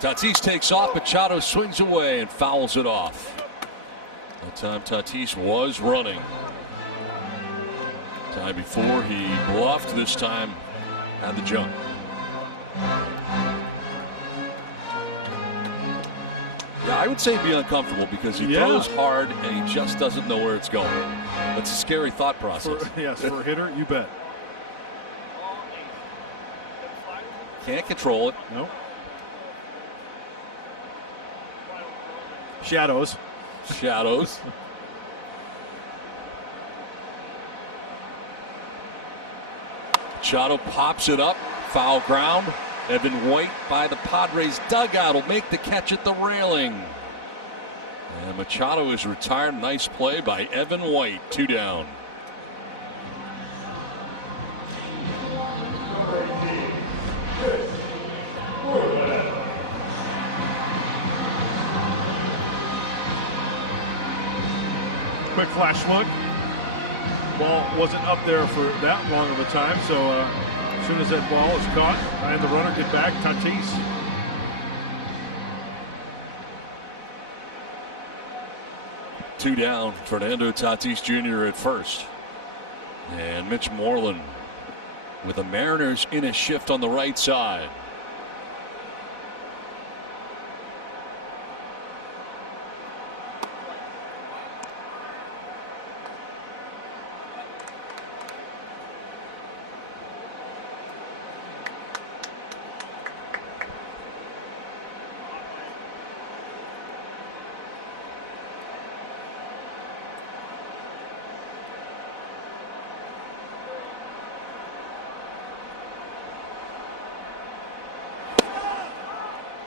Tatis takes off. Machado swings away and fouls it off. That time Tatis was running. Time before he bluffed. This time had the jump. Yeah, I would say be uncomfortable because he throws hard and he just doesn't know where it's going. That's a scary thought process. For a hitter, you bet. Can't control it. Nope. Shadows. Machado pops it up. Foul ground. Evan White by the Padres dugout will make the catch at the railing. And Machado is retired. Nice play by Evan White. 2 down. Quick flash look. Ball wasn't up there for that long of a time, so as soon as that ball is caught and the runner get back, Tatis. Two down. Fernando Tatis Jr. at first. And Mitch Moreland with the Mariners in a shift on the right side.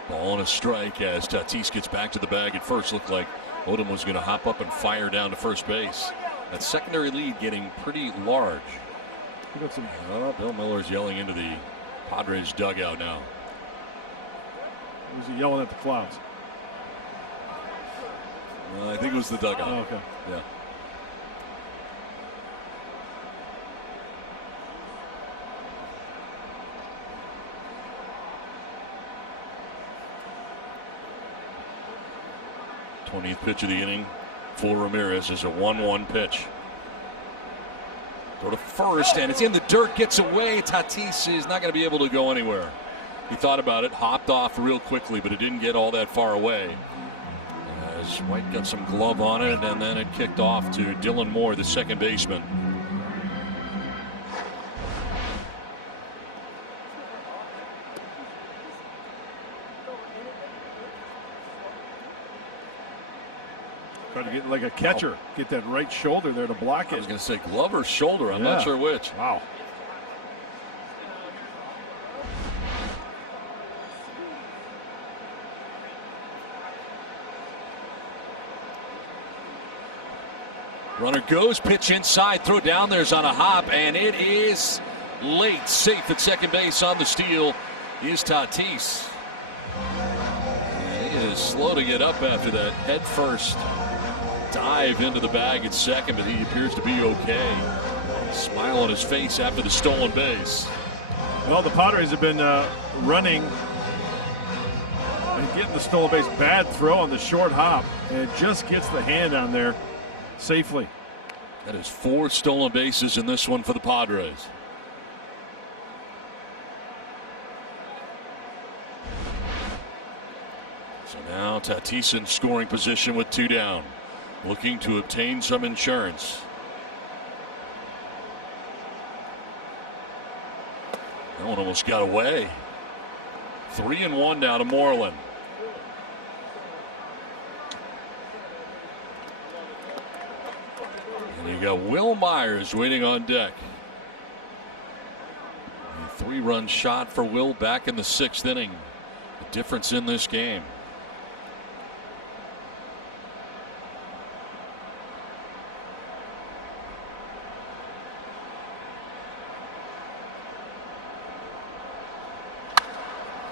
Ball and a strike as Tatis gets back to the bag at first. Looked like Odom was going to hop up and fire down to first base. That secondary lead getting pretty large. Bill Miller's yelling into the Padres dugout now. Who's he yelling at the clouds? I think it was the dugout. Oh, okay. Yeah. th pitch of the inning for Ramirez is a 1-1 pitch. Go to first, and it's in the dirt, gets away. Tatis is not going to be able to go anywhere. He thought about it, hopped off real quickly, but it didn't get all that far away. As White got some glove on it, and then it kicked off to Dylan Moore, the second baseman. Trying to get like a catcher, get that right shoulder there to block it. I was going to say glove or shoulder. I'm not sure which. Wow. Runner goes, pitch inside, throw down. There's on a hop, and it is late. Safe at second base on the steal is Tatis. And he is slow to get up after that head first dive into the bag at second, but he appears to be okay. Smile on his face after the stolen base. Well, the Padres have been running and getting the stolen base. Bad throw on the short hop, and it just gets the hand on there safely. That is 4 stolen bases in this one for the Padres. So now Tatis in scoring position with 2 down, looking to obtain some insurance. That one almost got away. 3-1 now to Moreland. And you got Will Myers waiting on deck. A 3-run shot for Will back in the 6th inning. The difference in this game.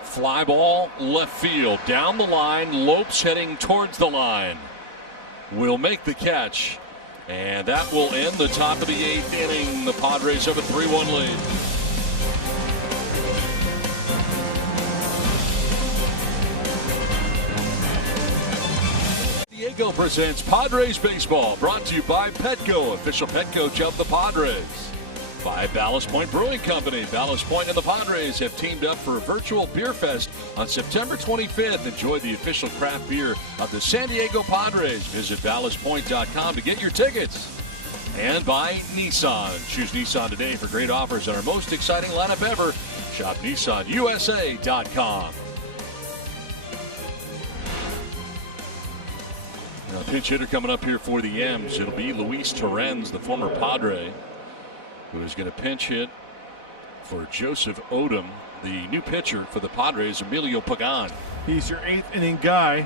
Fly ball left field down the line. Lopes heading towards the line. Will make the catch. And that will end the top of the 8th inning. The Padres have a 3-1 lead. Diego presents Padres Baseball, brought to you by Petco, official pet coach of the Padres. By Ballast Point Brewing Company. Ballast Point and the Padres have teamed up for a virtual beer fest on September 25th. Enjoy the official craft beer of the San Diego Padres. Visit ballastpoint.com to get your tickets. And by Nissan. Choose Nissan today for great offers on our most exciting lineup ever. Shop NissanUSA.com. Now, pinch hitter coming up here for the M's. It'll be Luis Torrens, the former Padre, who is going to pinch hit for Joseph Odom, the new pitcher for the Padres, Emilio Pagan. He's your 8th inning guy.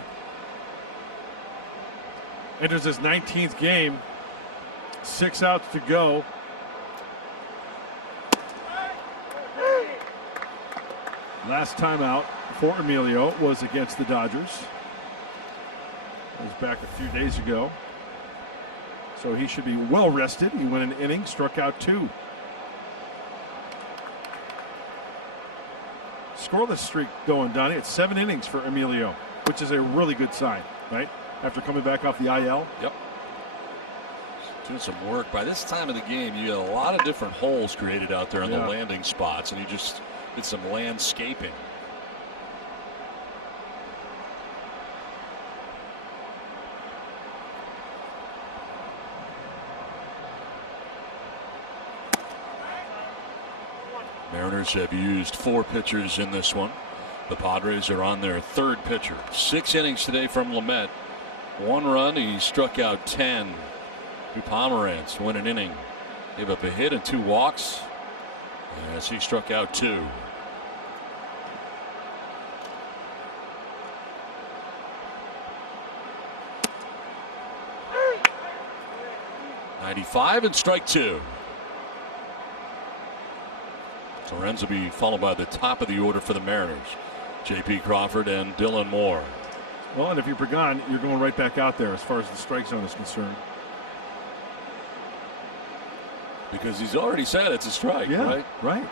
Enters his 19th game. 6 outs to go. Last time out for Emilio was against the Dodgers. It was back a few days ago. So he should be well rested. He went an inning, struck out 2. Scoreless streak going, Donnie. It's 7 innings for Emilio, which is a really good sign, right? After coming back off the IL. Yep. Doing some work. By this time of the game, you got a lot of different holes created out there on the landing spots, and he just did some landscaping. Mariners have used 4 pitchers in this one. The Padres are on their 3rd pitcher. 6 innings today from Lamet. 1 run. He struck out 10. Pomerantz went an inning. Gave up a hit and 2 walks as he struck out 2. 95 and strike 2. Torrens will be followed by the top of the order for the Mariners. J.P. Crawford and Dylan Moore. Well, and if you're Pagan, you're going right back out there as far as the strike zone is concerned. Because he's already said it's a strike, yeah, right?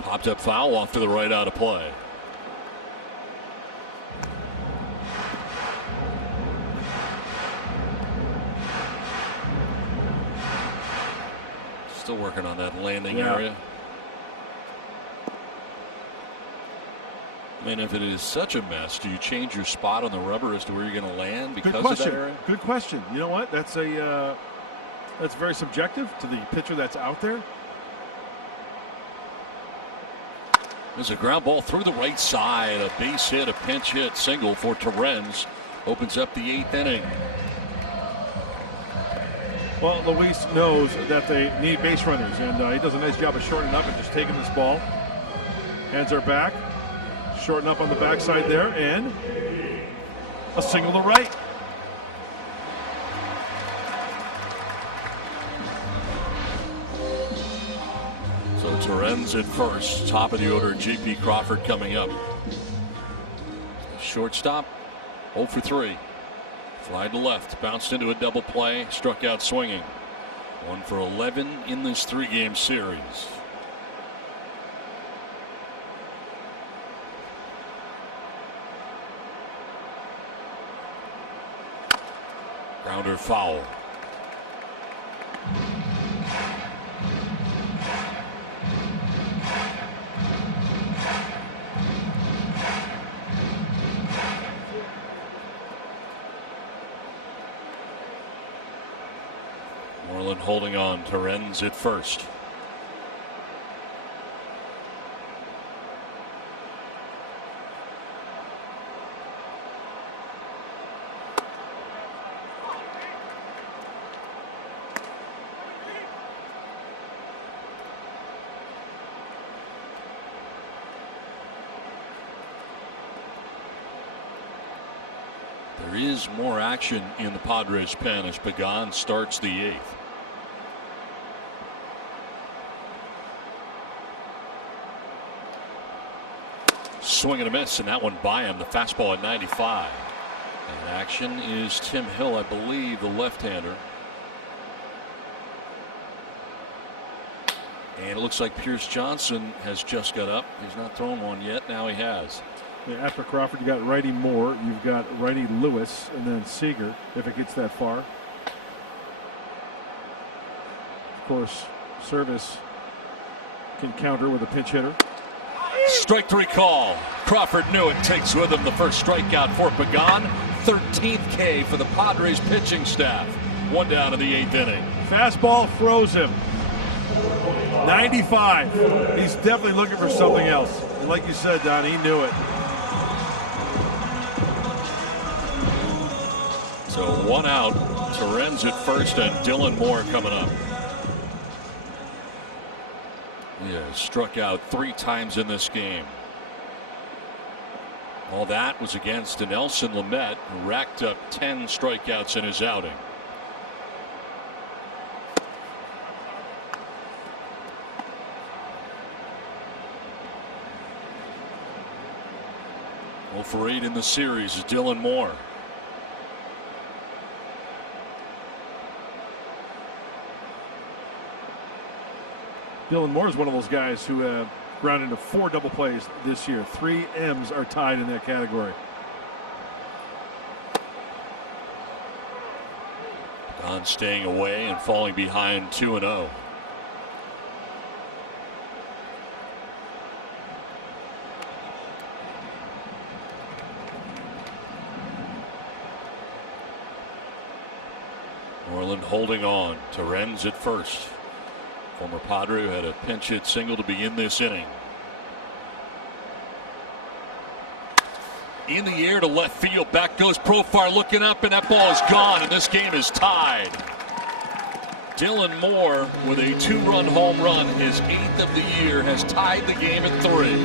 Popped up foul off to the right out of play. Still working on that landing area. I mean, if it is such a mess, do you change your spot on the rubber as to where you're going to land because of that area? Good question. You know what? That's very subjective to the pitcher that's out there. There's a ground ball through the right side, a base hit, a pinch hit, single for Torrens. Opens up the 8th inning. Well, Luis knows that they need base runners, and he does a nice job of shortening up and just taking this ball. Hands are back. Shorten up on the backside there, and a single to right. So Torrens at first, top of the order. J.P. Crawford coming up. Shortstop, 0 for 3. Fly to left, bounced into a double play, struck out swinging. 1 for 11 in this 3-game series. Grounder foul. Moreland holding on. Torrens at first. There is more action in the Padres pen as Pagan starts the 8th. Swing and a miss, and that one by him. The fastball at 95. And action is Tim Hill, I believe, the left-hander. And it looks like Pierce Johnson has just got up. He's not thrown one yet. Now he has. Yeah, after Crawford, you got righty Moore, you've got righty Lewis, and then Seager, if it gets that far. Of course, Service can counter with a pinch hitter. Strike 3 call. Crawford knew it. Takes with him the first strikeout for Pagan. 13th K for the Padres pitching staff. 1 down in the 8th inning. Fastball froze him. 95. He's definitely looking for something else. And like you said, Don, he knew it. So 1 out. Torrens at first and Dylan Moore coming up. He has struck out 3 times in this game. All that was against Nelson Lamet, who racked up 10 strikeouts in his outing. Oh for 8 in the series is Dylan Moore. Dylan Moore is one of those guys who have grounded into 4 double plays this year. 3 M's are tied in that category. Don staying away and falling behind 2-0. Moreland holding on. Torrens at first. Former Padre who had a pinch hit single to begin this inning. In the air to left field. Back goes Profar looking up, and that ball is gone, and this game is tied. Dylan Moore with a 2-run home run, his 8th of the year, has tied the game at 3.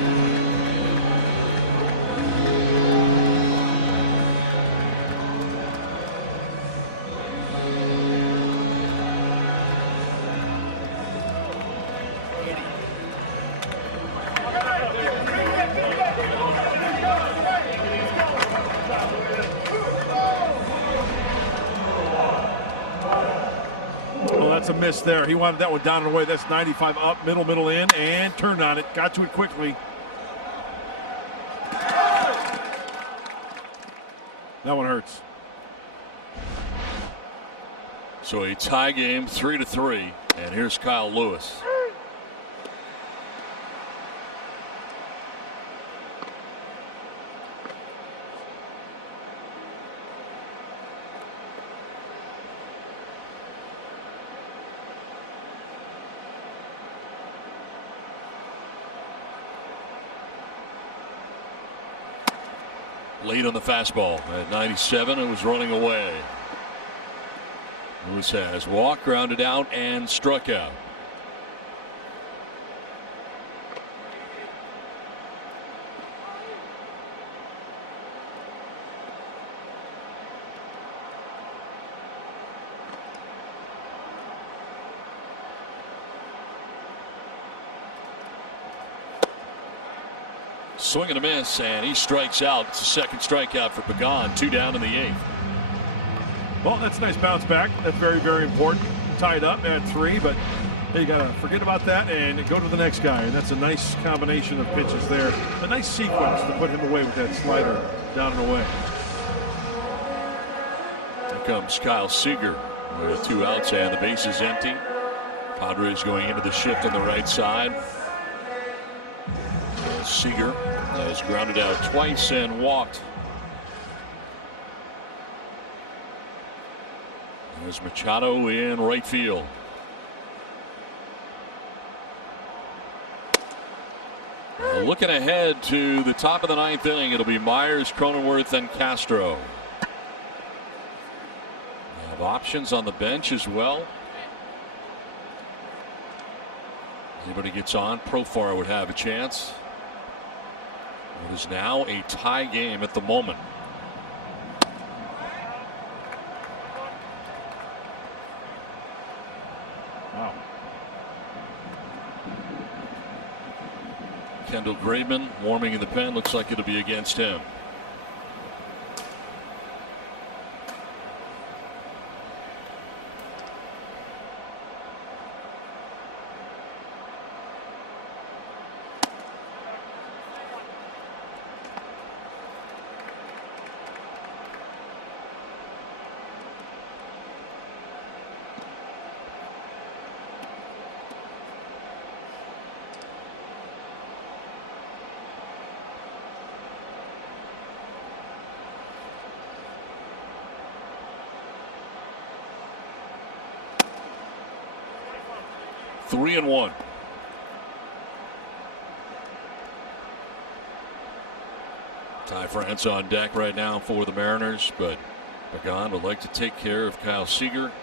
miss there. He wanted that one down and away. That's 95 up, middle in, and turned on it. Got to it quickly. That one hurts. So a tie game, 3-3, and here's Kyle Lewis. Late on the fastball at 97, it was running away. Lewis has walked, grounded out, and struck out. Swing and a miss, and he strikes out. It's the second strikeout for Pagan. 2 down in the 8th. Well, that's a nice bounce back. That's very, very important. Tied up at 3, but hey, you got to forget about that and go to the next guy. And that's a nice combination of pitches there. A nice sequence to put him away with that slider down and away. Here comes Kyle Seager with 2 outs and the base is empty. Padres going into the shift on the right side. Seager has grounded out twice and walked. There's Machado in right field. Looking ahead to the top of the 9th inning, it'll be Myers, Cronenworth, and Castro. They have options on the bench as well. Anybody gets on, Profar would have a chance. It is now a tie game at the moment. Wow. Kendall Graveman warming in the pen. Looks like it'll be against him. Three and one. Ty France on deck right now for the Mariners, but Pagan would like to take care of Kyle Seager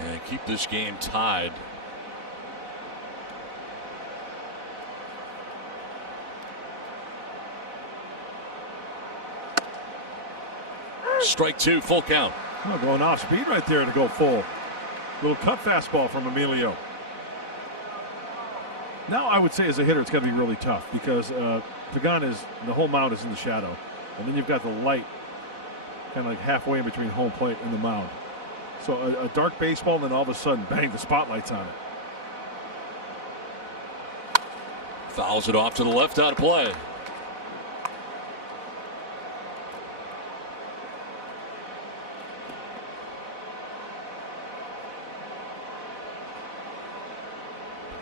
and keep this game tied. Strike 2, full count. Oh, going off speed right there to go full. Little cut fastball from Emilio. Now I would say as a hitter it's got to be really tough because Pagan is, the whole mound is in the shadow, and then you've got the light kind of like halfway in between home plate and the mound. So a dark baseball, and then all of a sudden bang, the spotlight's on it. Fouls it off to the left, out of play.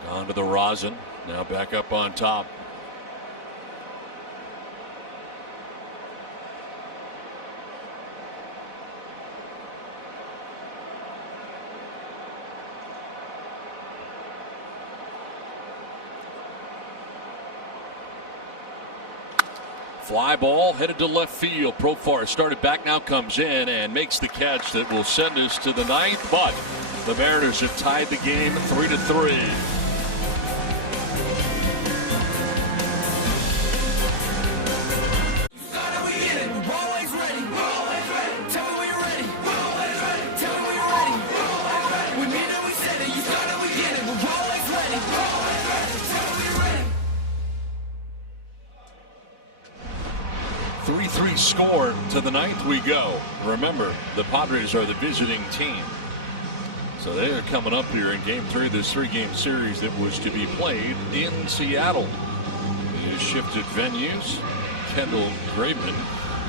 On to the rosin. Now back up on top. Fly ball headed to left field. Profar started back, now comes in and makes the catch that will send us to the 9th. But the Mariners have tied the game 3-3. Score to the 9th we go. Remember, the Padres are the visiting team. So they are coming up here in Game 3 of this 3-game series that was to be played in Seattle. He shifted venues. Kendall Graveman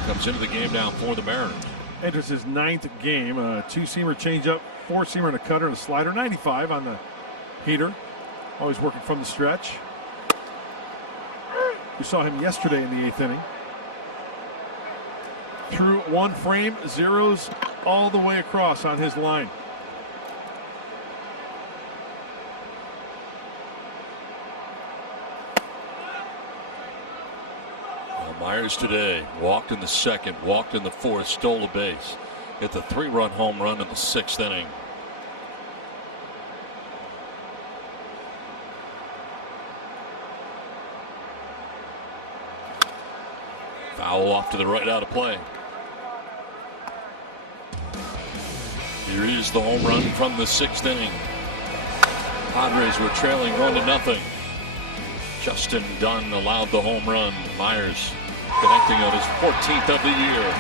comes into the game now for the Mariners. Enters his 9th game. Two-seamer changeup, 4-seamer and a cutter and a slider. 95 on the heater. Always working from the stretch. We saw him yesterday in the 8th inning. Through one frame, zeros all the way across on his line. Myers today walked in the 2nd, walked in the 4th, stole a base. Hit the 3-run home run in the 6th inning. Foul off to the right, out of play. Here is the home run from the 6th inning. Padres were trailing 1-0. Justin Dunn allowed the home run. Myers connecting on his 14th of the year.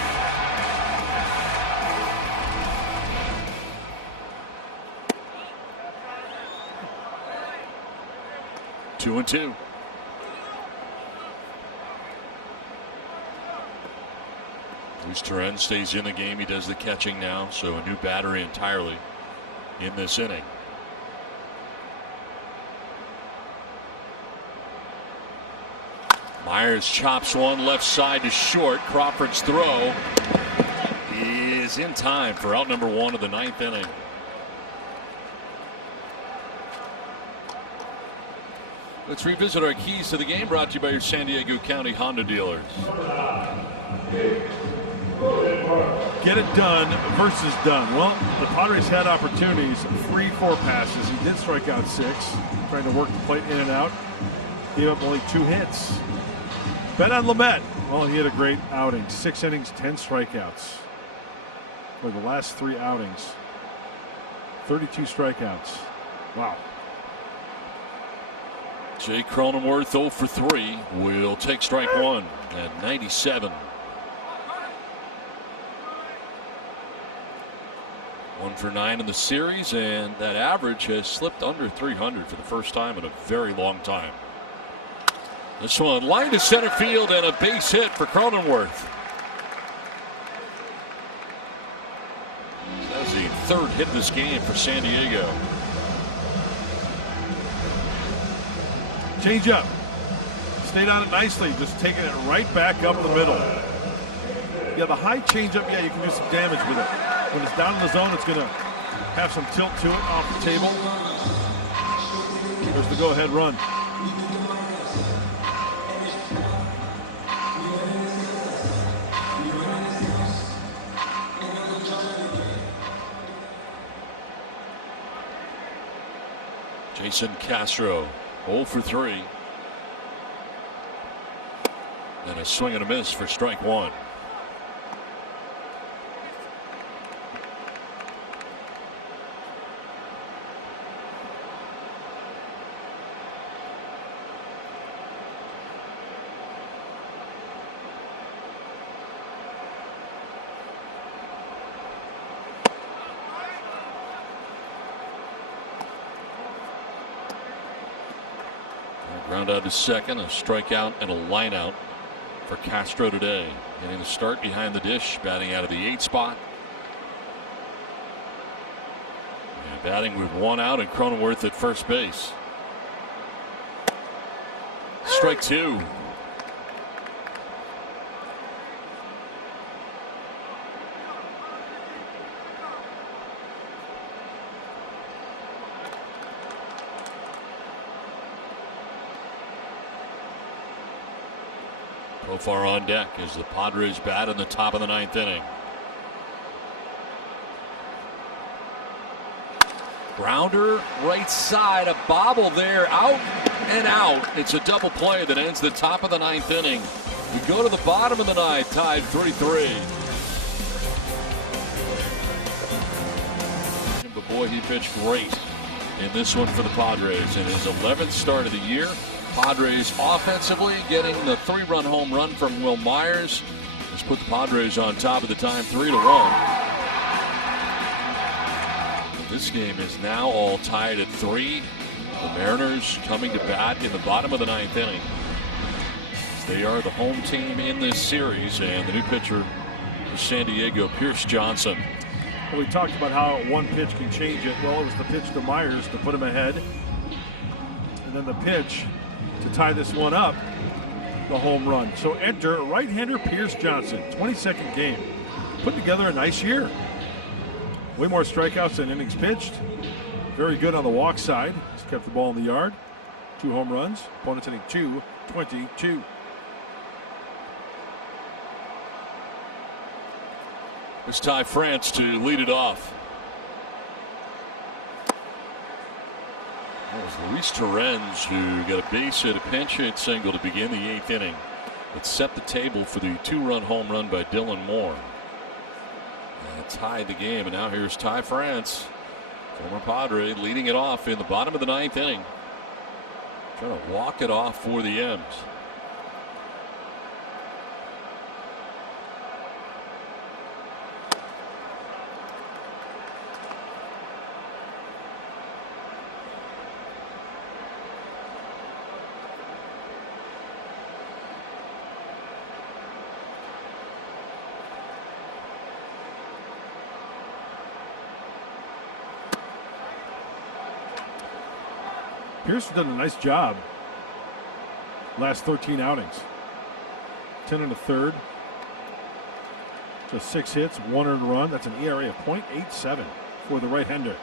Two and two. Luis Torrens stays in the game. He does the catching now, so a new battery entirely in this inning. Myers chops one left side to short. Crawford's throw is in time for out number 1 of the 9th inning. Let's revisit our keys to the game, brought to you by your San Diego County Honda dealers. Get it done versus done. Well, the Padres had opportunities. 3-4 passes. He did strike out 6. Trying to work the plate in and out. Gave up only 2 hits. Bet on Lamet. Well, he had a great outing. 6 innings, 10 strikeouts. For the last 3 outings, 32 strikeouts. Wow. Jay Cronenworth 0 for 3 will take strike 1 at 97. 1 for 9 in the series, and that average has slipped under 300 for the first time in a very long time. This one line to center field and a base hit for Cronenworth. That's the 3rd hit this game for San Diego. Change up. Stayed on it nicely, just taking it right back up the middle. Yeah, the high change up, yeah, you can do some damage with it. When it's down in the zone, it's going to have some tilt to it off the table. There's the go-ahead run. Jason Castro 0 for 3. And a swing and a miss for strike 1. Ground out to second, a strikeout and a line out for Castro today. Getting the start behind the dish, batting out of the 8th spot. And batting with 1 out and Cronenworth at first base. Strike 2. Profar on deck as the Padres bat in the top of the 9th inning. Grounder right side, a bobble there, out and out. It's a double play that ends the top of the 9th inning. We go to the bottom of the 9th, tied 3-3. But boy, he pitched great in this one for the Padres in his 11th start of the year. Padres offensively getting the 3-run home run from Will Myers has put the Padres on top of the time 3-1. This game is now all tied at 3. The Mariners coming to bat in the bottom of the 9th inning. They are the home team in this series, and the new pitcher for San Diego, Pierce Johnson. Well, we talked about how one pitch can change it. Well, it was the pitch to Myers to put him ahead, and then the pitch to tie this one up, the home run. So enter right-hander Pierce Johnson, 22nd game. Put together a nice year. Way more strikeouts than innings pitched. Very good on the walk side. He's kept the ball in the yard. 2 home runs. Opponents hitting .222. It's Ty France to lead it off. That was Luis Torrens who got a base hit, a pinch hit single to begin the 8th inning. It set the table for the 2-run home run by Dylan Moore. And tied the game, and now here's Ty France, former Padre, leading it off in the bottom of the 9th inning. Trying to walk it off for the M's. Pierce has done a nice job last 13 outings. 10 and a third. Just 6 hits, 1 earned run. That's an ERA of .87 for the right-hander.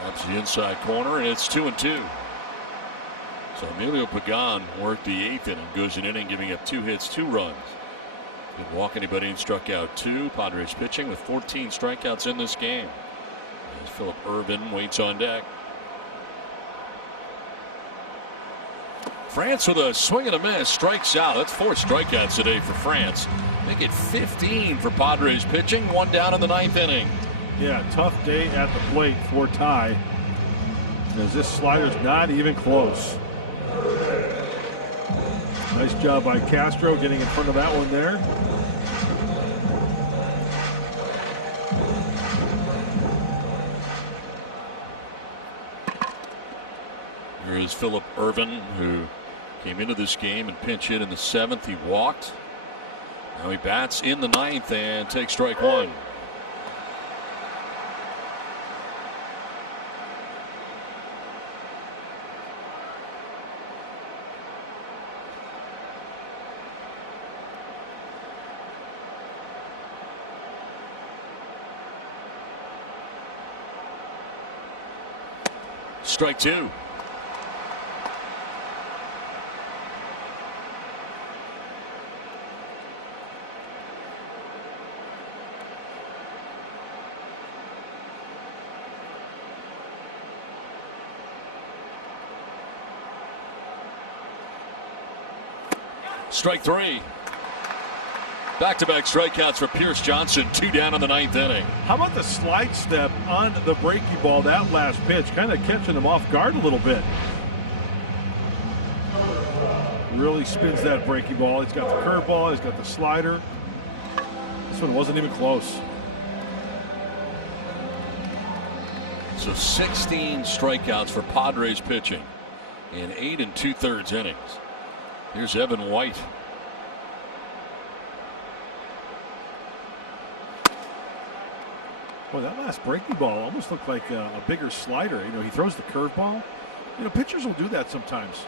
Grabs the inside corner, and it's 2-2. So Emilio Pagan worked the 8th inning, goes an inning, giving up 2 hits, 2 runs. Didn't walk anybody and struck out 2. Padres pitching with 14 strikeouts in this game. As Philip Irvin waits on deck. France with a swing and a miss, strikes out. That's 4 strikeouts today for France. Make it 15 for Padres pitching. 1 down in the 9th inning. Yeah, tough day at the plate for Ty, as this slider's not even close. Nice job by Castro getting in front of that one there. Here is Philip Irvin, who came into this game and pinch hit in the 7th. He walked. Now he bats in the 9th and takes strike 1. Strike 2. Strike 3. Back-to-back strikeouts for Pierce Johnson. 2 down in the 9th inning. How about the slide step on the breaky ball, that last pitch, kind of catching him off guard a little bit. Really spins that breaky ball. He's got the curveball, he's got the slider. This one wasn't even close. So 16 strikeouts for Padres pitching in 8 2/3 innings. Here's Evan White. Well, that last breaking ball almost looked like a bigger slider. You know, he throws the curveball. You know, pitchers will do that sometimes.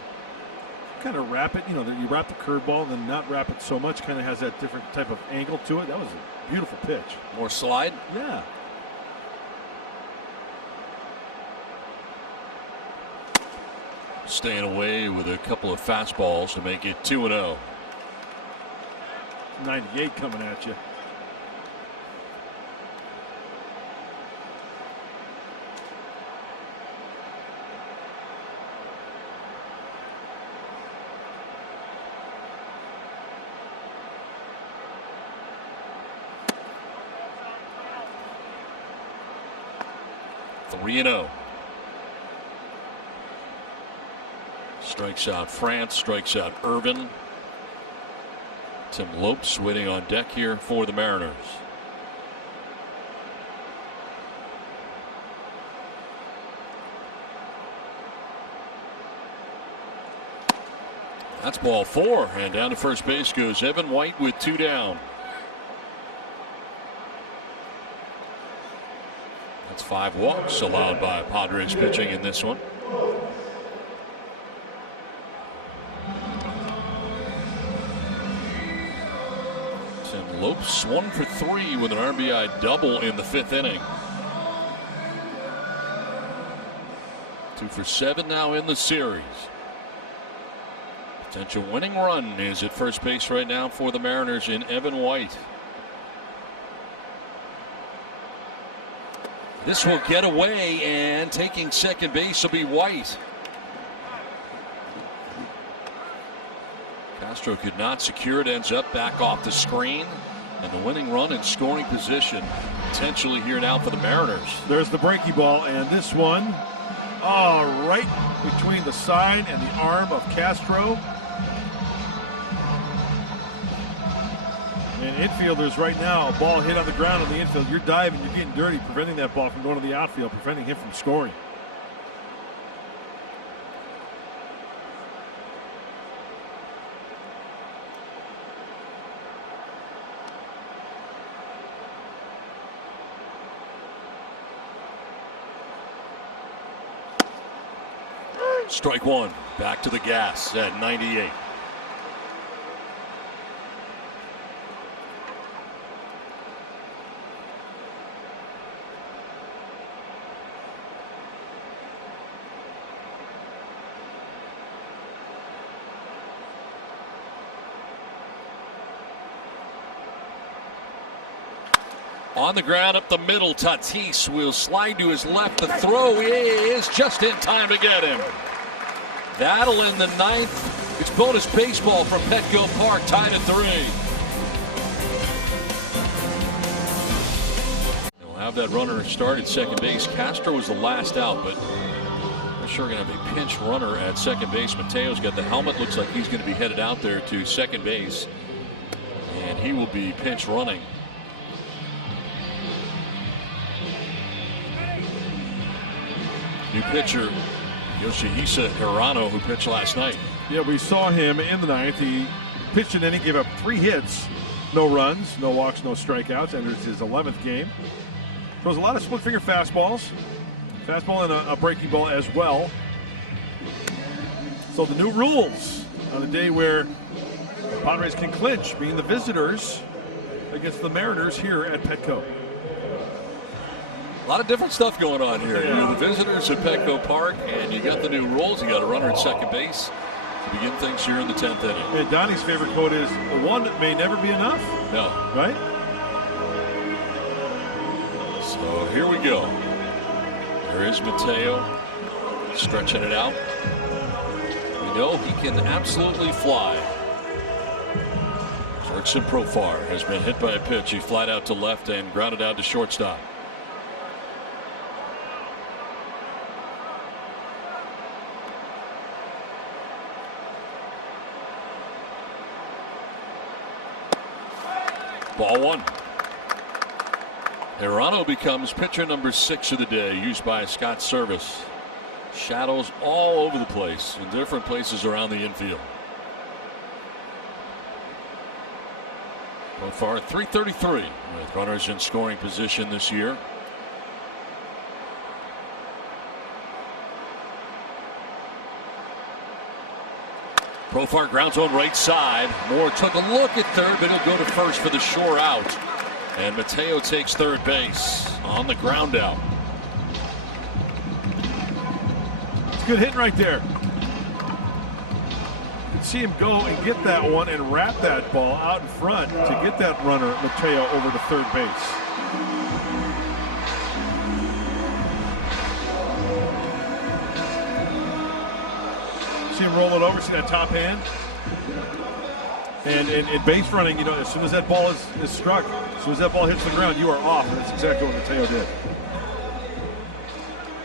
Kind of wrap it, you know, you wrap the curveball and then not wrap it so much. Kind of has that different type of angle to it. That was a beautiful pitch. More slide? Yeah. Staying away with a couple of fastballs to make it 2-0. 98 coming at you. Strikes out France, strikes out Irvin. Tim Lopes waiting on deck here for the Mariners. That's ball 4, and down to first base goes Evan White with 2 down. That's 5 walks allowed by Padres pitching in this one. Tim Lopes 1 for 3 with an RBI double in the 5th inning. 2 for 7 now in the series. Potential winning run is at first base right now for the Mariners in Evan White. This will get away, and taking second base will be White. Castro could not secure it, ends up back off the screen, and the winning run in scoring position potentially here now for the Mariners. There's the breaky ball, and this one, right between the side and the arm of Castro. And infielders right now, a ball hit on the ground in the infield. You're diving, you're getting dirty, preventing that ball from going to the outfield, preventing him from scoring. Strike 1, back to the gas at 98. On the ground up the middle, Tatis will slide to his left. The throw is just in time to get him. That'll end the 9th. It's bonus baseball from Petco Park, tied at 3. We'll have that runner start at second base. Castro was the last out, but I'm sure going to have a pinch runner at second base. Mateo's got the helmet. Looks like he's going to be headed out there to second base, and he will be pinch running. New pitcher Yoshihisa Hirano, who pitched last night. Yeah, we saw him in the 9th. He pitched an inning, gave up 3 hits, no runs, no walks, no strikeouts. Enters his 11th game. Throws a lot of split-finger fastballs. Fastball and a breaking ball as well. So the new rules on a day where Padres can clinch, being the visitors against the Mariners here at Petco. A lot of different stuff going on here. You know, the visitors at Petco Park, and you got the new rules. You got a runner at second base to begin things here in the 10th inning. And Donnie's favorite quote is, "The one may never be enough." No. Right? So here we go. There is Mateo stretching it out. We know he can absolutely fly. Jurickson Profar has been hit by a pitch. He flied out to left and grounded out to shortstop. Ball 1. Hirano becomes pitcher number 6 of the day, used by Scott Service. Shadows all over the place in different places around the infield. So far, 333 with runners in scoring position this year. Profar grounds on right side. Moore took a look at third, but he'll go to first for the shore out. And Mateo takes third base on the ground out. It's good hitting right there. You can see him go and get that one and wrap that ball out in front to get that runner, Mateo, over to third base. See him roll it over, see that top hand? And in base running, you know, as soon as that ball is struck, as soon as that ball hits the ground, you are off. And that's exactly what Mateo did.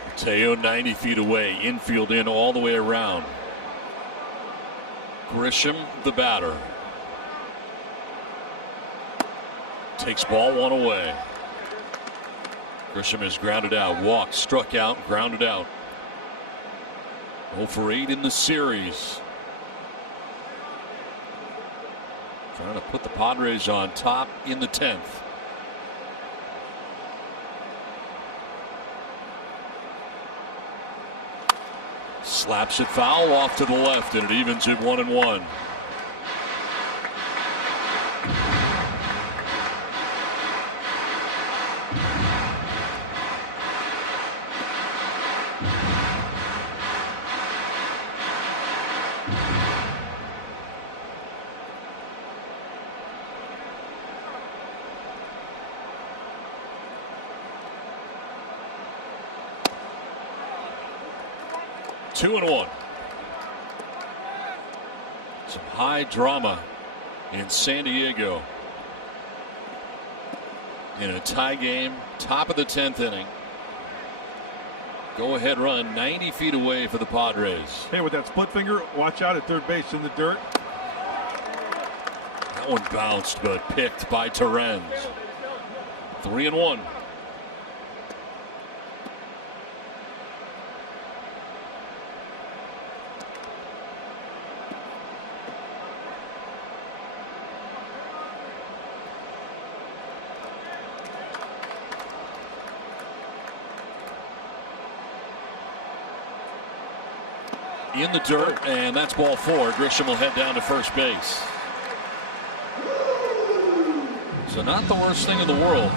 Mateo 90 feet away, infield in all the way around. Grisham, the batter. Takes ball one away. Grisham is grounded out, walked, struck out, grounded out. 0 for 8 in the series. Trying to put the Padres on top in the 10th. Slaps it foul off to the left, and it evens at 1-1. Two and one. Some high drama in San Diego in a tie game, top of the 10th inning. Go ahead run 90 feet away for the Padres. Hey, with that split finger, watch out at third base in the dirt. That one bounced but picked by Terens. 3-1. In the dirt, and that's ball 4. Grisham will head down to first base. So not the worst thing in the world.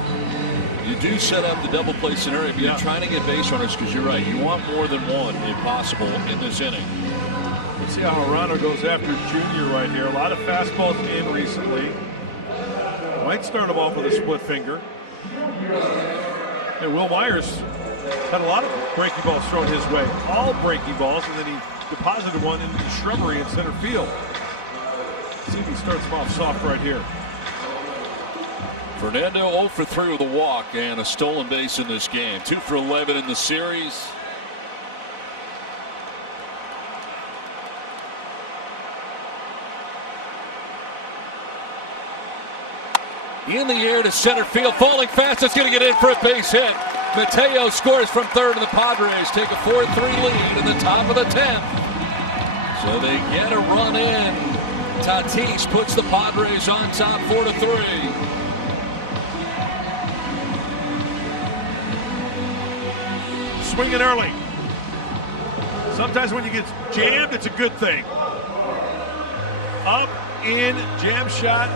You do set up the double play scenario, but you're trying to get base runners because you're right. You want more than one if possible in this inning. Let's see how Arano goes after Junior right here. A lot of fastballs in recently. Might start him off with a split finger. And Will Myers had a lot of breaking balls thrown his way. All breaking balls, and then he deposited one into the shrubbery in center field. See if he starts him off soft right here. Fernando 0 for 3 with a walk and a stolen base in this game. 2 for 11 in the series. In the air to center field, falling fast. It's going to get in for a base hit. Mateo scores from third, and the Padres take a 4-3 lead in the top of the 10th. So they get a run in. Tatis puts the Padres on top 4-3. Swinging early. Sometimes when you get jammed, it's a good thing. Up, in, jam shot,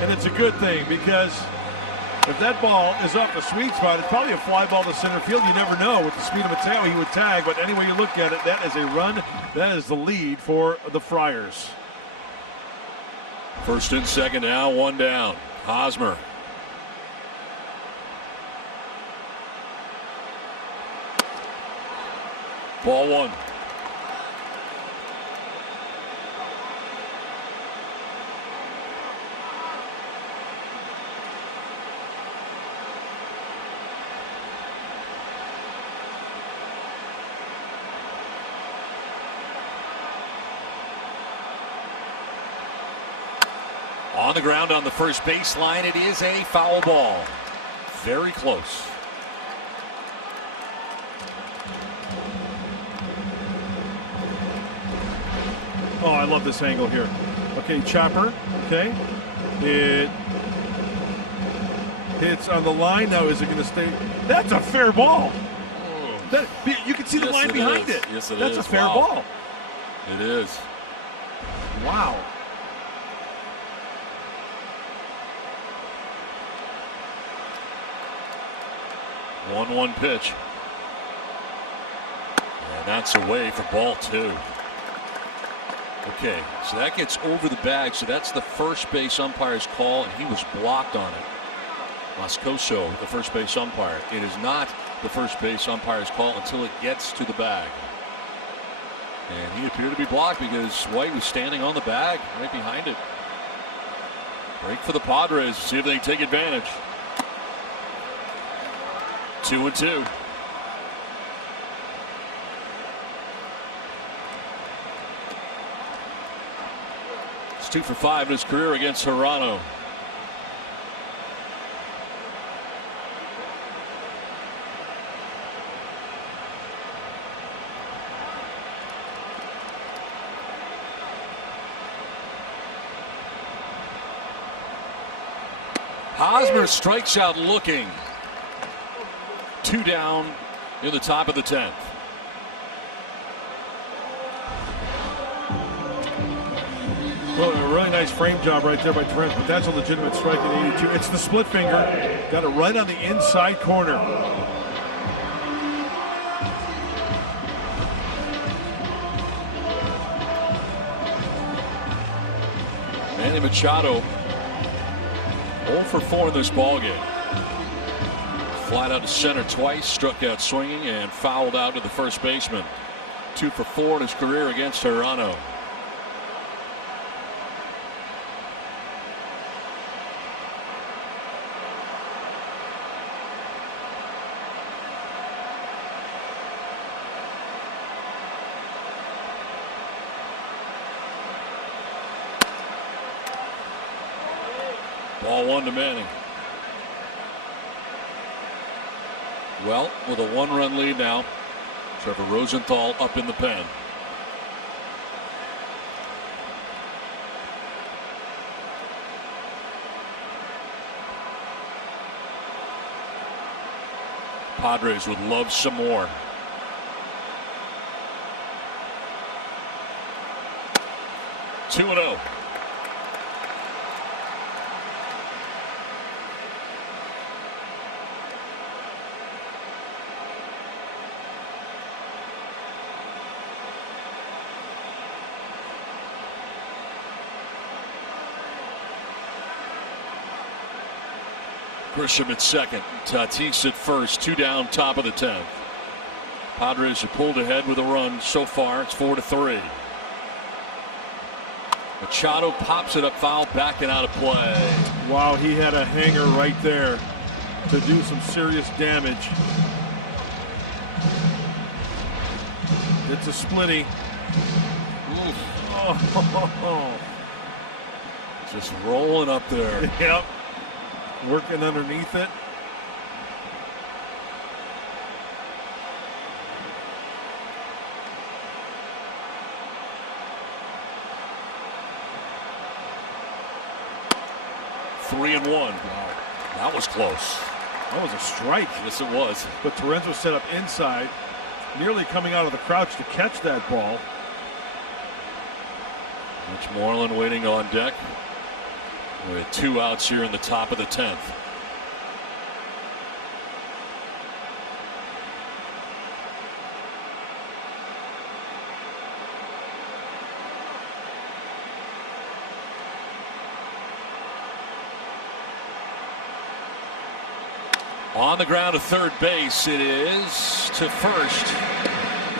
and it's a good thing because if that ball is off a sweet spot, it's probably a fly ball to center field. You never know. With the speed of Mateo, he would tag. But any way you look at it, that is a run. That is the lead for the Friars. First and second now, one down. Hosmer. Ball 1. On the ground on the first baseline, it is a foul ball. Very close. Oh, I love this angle here. Okay, chopper. Okay. It hits on the line. Now, is it going to stay? That's a fair ball. That, you can see the line behind it. Yes, it is. That's a fair ball. It is. Wow. One pitch. And that's away for ball 2. Okay, so that gets over the bag. So that's the first base umpire's call, and he was blocked on it. Moscoso, the first base umpire. It is not the first base umpire's call until it gets to the bag. And he appeared to be blocked because White was standing on the bag right behind it. Break for the Padres. See if they can take advantage. 2-2. 2 for 5 in his career against Toronto. Hosmer strikes out looking. 2 down in the top of the 10th. Well, a really nice frame job right there by Torrens, but that's a legitimate strike at 82. It's the split finger. Got it right on the inside corner. Manny Machado 0 for 4 in this ballgame. Flied out to center twice, struck out swinging, and fouled out to the first baseman. 2 for 4 in his career against Toronto. Ball 1 to Manning. Well, with a 1-run lead now, Trevor Rosenthal up in the pen. Padres would love some more. Two and 0. Grisham at second, Tatis at first, 2 down, top of the 10th. Padres have pulled ahead with a run so far. It's 4-3. Machado pops it up foul, backing out of play. Wow, he had a hanger right there to do some serious damage. It's a splitty. Oh. Just rolling up there. Yep. Working underneath it. Three and 1. Wow. That was close. That was a strike. Yes, it was. But Torrens was set up inside, nearly coming out of the crouch to catch that ball. Mitch Moreland waiting on deck. With 2 outs here in the top of the 10th. On the ground to third base, it is to first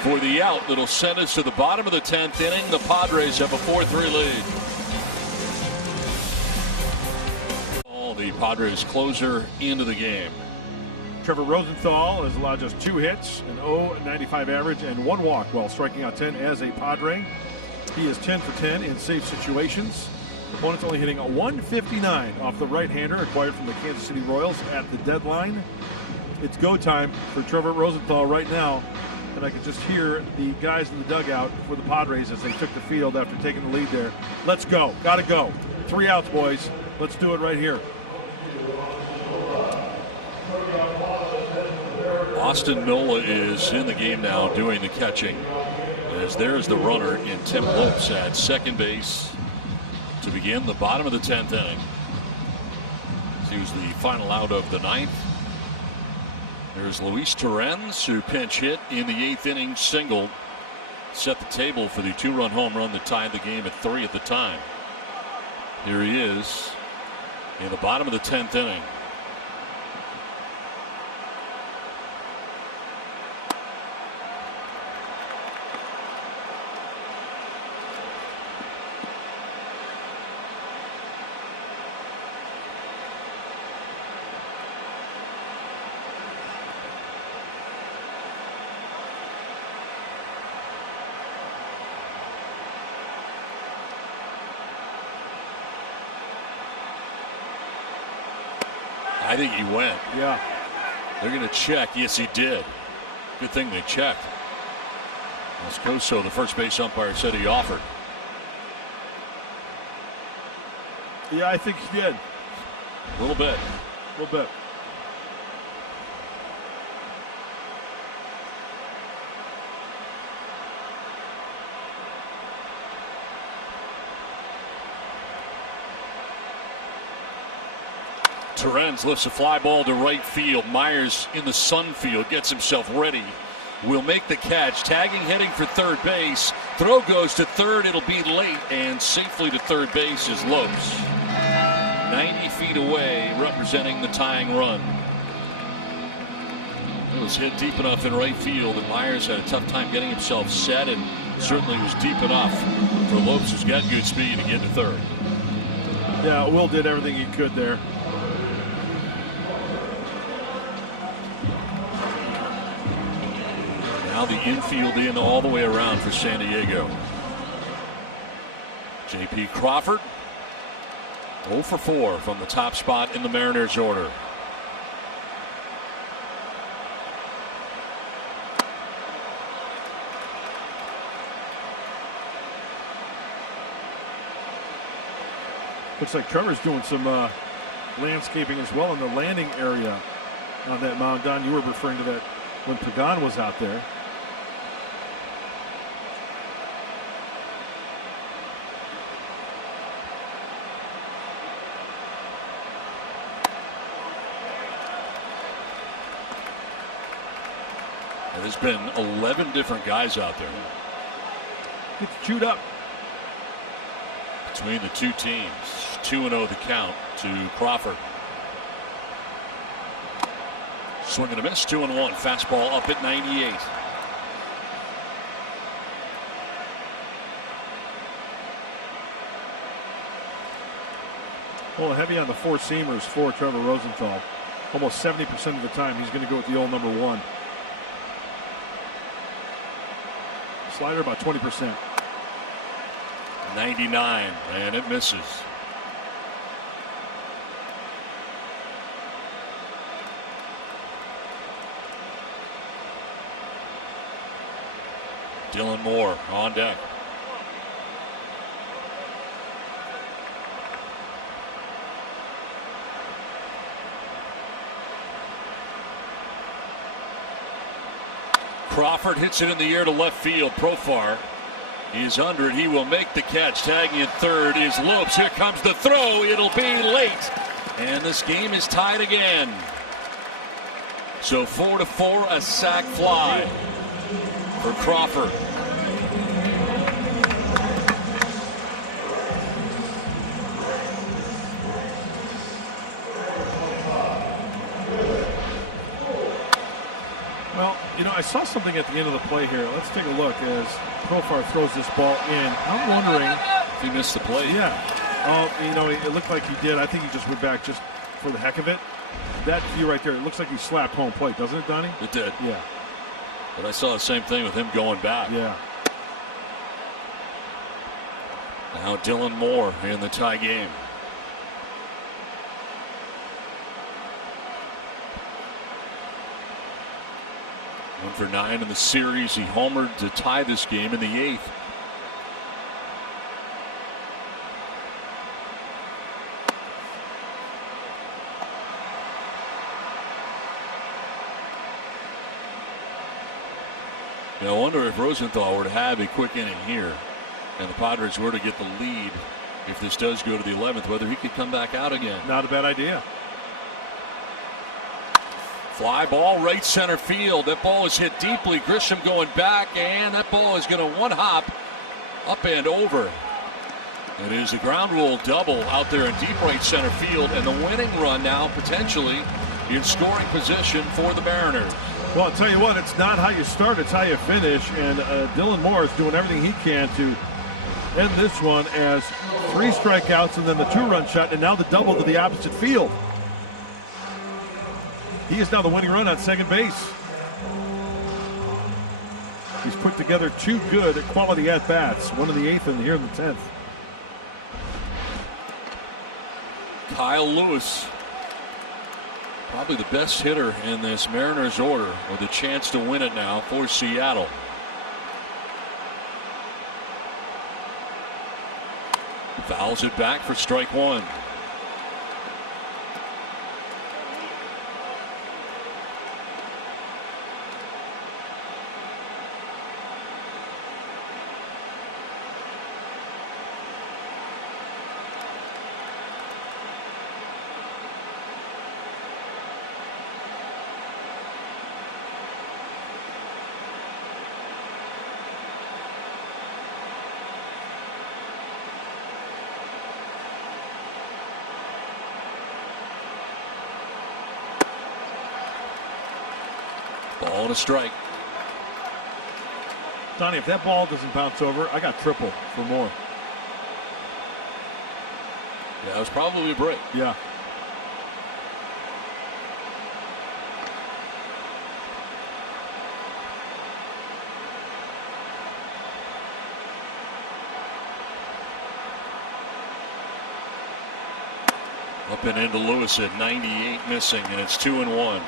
for the out that'll send us to the bottom of the 10th inning. The Padres have a 4-3 lead. The Padres closer into the game. Trevor Rosenthal has allowed just 2 hits, an 0.95 average, and 1 walk while striking out 10 as a Padre. He is 10 for 10 in safe situations. Opponent's only hitting a 159 off the right-hander acquired from the Kansas City Royals at the deadline. It's go time for Trevor Rosenthal right now, and I could just hear the guys in the dugout for the Padres as they took the field after taking the lead there. Let's go. Gotta go. 3 outs, boys. Let's do it right here. Austin Nola is in the game now doing the catching, as there's the runner in Tim Lopes at second base to begin the bottom of the 10th inning. He was the final out of the 9th. There's Luis Torrens, who pinch hit in the 8th inning, singled, set the table for the 2-run home run that tied the game at 3 at the time. Here he is in the bottom of the 10th inning. I think he went. Yeah. They're going to check. Yes, he did. Good thing they checked. Moscoso, the first base umpire, said he offered. Yeah, I think he did. A little bit. A little bit. Terens lifts a fly ball to right field. Myers in the sun field gets himself ready. Will make the catch. Tagging, heading for third base. Throw goes to third. It'll be late, and safely to third base is Lopes. 90 feet away, representing the tying run. It was hit deep enough in right field, and Myers had a tough time getting himself set, and certainly was deep enough for Lopes, who's got good speed, to get to third. Yeah, Will did everything he could there. Now the infield in all the way around for San Diego. J.P. Crawford 0 for 4 from the top spot in the Mariners order. Looks like Trevor's doing some landscaping as well in the landing area on that mound. Don, you were referring to that when Pagan was out there. There's been 11 different guys out there. Gets chewed up. Between the two teams, 2-0 the count to Crawford. Swing and a miss, 2-1. Fastball up at 98. Well, heavy on the four seamers for Trevor Rosenthal. Almost 70% of the time he's going to go with the old number 1. Slider about 20%. 99, and it misses. Dylan Moore on deck. Crawford hits it in the air to left field. Profar is under it. He will make the catch. Tagging at third is Lopes. Here comes the throw. It'll be late. And this game is tied again. So 4-4, a sac fly for Crawford. Well, you know, I saw something at the end of the play here. Let's take a look as Profar throws this ball in. I'm wondering if he missed the play. Yeah. Oh, you know, it looked like he did. I think he just went back just for the heck of it. That view right there, it looks like he slapped home plate, doesn't it, Donnie? It did. Yeah. But I saw the same thing with him going back. Yeah. Now Dylan Moore in the tie game. One for 9 in the series. He homered to tie this game in the 8th. I wonder if Rosenthal were to have a quick inning here and the Padres were to get the lead, if this does go to the 11th, whether he could come back out again. Not a bad idea. Fly ball, right center field. That ball is hit deeply. Grisham going back, and that ball is going to one hop up and over. It is a ground rule double out there in deep right center field, and the winning run now potentially in scoring position for the Mariners. Well, I'll tell you what, it's not how you start, it's how you finish, and Dylan Moore is doing everything he can to end this one as 3 strikeouts and then the 2-run shot, and now the double to the opposite field. He is now the winning run on second base. He's put together 2 good quality at-bats, one in the 8th and here in the 10th. Kyle Lewis Probably the best hitter in this Mariners order with a chance to win it now for Seattle. Fouls it back for strike one. Ball and a strike. Donnie, if that ball doesn't bounce over, I got triple for more. Yeah, it was probably a break. Yeah. Up and into Lewis at 98 missing, and it's 2-1.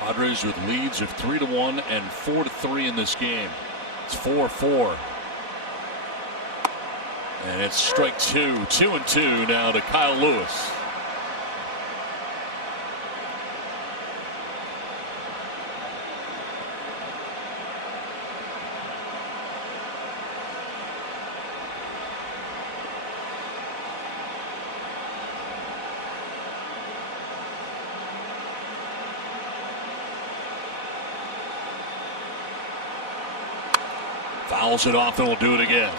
Padres with leads of 3-1 and 4-3 in this game. It's 4-4. And it's strike two. 2-2 now to Kyle Lewis. Fouls it off and will do it again.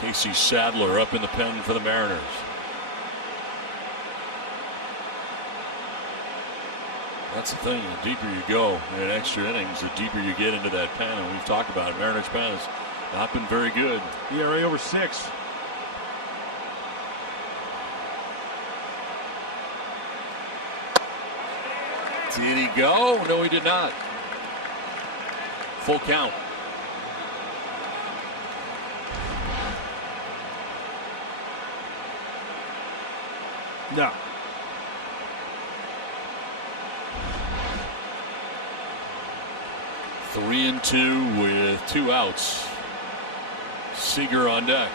Casey Sadler up in the pen for the Mariners. That's the thing. The deeper you go in extra innings, the deeper you get into that pen. And we've talked about it. Mariners pen has not been very good. ERA over 6. Did he go? No, he did not. Full count. No. Three and 2 with 2 outs. Seager on deck.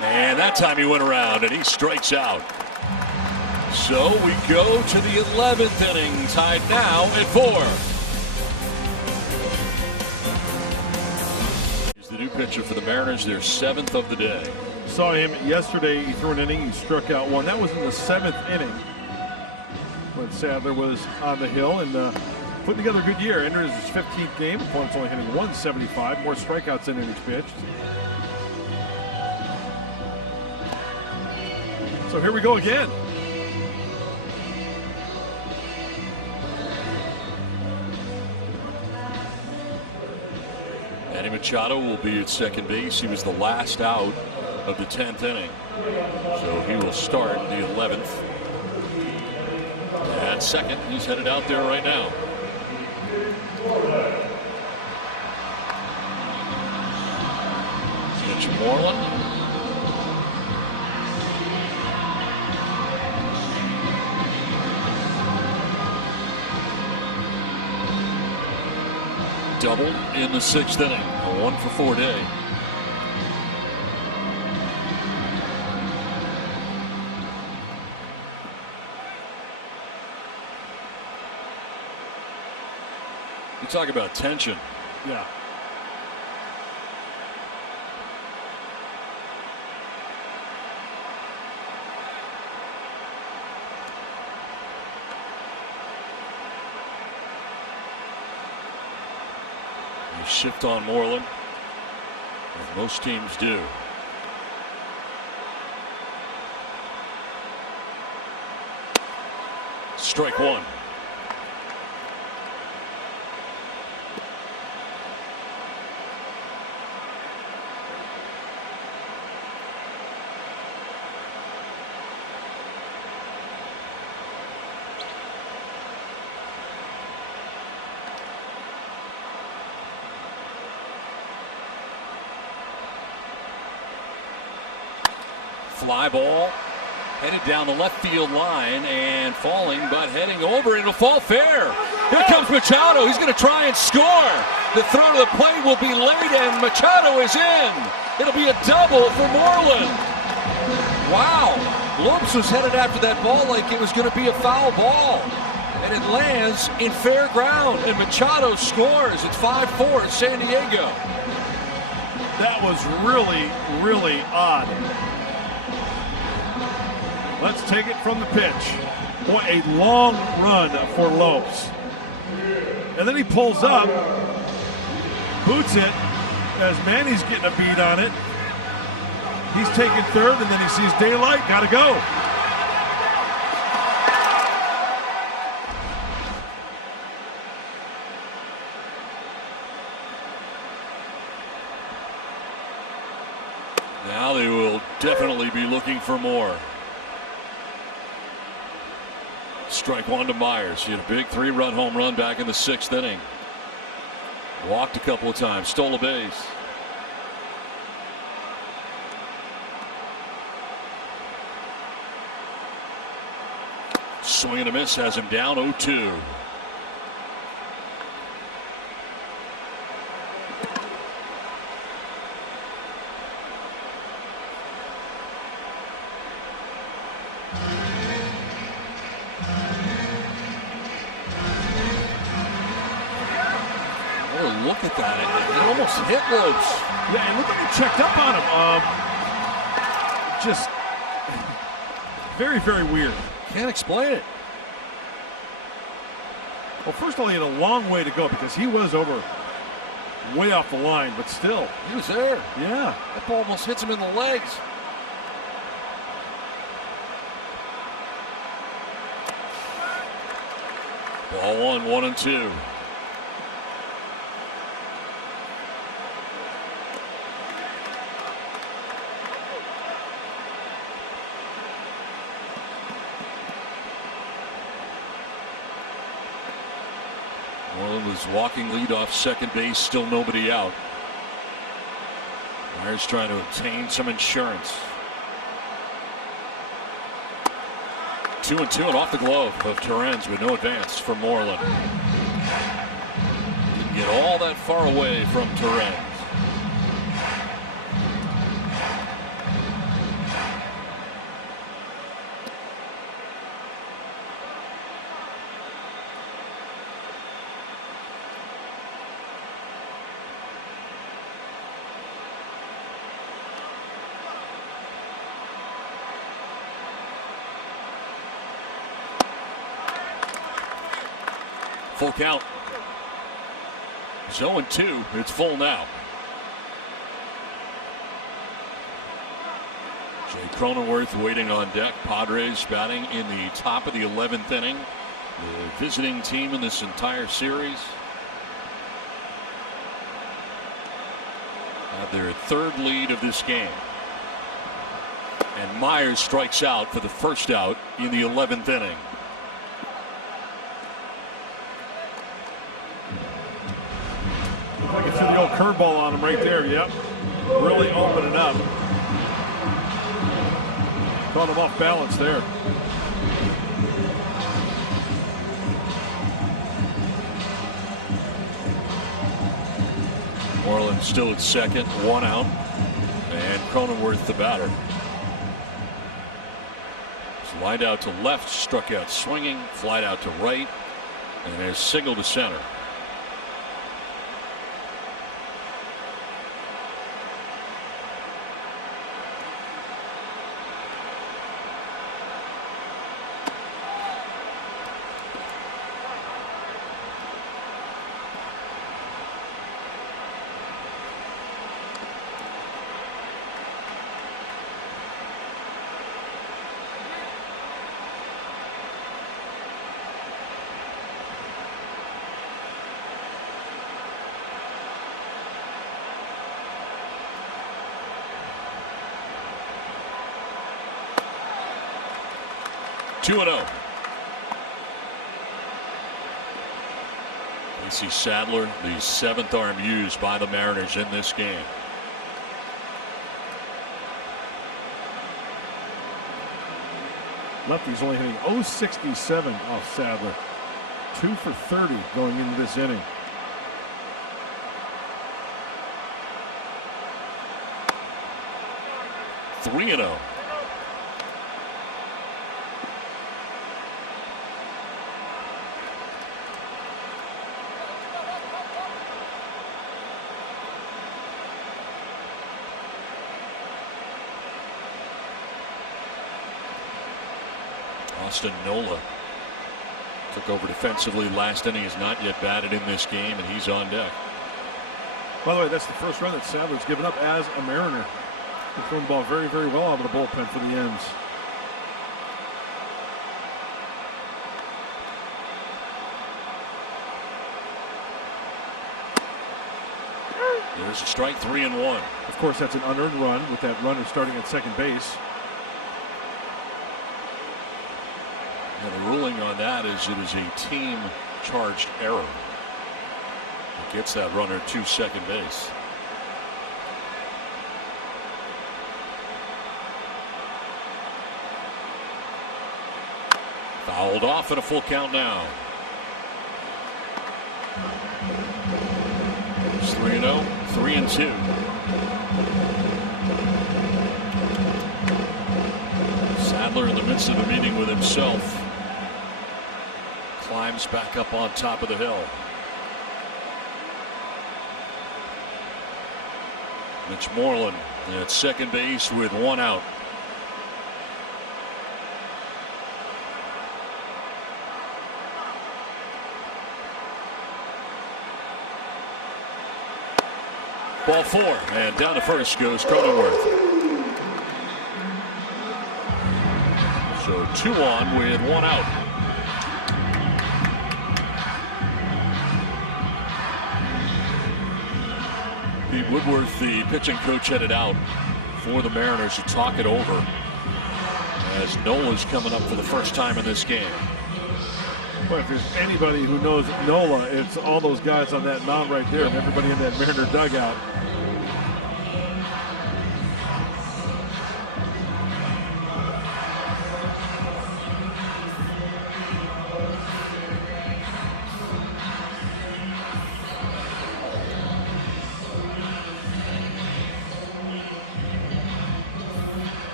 And that time he went around and he strikes out. So we go to the 11th inning, tied now at 4. He's the new pitcher for the Mariners, their 7th of the day. Saw him yesterday. He threw an inning. He struck out 1. That was in the 7th inning when Sadler was on the hill and putting together a good year. Enters his 15th game. Opponent's only hitting 175. More strikeouts than innings pitched. So here we go again. Manny Machado will be at second base. He was the last out of the 10th inning. So he will start the 11th. At second, he's headed out there right now. Mitch Moreland. Doubled in the 6th inning. A 1-for-4 day. You talk about tension. Yeah. You shift on Moreland, as most teams do. Strike one. Fly ball headed down the left field line and falling, but heading over. It'll fall fair. Here comes Machado. He's going to try and score. The throw to the plate will be late, and Machado is in. It'll be a double for Moreland. Wow. Lopes was headed after that ball like it was going to be a foul ball. And it lands in fair ground, and Machado scores. It's 5-4 San Diego. That was really, really odd. Let's take it from the pitch. What a long run for Lopes. And then he pulls up, boots it, as Manny's getting a beat on it. He's taking third, and then he sees daylight, gotta go. Now they will definitely be looking for more. Strike one to Myers. He had a big 3-run home run back in the 6th inning. Walked a couple of times, stole a base. Swing and a miss has him down 0-2. Look at that. It almost hit Lopes. Yeah, it looked like it checked up on him. Just very, very weird. Can't explain it. Well, first of all, he had a long way to go because he was over way off the line, but still. He was there. Yeah. That ball almost hits him in the legs. Ball 1-1-2. Was walking lead off second base, still nobody out. Myers trying to obtain some insurance. 2-2 and off the glove of Torrens with no advance from Moreland. Didn't get all that far away from Torrens. Full count. 0-2. It's full now. Jay Cronenworth waiting on deck. Padres batting in the top of the 11th inning. The visiting team in this entire series. Have their third lead of this game. And Myers strikes out for the first out in the 11th inning. I can see the old curveball on him right there. Yep. Really opening up. Caught him off balance there. Moreland still at second, 1 out. And Cronenworth the batter. Slide out to left, struck out swinging, flied out to right, and there's single to center. 2-0. Casey Sadler, the 7th arm used by the Mariners in this game. Lefty's only hitting .067 off Sadler. 2 for 30 going into this inning. Three and 0. Austin Nola took over defensively last inning. He's not yet batted in this game, and he's on deck. By the way, that's the first run that Sadler's given up as a Mariner. He's throwing the ball very, very well out of the bullpen for the ends. There's a strike, 3-1. Of course, that's an unearned run with that runner starting at second base. And the ruling on that is it is a team charged error. It gets that runner to second base. Fouled off at a full count now. It's 3-0, 3-2. Sadler in the midst of a meeting with himself. Climbs back up on top of the hill. Mitch Moreland at second base with 1 out. Ball 4, and down to first goes Cronenworth. So 2 on with 1 out. Pete Woodworth, the pitching coach, headed out for the Mariners to talk it over as Nola's coming up for the first time in this game. Well, if there's anybody who knows Nola, it's all those guys on that mound right there and everybody in that Mariner dugout.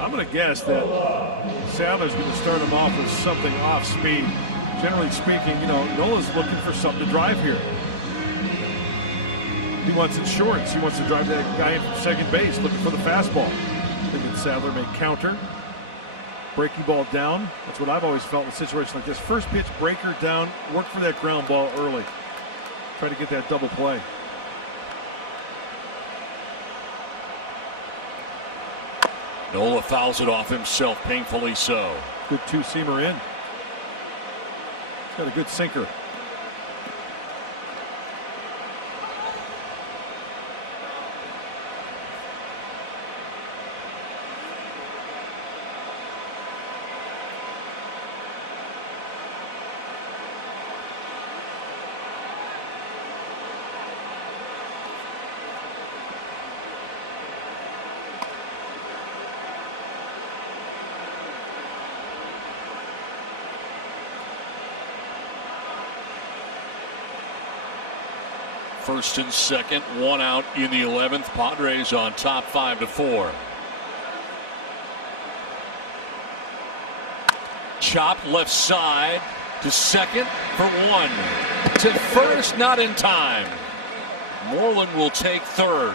I'm going to guess that Sadler's going to start him off with something off speed. Generally speaking, Nola's looking for something to drive here. He wants it shorts. He wants to drive that guy in from second base looking for the fastball. Thinking Sadler may counter. Breaking ball down. That's what I've always felt in a situation like this. First pitch, breaker down, work for that ground ball early. Try to get that double play. Nola fouls it off himself, painfully so. Good two-seamer in. Got a good sinker. First and second, 1 out in the 11th. Padres on top 5-4. Chop left side to second for 1. To first, not in time. Moreland will take third.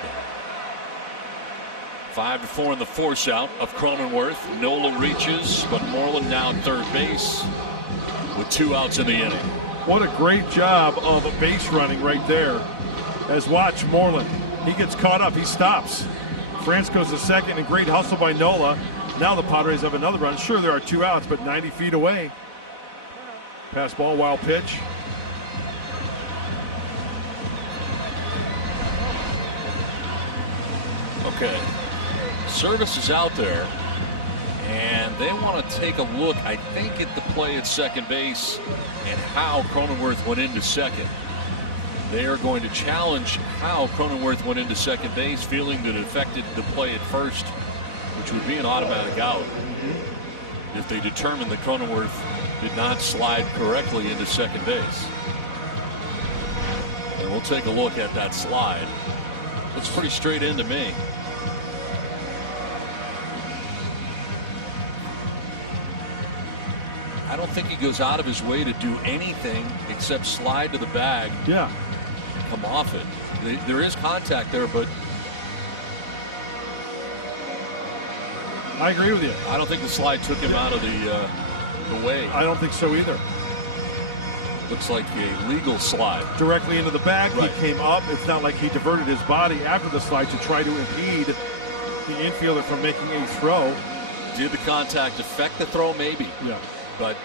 5-4 in the force out of Cronenworth. Nola reaches, but Moreland down third base with 2 outs in the inning. What a great job of base running right there. As watch Moreland. He gets caught up. He stops. France goes to second, and great hustle by Nola. Now the Padres have another run. Sure, there are 2 outs, but 90 feet away. Pass ball, wild pitch. Okay. Service is out there. And they want to take a look, I think, at the play at second base and how Cronenworth went into second. They are going to challenge how Cronenworth went into second base, feeling that it affected the play at first, which would be an automatic out if they determine that Cronenworth did not slide correctly into second base. And we'll take a look at that slide. Looks pretty straight in to me. I don't think he goes out of his way to do anything except slide to the bag. Yeah. Come off it. There is contact there, but I agree with you. I don't think the slide took him out of the way. I don't think so either. Looks like a legal slide. Directly into the bag. Right. He came up. It's not like he diverted his body after the slide to try to impede the infielder from making a throw. Did the contact affect the throw? Maybe. Yeah. But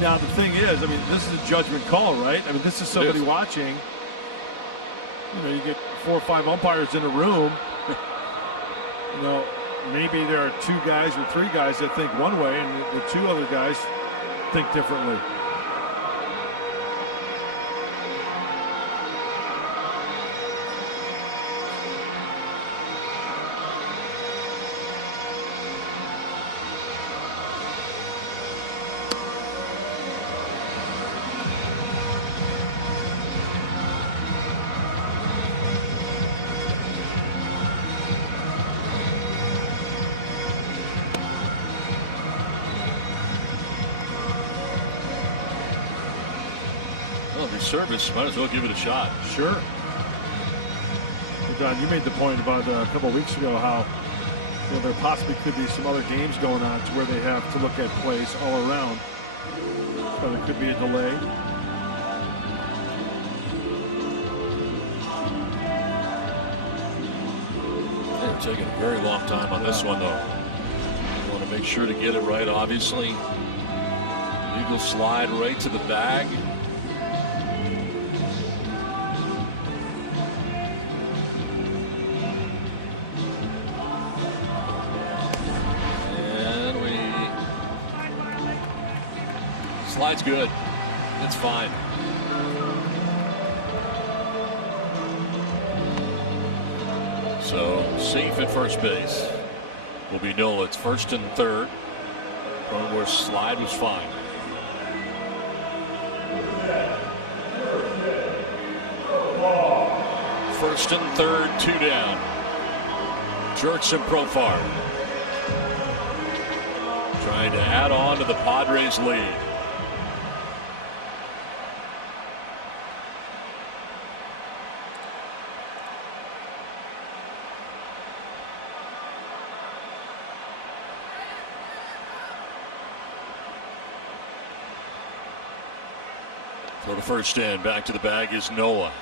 now the thing is, I mean, this is a judgment call, right? I mean, this is somebody watching. You know, you get 4 or 5 umpires in a room. You know, maybe there are 2 guys or 3 guys that think one way, and the 2 other guys think differently. service, might as well give it a shot. Sure. Well, Don, you made the point about a couple of weeks ago how there possibly could be some other games going on to where they have to look at plays all around. So there could be a delay. They're taking a very long time on this one, though. You want to make sure to get it right, obviously. Legal slide right to the bag. Slide's good. It's fine. So safe at first base will be Nola. It's first and third. Cronenworth's slide was fine. First and third, 2 down. Jerks and Profar trying to add on to the Padres lead. So the first in, back to the bag is Noah.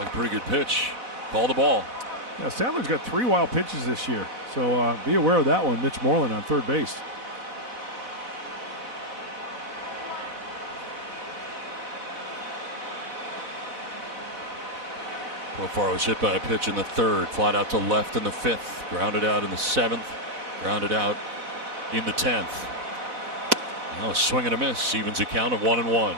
A pretty good pitch. Call the ball. Yeah, Sandler's got 3 wild pitches this year, so be aware of that one. Mitch Moreland on third base. Profar was hit by a pitch in the third, flied out to left in the 5th, grounded out in the 7th, grounded out in the 10th. Now a swing and a miss, evens a count of 1-1.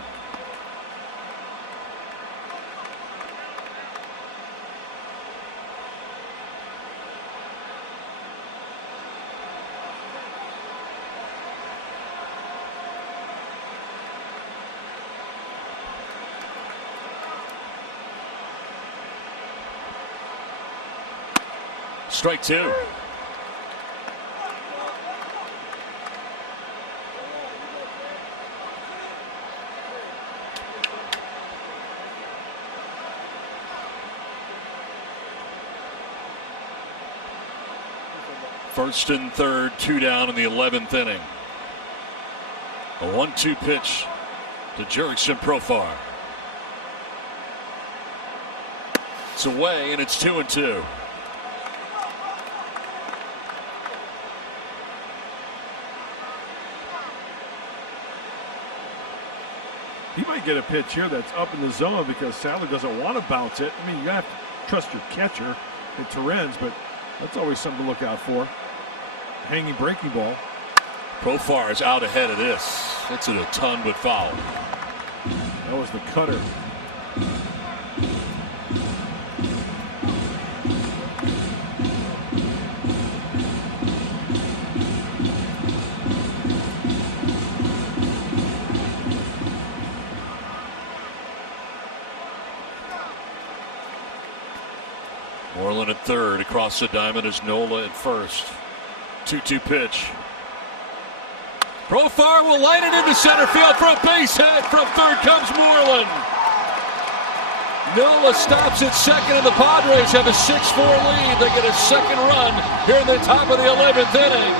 Strike 2. First and third, 2 down in the 11th inning. A 1-2 pitch to Jurickson Profar. It's away, and it's 2-2. He might get a pitch here that's up in the zone because Sadler doesn't want to bounce it. I mean, you have to trust your catcher at Terrens, but that's always something to look out for. Hanging breaking ball. Profar is out ahead of this. It's a ton but foul. That was the cutter. Moreland at third. Across the diamond is Nola at first. 2-2 pitch. Profar will line it into center field for a base hit. From third comes Moreland. Nola stops at second, and the Padres have a 6-4 lead. They get a second run here in the top of the 11th inning.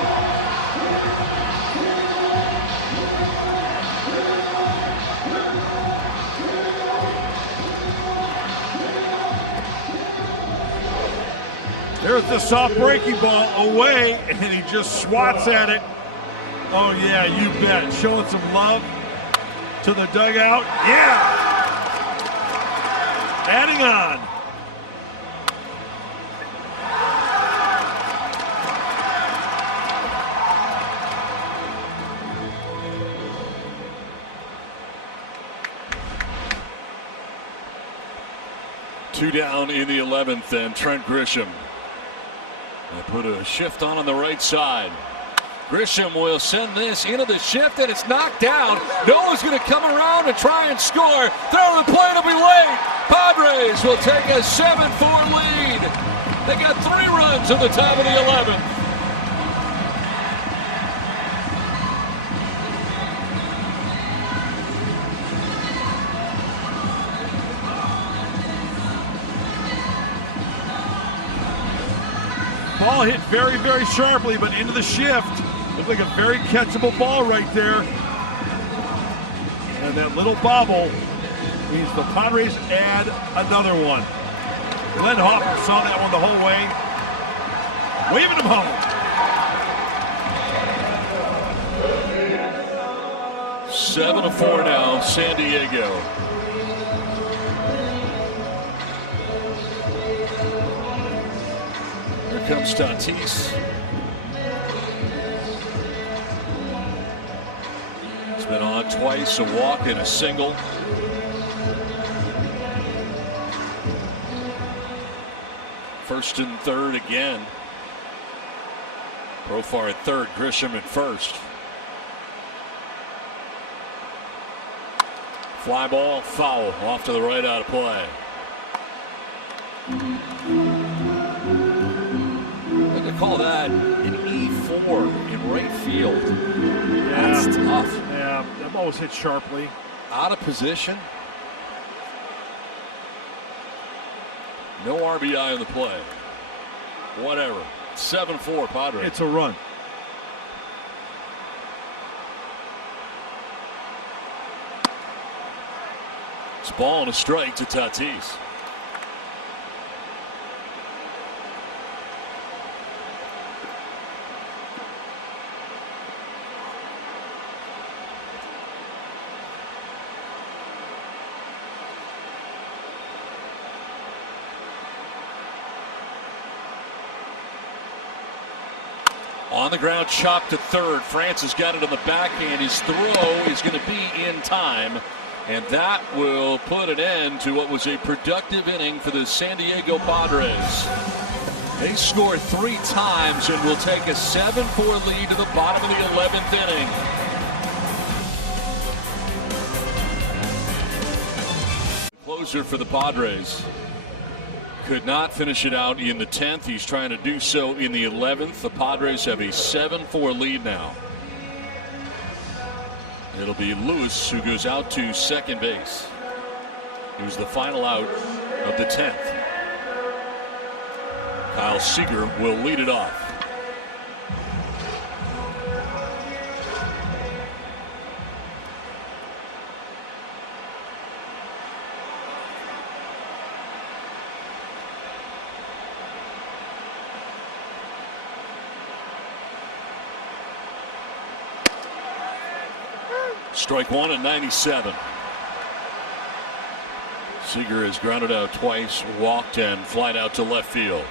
There's the soft breaking ball away, and he just swats at it. Oh, yeah, you bet. Showing some love to the dugout. Yeah! Adding on. Two down in the 11th, and Trent Grisham. They put a shift on the right side. Grisham will send this into the shift, and it's knocked down. Noah's going to come around and try and score. Throw the plate will be late. Padres will take a 7-4 lead. They got 3 runs at the top of the 11th. Ball hit very, very sharply, but into the shift. Looked like a very catchable ball right there. And that little bobble means the Padres add another one. Glenn Hoffman saw that one the whole way. Waving him home. 7-4 now, San Diego. Here comes Tatis. He's been on twice, a walk and a single. First and third again. Profar at third, Grisham at first. Fly ball, foul, off to the right, out of play. They call that an E4 in right field. That's tough. Yeah, that ball was hit sharply. Out of position. No RBI on the play. Whatever. 7-4 Padres. It's a run. It's ball and a strike to Tatis. On the ground, chopped to third. Francis got it on the backhand. His throw is going to be in time. And that will put an end to what was a productive inning for the San Diego Padres. They scored 3 times and will take a 7-4 lead to the bottom of the 11th inning. Closer for the Padres. Could not finish it out in the 10th. He's trying to do so in the 11th. The Padres have a 7-4 lead now. It'll be Lewis who goes out to second base. He was the final out of the 10th. Kyle Seager will lead it off. Strike one at 97. Seager has grounded out twice, walked, and flied out to left field.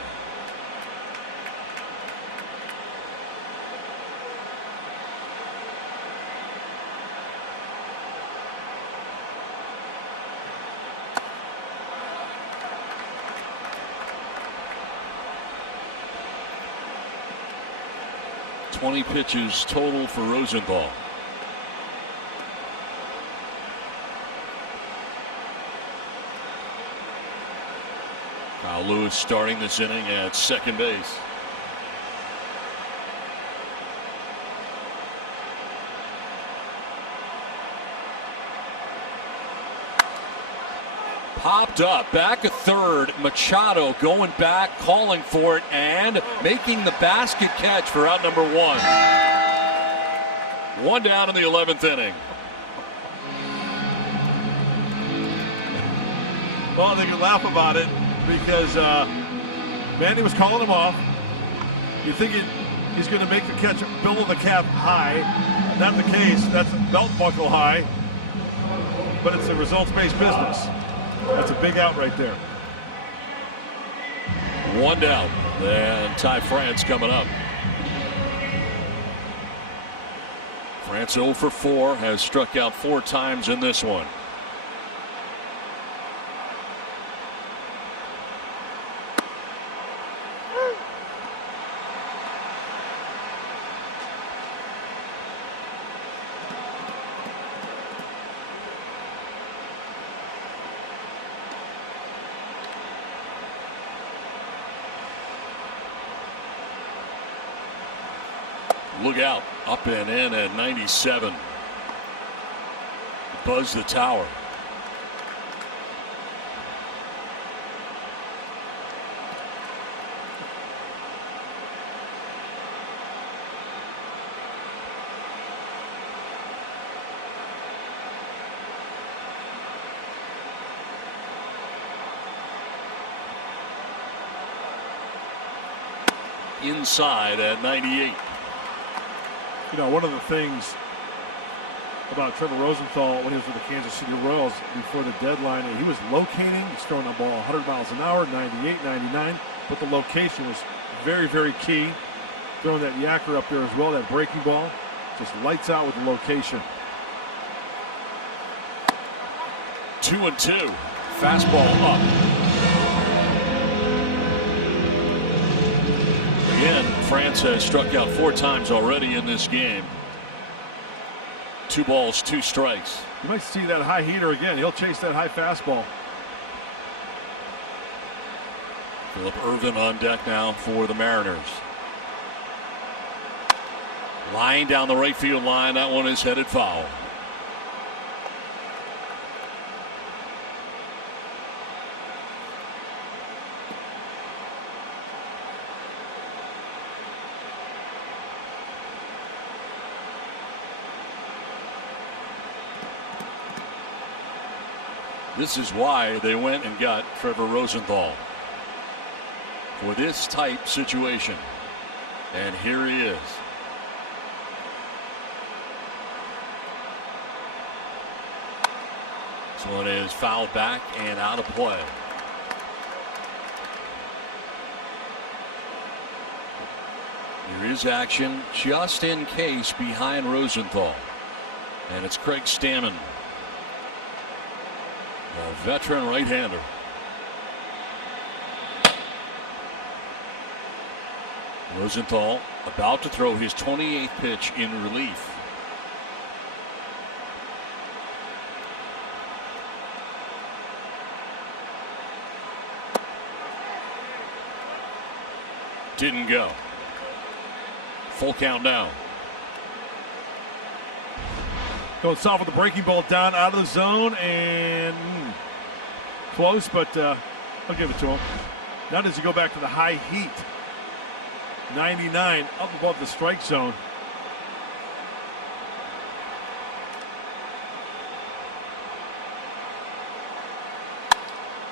.20 pitches total for Rosenthal. Kyle Lewis starting this inning at second base. Popped up, back at third. Machado going back, calling for it, and making the basket catch for out number one. One down in the 11th inning. Well, they can laugh about it because Manny was calling him off. You think he's going to make the catch below the cap high. Not the case. That's a belt buckle high. But it's a results-based business. That's a big out right there. One down. And Ty France coming up. France 0 for 4, has struck out 4 times in this one. Look out, up and in at 97. Buzz the tower. Inside at 98. You know, one of the things about Trevor Rosenthal when he was with the Kansas City Royals before the deadline, he was locating, he's throwing the ball 100 miles an hour, 98, 99, but the location was very, very key. Throwing that yacker up there as well, that breaking ball, just lights out with the location. 2-2. Fastball up. Again, France has struck out 4 times already in this game. 2 balls, 2 strikes. You might see that high heater again. He'll chase that high fastball. Philip Ervin on deck now for the Mariners. Line down the right field line. That one is headed foul. This is why they went and got Trevor Rosenthal for this type situation. And here he is. This one is fouled back and out of play. There is action just in case behind Rosenthal. And it's Craig Stammen, a veteran right-hander. Rosenthal about to throw his 28th pitch in relief. Didn't go. Full count down. Going soft with the breaking ball down out of the zone and close, but I'll give it to him. Now does he go back to the high heat? 99 up above the strike zone.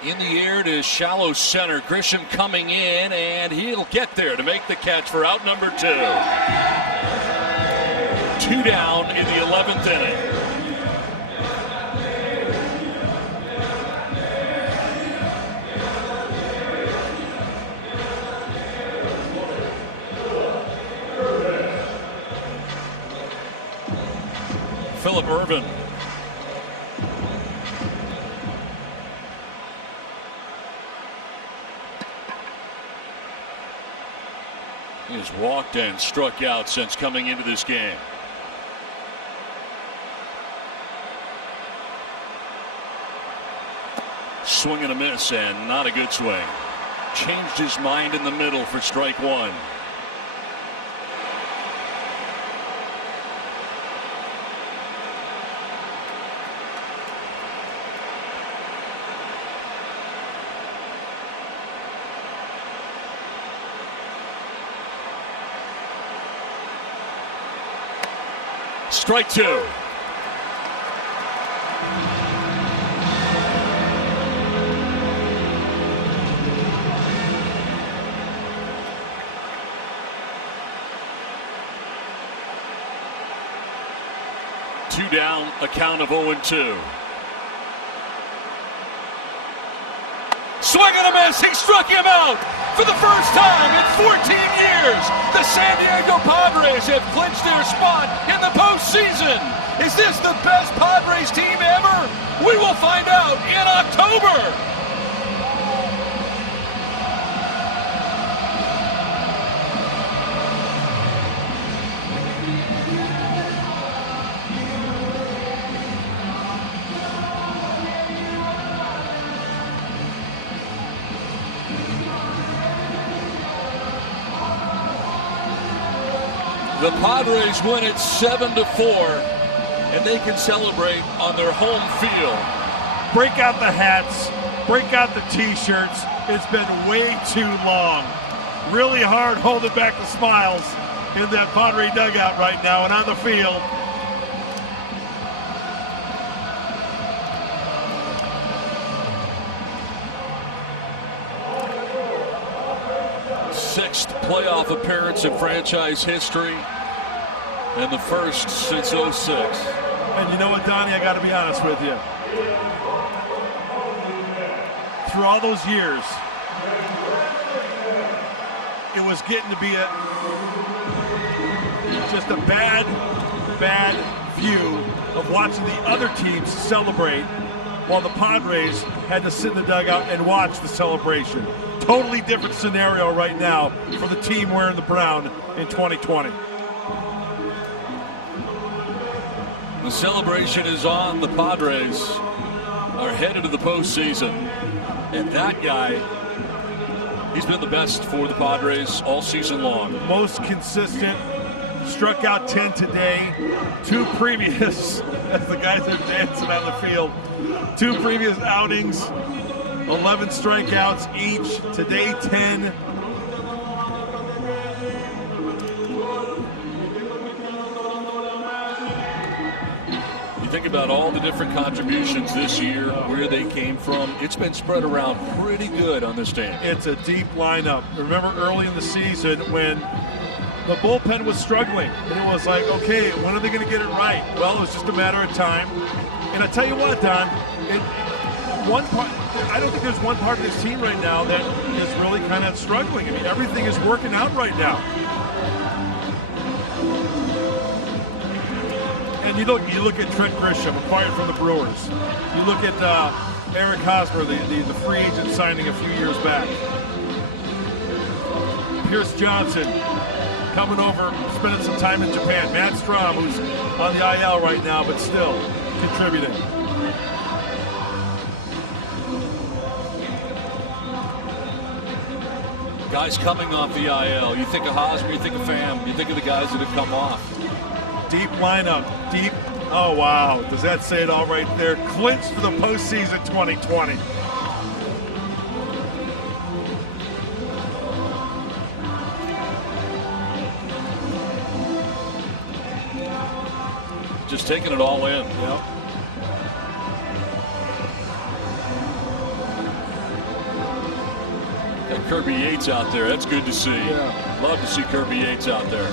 In the air to shallow center. Grisham coming in, and he'll get there to make the catch for out number 2. 2 down in the 11th inning. Irvin. He has walked and struck out since coming into this game. Swing and a miss, and not a good swing. Changed his mind in the middle for strike one. Strike two. Two down, a count of 0-2. Swing and a miss. He struck him out for the first time in 14 years. The San Diego Padres have clinched their spot in the postseason. Is this the best Padres team ever? We will find out in October. The Padres win it 7-4, and they can celebrate on their home field. Break out the hats, break out the t-shirts. It's been way too long. Really hard holding back the smiles in that Padre dugout right now and on the field. Sixth playoff appearance in franchise history, and the first since 06. And you know what, Donnie, I got to be honest with you. Through all those years, it was getting to be just a bad view of watching the other teams celebrate while the Padres had to sit in the dugout and watch the celebration. Totally different scenario right now for the team wearing the brown in 2020. The celebration is on. The Padres are headed to the postseason. And that guy, he's been the best for the Padres all season long. Most consistent, struck out 10 today. Two previous, as the guys are dancing on the field, two previous outings, 11 strikeouts each. Today, 10. You think about all the different contributions this year, where they came from. It's been spread around pretty good on this team. It's a deep lineup. Remember early in the season when the bullpen was struggling, and it was like, okay, when are they going to get it right? Well, it was just a matter of time. And I tell you what, Don, I don't think there's one part of this team right now that is really kind of struggling. I mean, everything is working out right now. And you look at Trent Grisham, acquired from the Brewers. You look at Eric Hosmer, the free agent signing a few years back. Pierce Johnson coming over, spending some time in Japan. Matt Strahm, who's on the IL right now, but still contributing. Guys coming off the IL. You think of Hosmer, you think of Pham, you think of the guys that have come off. Deep lineup, deep. Oh, wow. Does that say it all right there? Clinched for the postseason 2020. Just taking it all in. Yep. Got Kirby Yates out there. That's good to see. Yeah. Love to see Kirby Yates out there.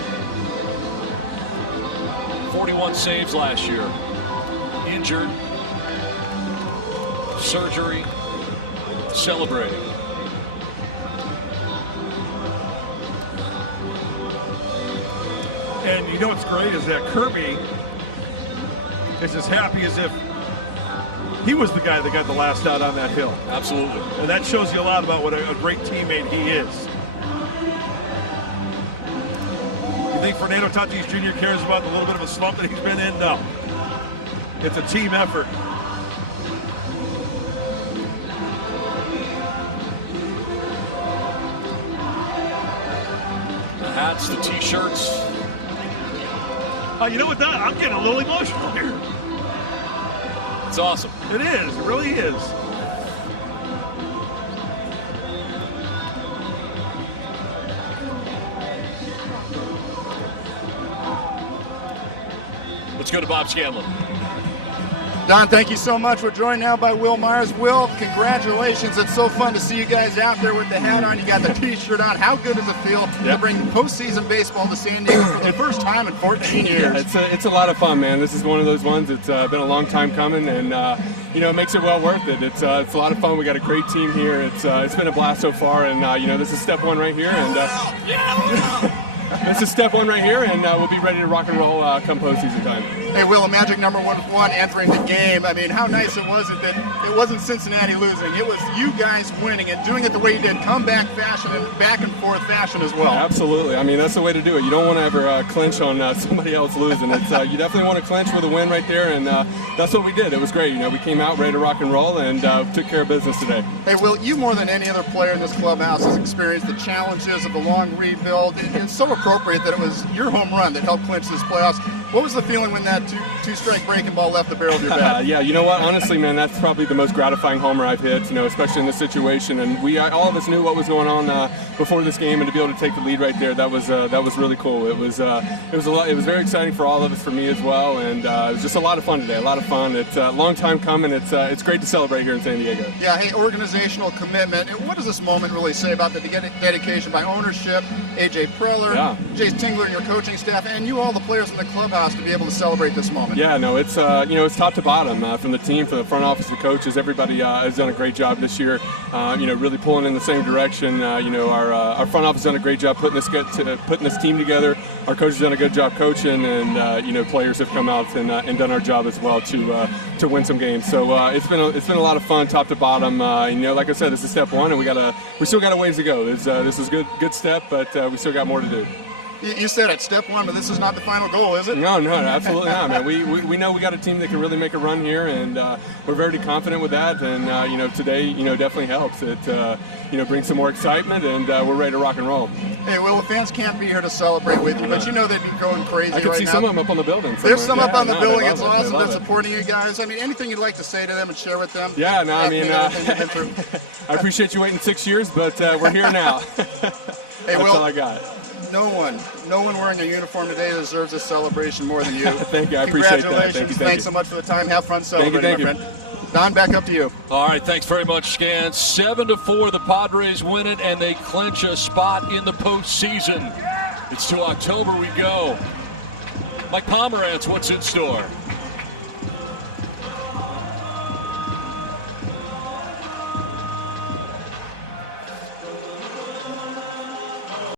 41 saves last year. Injured. Surgery. Celebrating. And you know what's great is that Kirby is as happy as if he was the guy that got the last out on that hill. Absolutely. And that shows you a lot about what a great teammate he is. You think Fernando Tatis Jr. cares about the little bit of a slump that he's been in? No. It's a team effort. The hats, the T-shirts. You know what? I'm getting a little emotional here. It's awesome. It is. It really is. Let's go to Bob Scanlon. Don, thank you so much. We're joined now by Will Myers. Will, congratulations. It's so fun to see you guys out there with the hat on. You got the T-shirt on. How good does it feel to bring postseason baseball to San Diego for the first time in 14 years? Yeah, it's a lot of fun, man. This is one of those ones. It's been a long time coming, and it makes it well worth it. It's a lot of fun. We got a great team here. It's been a blast so far, and this is step one right here, and this is step one right here, and we'll be ready to rock and roll come postseason time. Hey, Will, a magic number one entering the game. I mean, how nice it was that it wasn't Cincinnati losing. It was you guys winning and doing it the way you did, comeback fashion and back and forth fashion as well. Absolutely. I mean, that's the way to do it. You don't want to ever clinch on somebody else losing. It's you definitely want to clinch with a win right there, and that's what we did. It was great. We came out ready to rock and roll and took care of business today. Hey, Will, you more than any other player in this clubhouse has experienced the challenges of the long rebuild. It's so appropriate that it was your home run that helped clinch this playoffs. What was the feeling when that two-strike breaking ball left the barrel of your bat? Yeah, you know what? Honestly, man, that's probably the most gratifying homer I've hit, especially in this situation. And all of us knew what was going on before this game, and to be able to take the lead right there, that was really cool. It was very exciting for all of us, for me as well, and it was just a lot of fun today. A lot of fun. It's a long time coming. It's great to celebrate here in San Diego. Yeah. Hey, organizational commitment. What does this moment really say about the dedication by ownership, AJ Preller, Jace Tingler, and your coaching staff, and you all the players in the clubhouse to be able to celebrate this moment? Yeah, no, it's it's top to bottom, from the team, from the front office, the coaches. Everybody has done a great job this year. Really pulling in the same direction. Our front office has done a great job putting this team together. Our coaches have done a good job coaching, and players have come out and done our job as well to win some games. So it's been a lot of fun, top to bottom. Like I said, this is step one, and we still got a ways to go. This is good step, but we still got more to do. You said it, step one, but this is not the final goal, is it? No, absolutely not, man. We know we got a team that can really make a run here, and we're very confident with that. And today, definitely helps. It brings some more excitement, and we're ready to rock and roll. Hey, well, the fans can't be here to celebrate with you, but they'd be going crazy right now. I can see some of them up on the building. There's some up on the building. It's awesome. They're supporting you guys. I mean, anything you'd like to say to them and share with them? Yeah, no, I mean, I appreciate you waiting 6 years, but we're here now. That's all I got. No one wearing a uniform today deserves this celebration more than you. Thank you. I appreciate that. Congratulations. Thanks so much for the time. Have fun celebrating, my friend. Don, back up to you. All right, thanks very much, Scan. 7-4, the Padres win it, and they clinch a spot in the postseason. It's to October we go. Mike Pomerantz, what's in store?